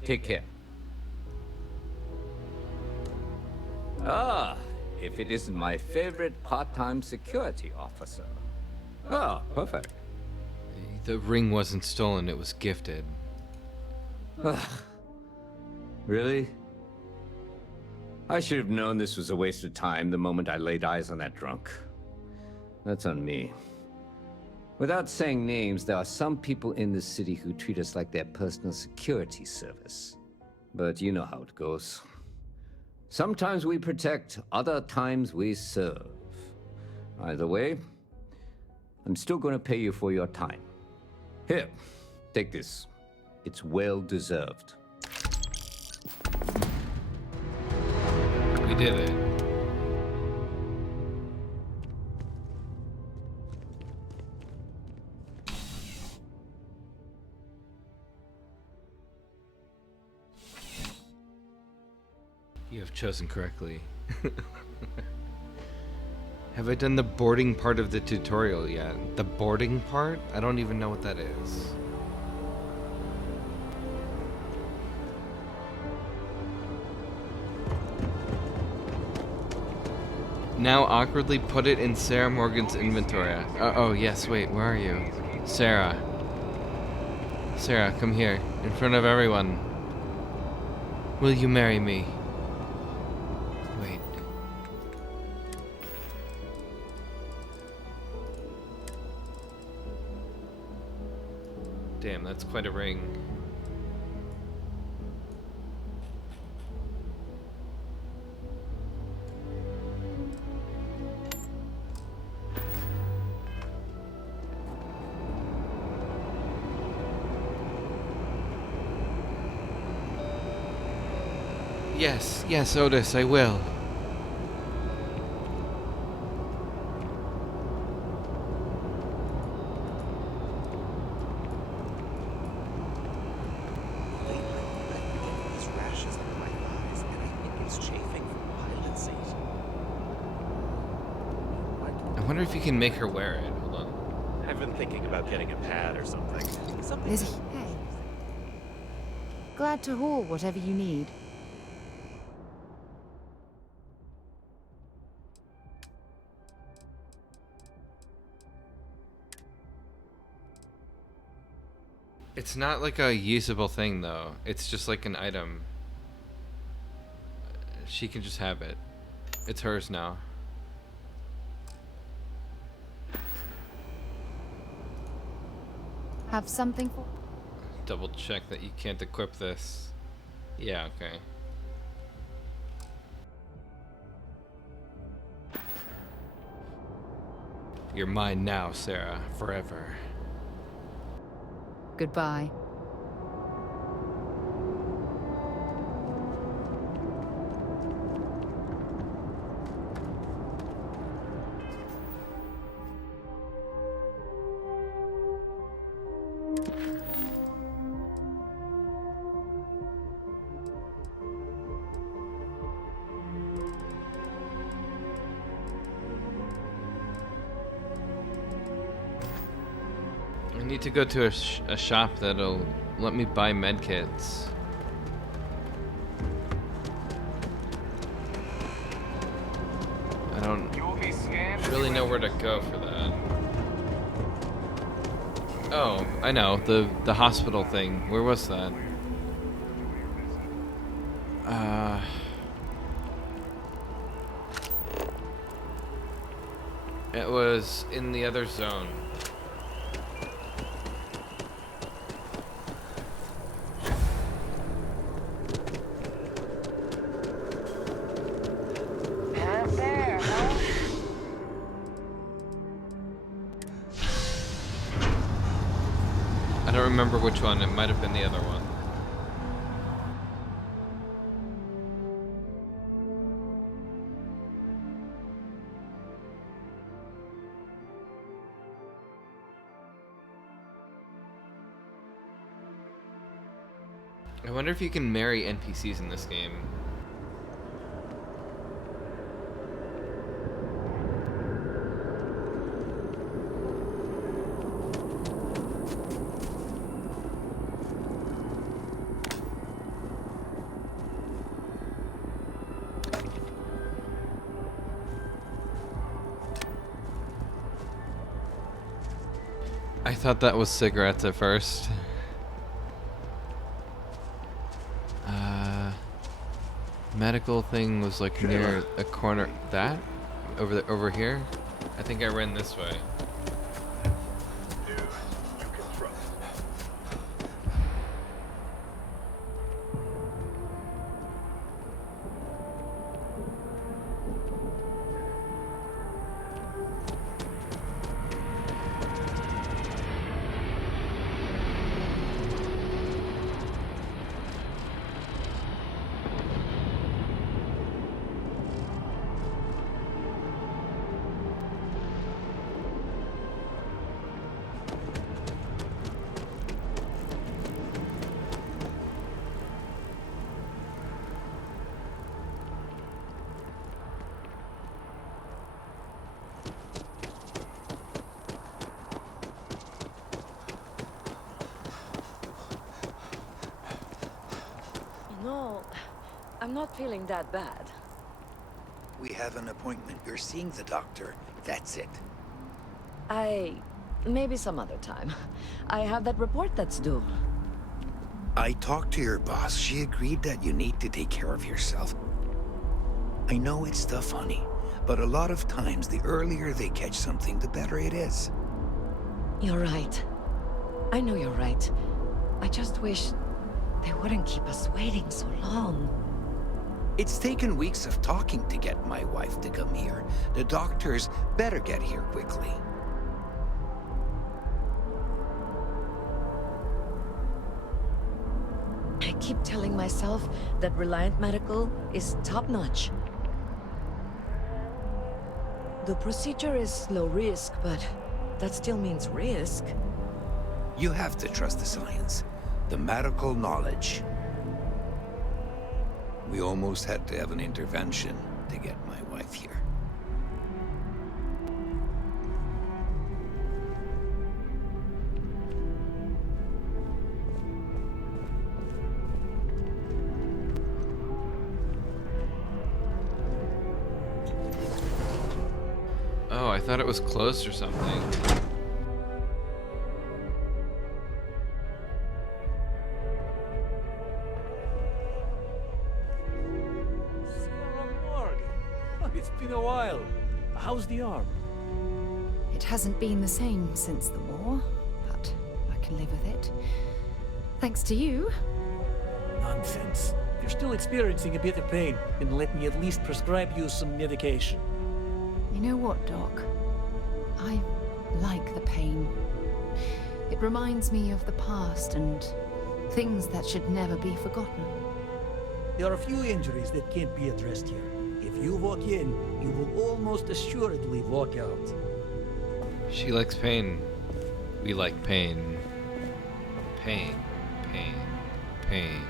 Take care. Ah, if it isn't my favorite part-time security officer. Ah, perfect. The ring wasn't stolen, it was gifted. Really? I should have known this was a waste of time the moment I laid eyes on that drunk. That's on me. Without saying names, there are some people in this city who treat us like their personal security service. But you know how it goes. Sometimes we protect, other times we serve. Either way, I'm still going to pay you for your time. Here, take this. It's well deserved. We did it. You have chosen correctly. Have I done the boarding part of the tutorial yet? The boarding part? I don't even know what that is. Now awkwardly put it in Sarah Morgan's inventory. Oh, yes, wait, where are you? Sarah. Sarah, come here. In front of everyone. Will you marry me? Wait. Damn, that's quite a ring. Yes, Otis, I will. These rashes under my eyes, and I think it's chafing from pilot seat. I wonder if you can make her wear it. Hold on. I've been thinking about getting a pad or something. Lizzie, hey. Glad to haul whatever you need. It's not like a usable thing, though. It's just like an item. She can just have it. It's hers now. Have something for... Double check that you can't equip this. Yeah, okay. You're mine now, Sarah. Forever. Goodbye. I need to go to a shop that'll let me buy medkits. I don't really know where to go for that. Oh, I know, the hospital thing. Where was that? It was in the other zone. I don't remember which one. It might have been the other one. I wonder if you can marry NPCs in this game. I thought that was cigarettes at first. Medical thing was like near a corner. That? Over here? I think I ran this way. No, I'm not feeling that bad. We have an appointment. You're seeing the doctor. That's it. Maybe some other time. I have that report that's due. I talked to your boss. She agreed that you need to take care of yourself. I know it's tough, honey, but a lot of times the earlier they catch something, the better it is. You're right. I know you're right. I just wish they wouldn't keep us waiting so long. It's taken weeks of talking to get my wife to come here. The doctors better get here quickly. I keep telling myself that Reliant Medical is top-notch. The procedure is low risk, but that still means risk. You have to trust the science, the medical knowledge. We almost had to have an intervention to get my wife here. Oh, I thought it was closed or something. It's been a while. How's the arm? It hasn't been the same since the war, but I can live with it. Thanks to you. Nonsense. If you're still experiencing a bit of pain, then let me at least prescribe you some medication. You know what, Doc? I like the pain. It reminds me of the past and things that should never be forgotten. There are a few injuries that can't be addressed here. If you walk in, you will almost assuredly walk out. She likes pain. We like pain. Pain. Pain. Pain.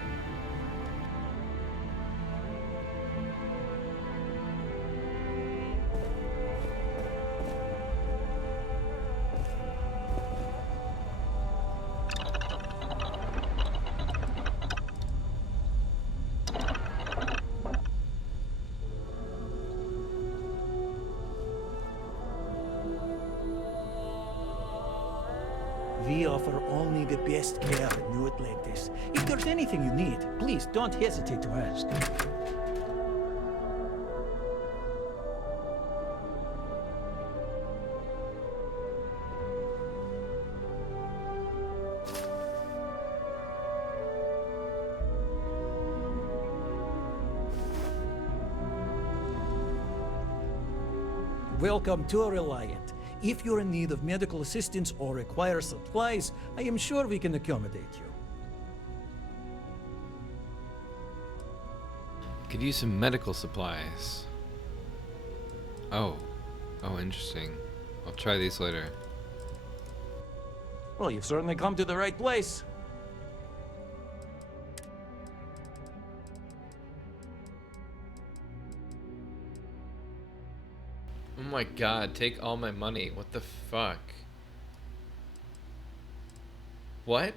We offer only the best care at New Atlantis. If there's anything you need, please don't hesitate to ask. Welcome to Reliant. If you're in need of medical assistance or require supplies, I am sure we can accommodate you. Could use some medical supplies. Oh. Oh, interesting. I'll try these later. Well, you've certainly come to the right place. Oh my god, take all my money. What the fuck? What?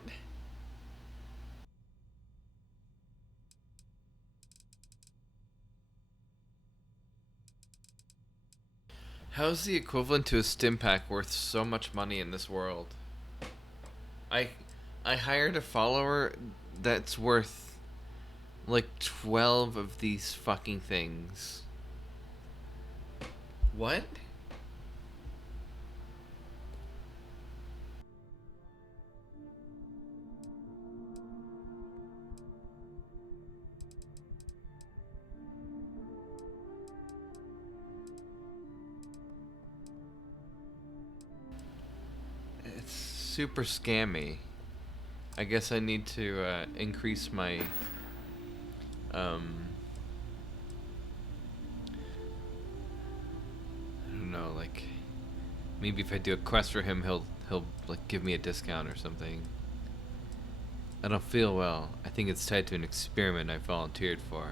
How's the equivalent to a stim pack worth so much money in this world? I hired a follower that's worth like 12 of these fucking things. What? It's super scammy. I guess I need to increase my I don't know, like maybe if I do a quest for him, he'll like give me a discount or something. I don't feel well. I think it's tied to an experiment I volunteered for.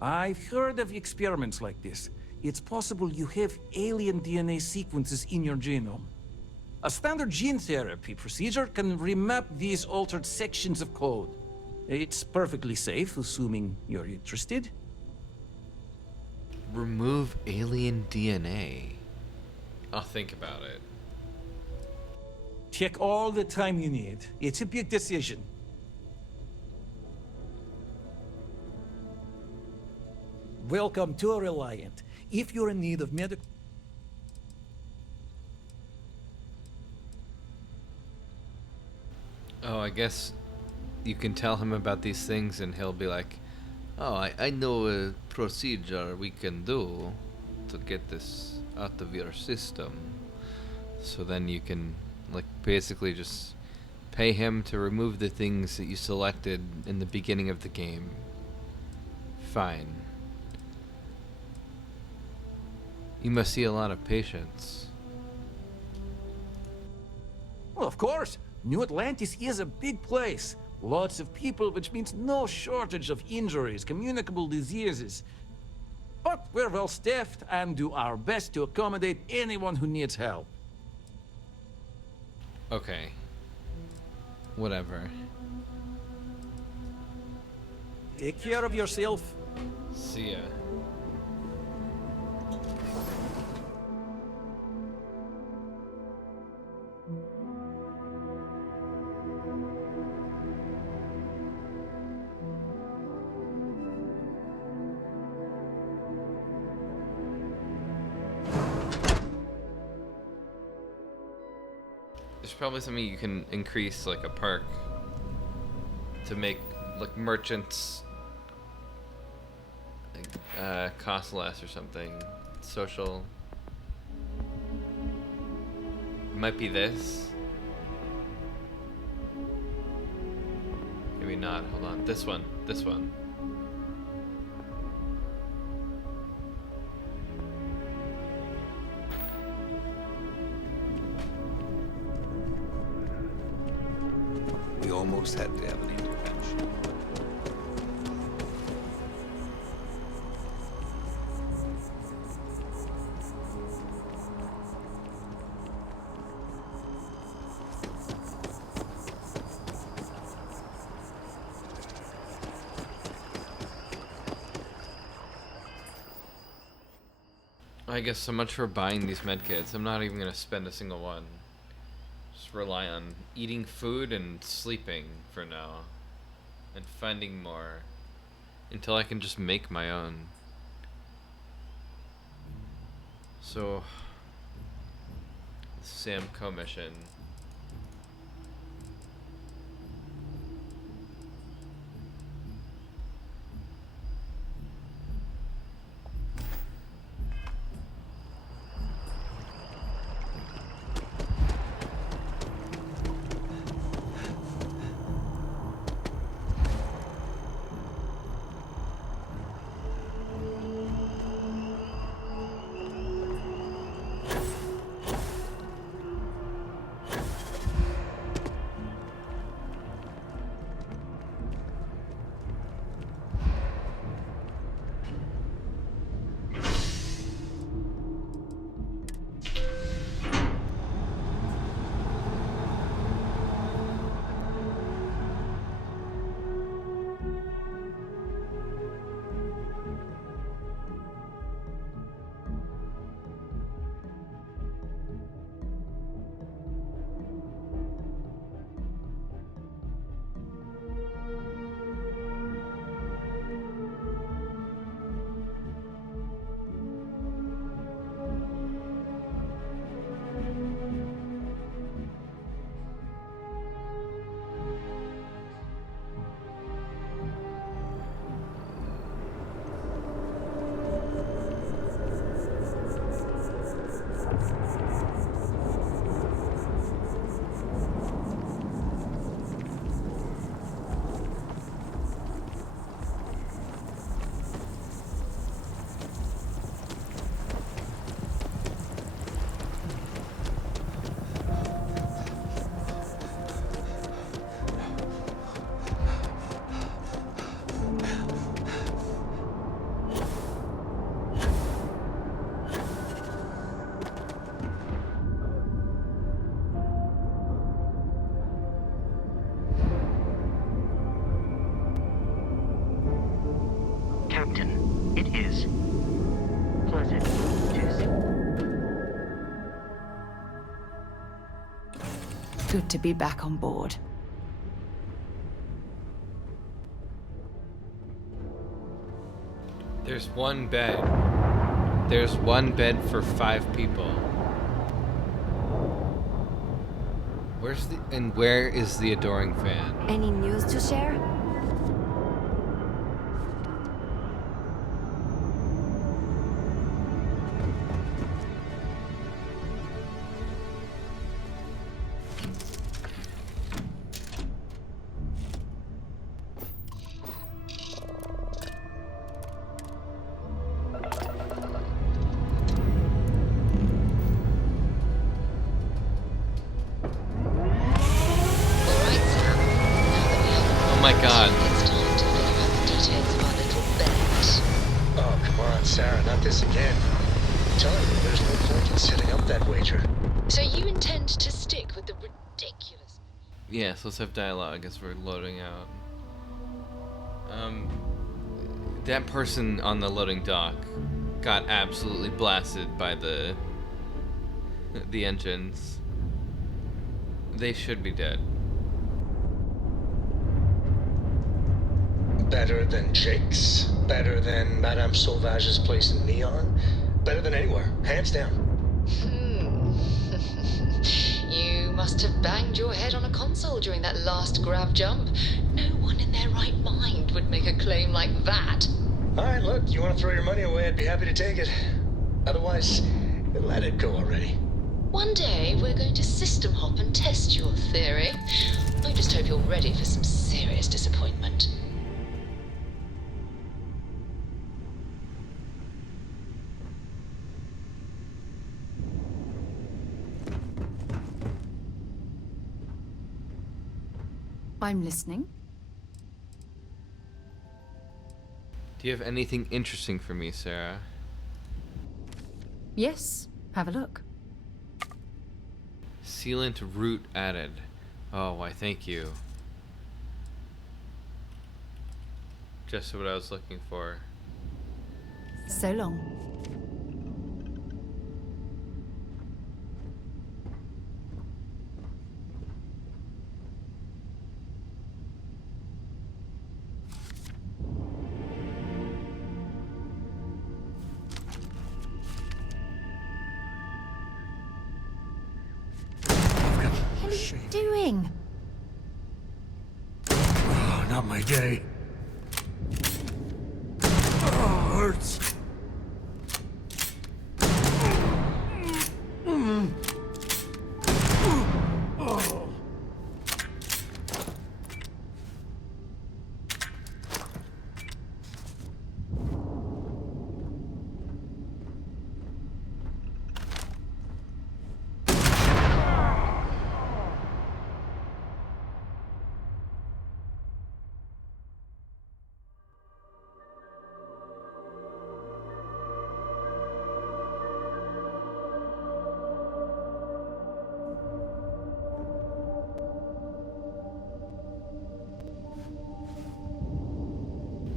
I've heard of experiments like this. It's possible you have alien DNA sequences in your genome. A standard gene therapy procedure can remap these altered sections of code. It's perfectly safe, assuming you're interested. Remove alien DNA. I'll think about it. Take all the time you need. It's a big decision. Welcome to Reliant. If you're in need of medical... Oh, I guess you can tell him about these things and he'll be like, oh, I know a procedure we can do to get this out of your system. So then you can, like, basically just pay him to remove the things that you selected in the beginning of the game. Fine. You must see a lot of patients. Well, of course. New Atlantis is a big place. Lots of people, which means no shortage of injuries, communicable diseases. But we're well staffed and do our best to accommodate anyone who needs help. Okay. Whatever. Take care of yourself. See ya. There's probably something you can increase, like a perk, to make like merchants cost less or something. Social. It might be this. Maybe not. Hold on. This one. This one. We almost had to have an intervention. I guess so much for buying these medkits. I'm not even gonna spend a single one. Just rely on eating food and sleeping for now. And finding more. Until I can just make my own. So... Samco mission. good to be back on board. There's one bed. There's one bed for 5 people. Where is the adoring fan? Any news to share? Oh my god. Oh, come on, Sarah, not this again. I'm telling you, there's no point in setting up that wager. So you intend to stick with the ridiculous... Yes, let's have dialogue as we're loading out. That person on the loading dock got absolutely blasted by the engines. They should be dead. Better than Jake's? Better than Madame Sauvage's place in Neon? Better than anywhere, hands down. You must have banged your head on a console during that last grav jump. No one in their right mind would make a claim like that. Alright, look, you want to throw your money away, I'd be happy to take it. Otherwise, let it go already. One day, we're going to system hop and test your theory. I just hope you're ready for some serious disappointment. I'm listening. Do you have anything interesting for me, Sarah? Yes, have a look. Sealant root added. Oh, why thank you. Just what I was looking for. So long. Oh, shame. Doing? Oh, not my day. Oh, hurts. Oh.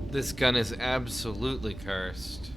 This gun is absolutely cursed.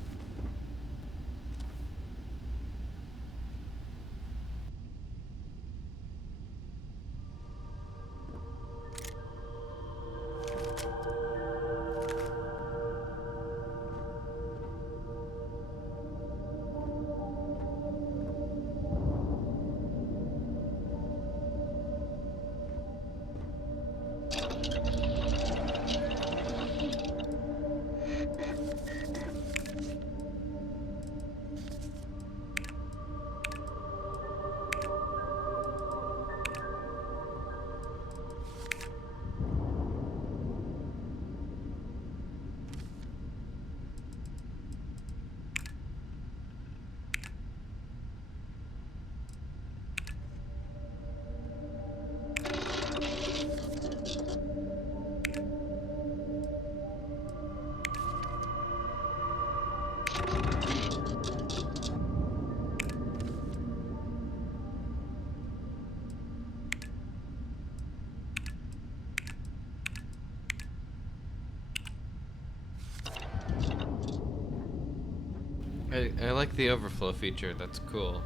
I like the overflow feature. That's cool.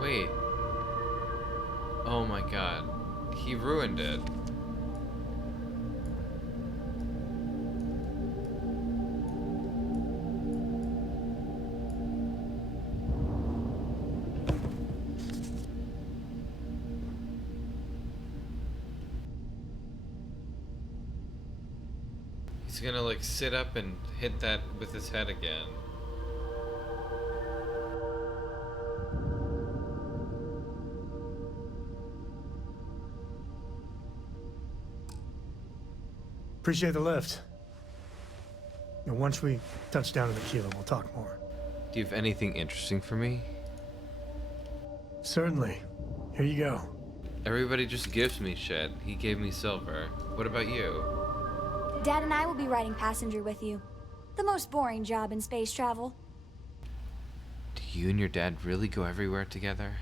Wait. Oh my god. He ruined it. He's gonna like sit up and hit that with his head again. Appreciate the lift. And once we touch down in the kilo, we'll talk more. Do you have anything interesting for me? Certainly. Here you go. Everybody just gives me shit. He gave me silver. What about you? Dad and I will be riding passenger with you. The most boring job in space travel. Do you and your dad really go everywhere together?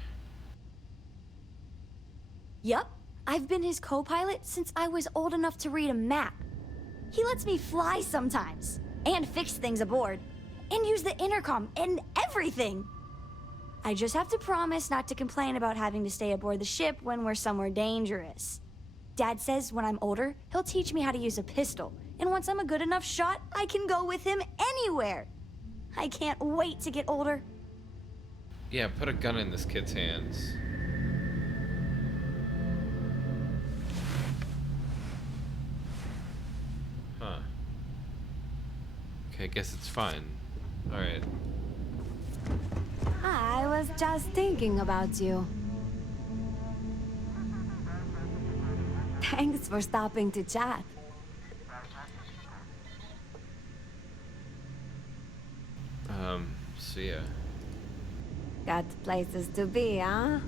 Yup. I've been his co-pilot since I was old enough to read a map. He lets me fly sometimes, and fix things aboard, and use the intercom and everything. I just have to promise not to complain about having to stay aboard the ship when we're somewhere dangerous. Dad says when I'm older, he'll teach me how to use a pistol, and once I'm a good enough shot, I can go with him anywhere. I can't wait to get older. Yeah, put a gun in this kid's hands. Huh. Okay, I guess it's fine. Alright. I was just thinking about you. Thanks for stopping to chat. See ya. Got places to be, huh?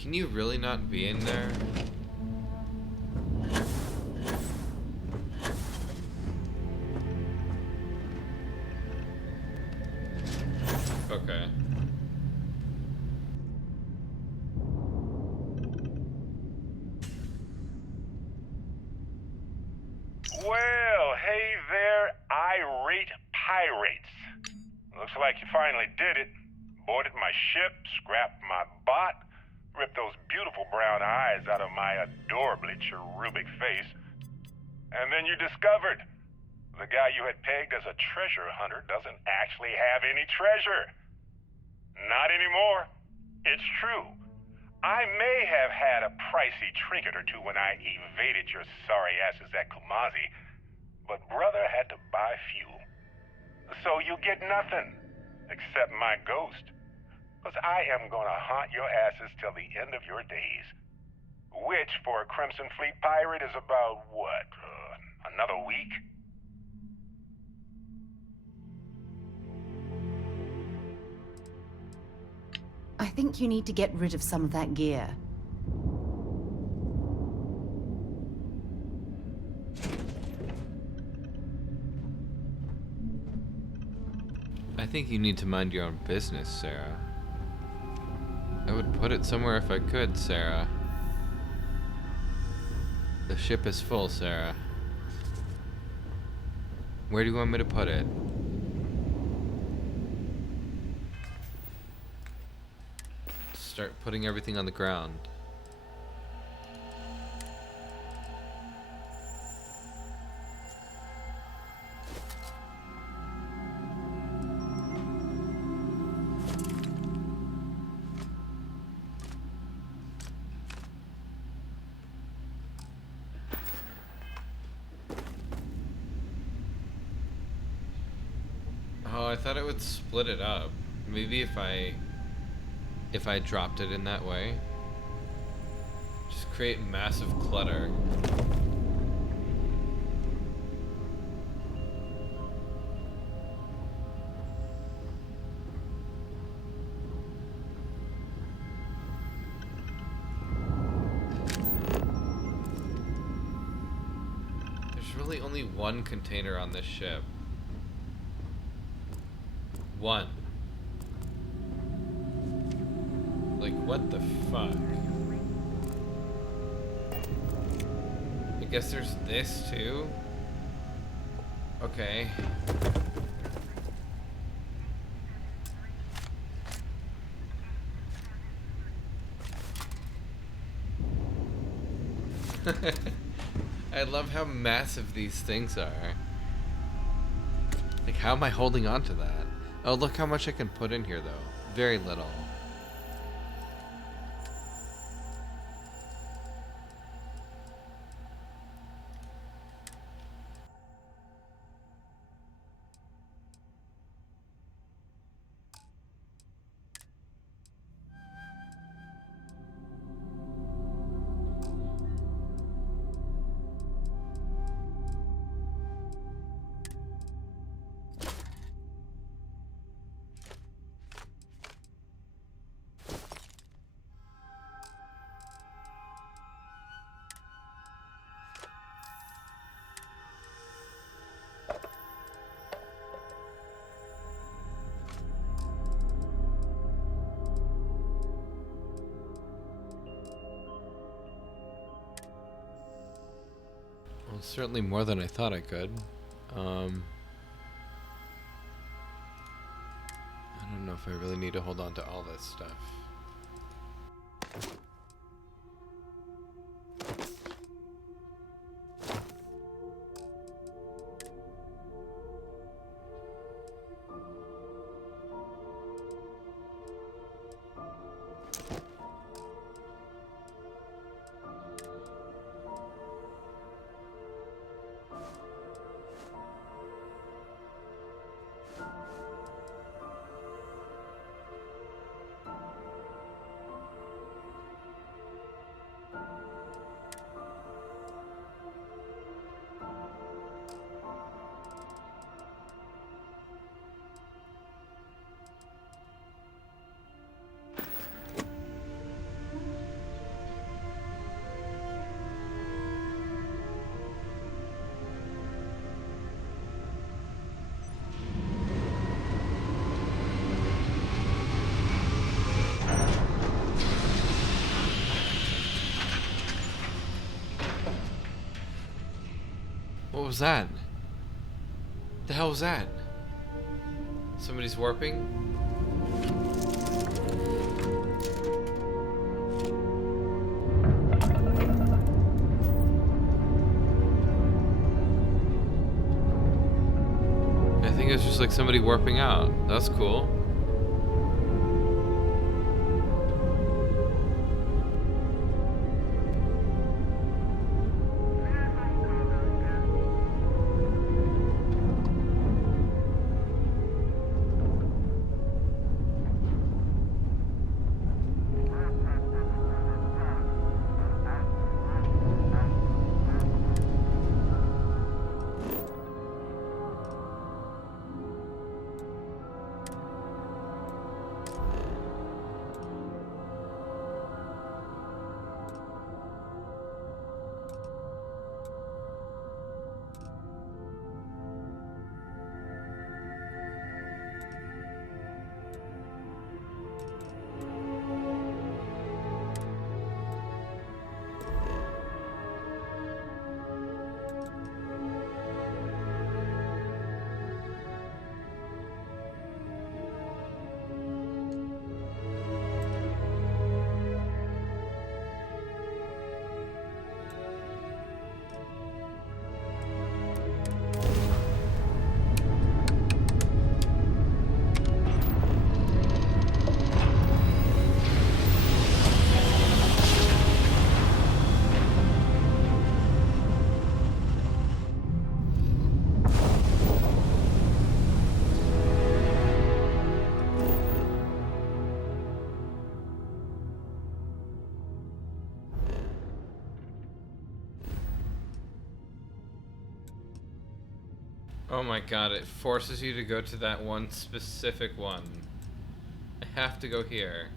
Can you really not be in there? Okay. Well, hey there, irate pirates. Looks like you finally did it. Boarded my ship, scrapped my bot, ripped those beautiful brown eyes out of my adorably cherubic face. And then you discovered the guy you had pegged as a treasure hunter doesn't actually have any treasure. Not anymore. It's true. I may have had a pricey trinket or two when I evaded your sorry asses at Kumazi, but brother had to buy fuel. So you get nothing, except my ghost. Because I am gonna haunt your asses till the end of your days. Which, for a Crimson Fleet pirate, is about, what, another week? I think you need to get rid of some of that gear. I think you need to mind your own business, Sarah. I would put it somewhere if I could, Sarah. The ship is full, Sarah. Where do you want me to put it? Start putting everything on the ground. Oh, I thought it would split it up. Maybe if I dropped it in that way. Just create massive clutter. There's literally only one container on this ship. One. Like, what the fuck? I guess there's this too? Okay. I love how massive these things are. Like, how am I holding on to that? Oh, look how much I can put in here, though. Very little. Well, certainly more than I thought I could. I don't know if I really need to hold on to all this stuff. What was that? The hell was that? Somebody's warping? I think it's just like somebody warping out. That's cool. Oh my god, it forces you to go to that one specific one. I have to go here.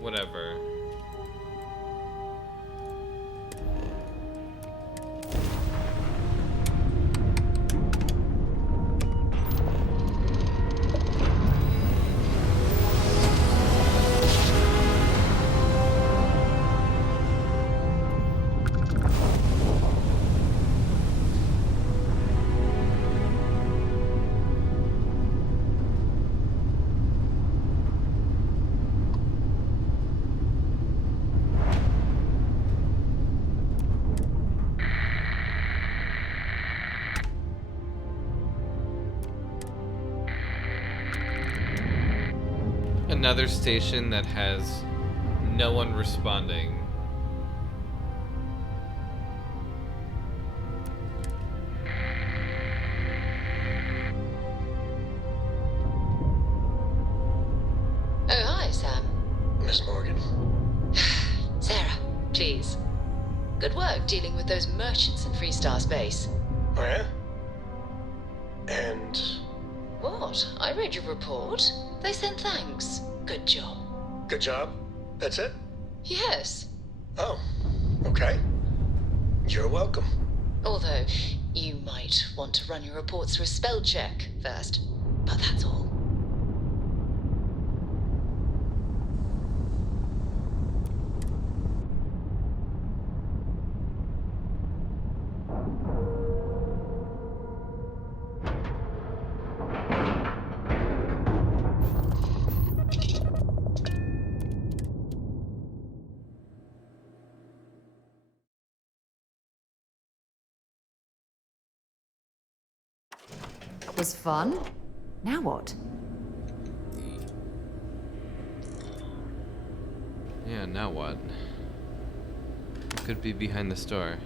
Whatever. another station that has no one responding. Oh, hi, Sam. Miss Morgan? Sarah, please. Good work dealing with those merchants in Freestar Space. Oh, yeah? And... What? I read your report. They sent thanks. Good job. Good job? That's it? Yes. Oh, okay. You're welcome. Although, you might want to run your reports through a spell check first. But that's all. Was fun. Now what? Yeah, now what? Could be behind the store.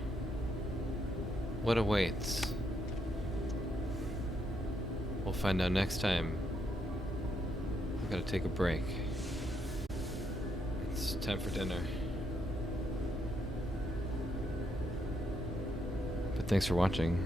What awaits? We'll find out next time. I gotta take a break. It's time for dinner. But thanks for watching.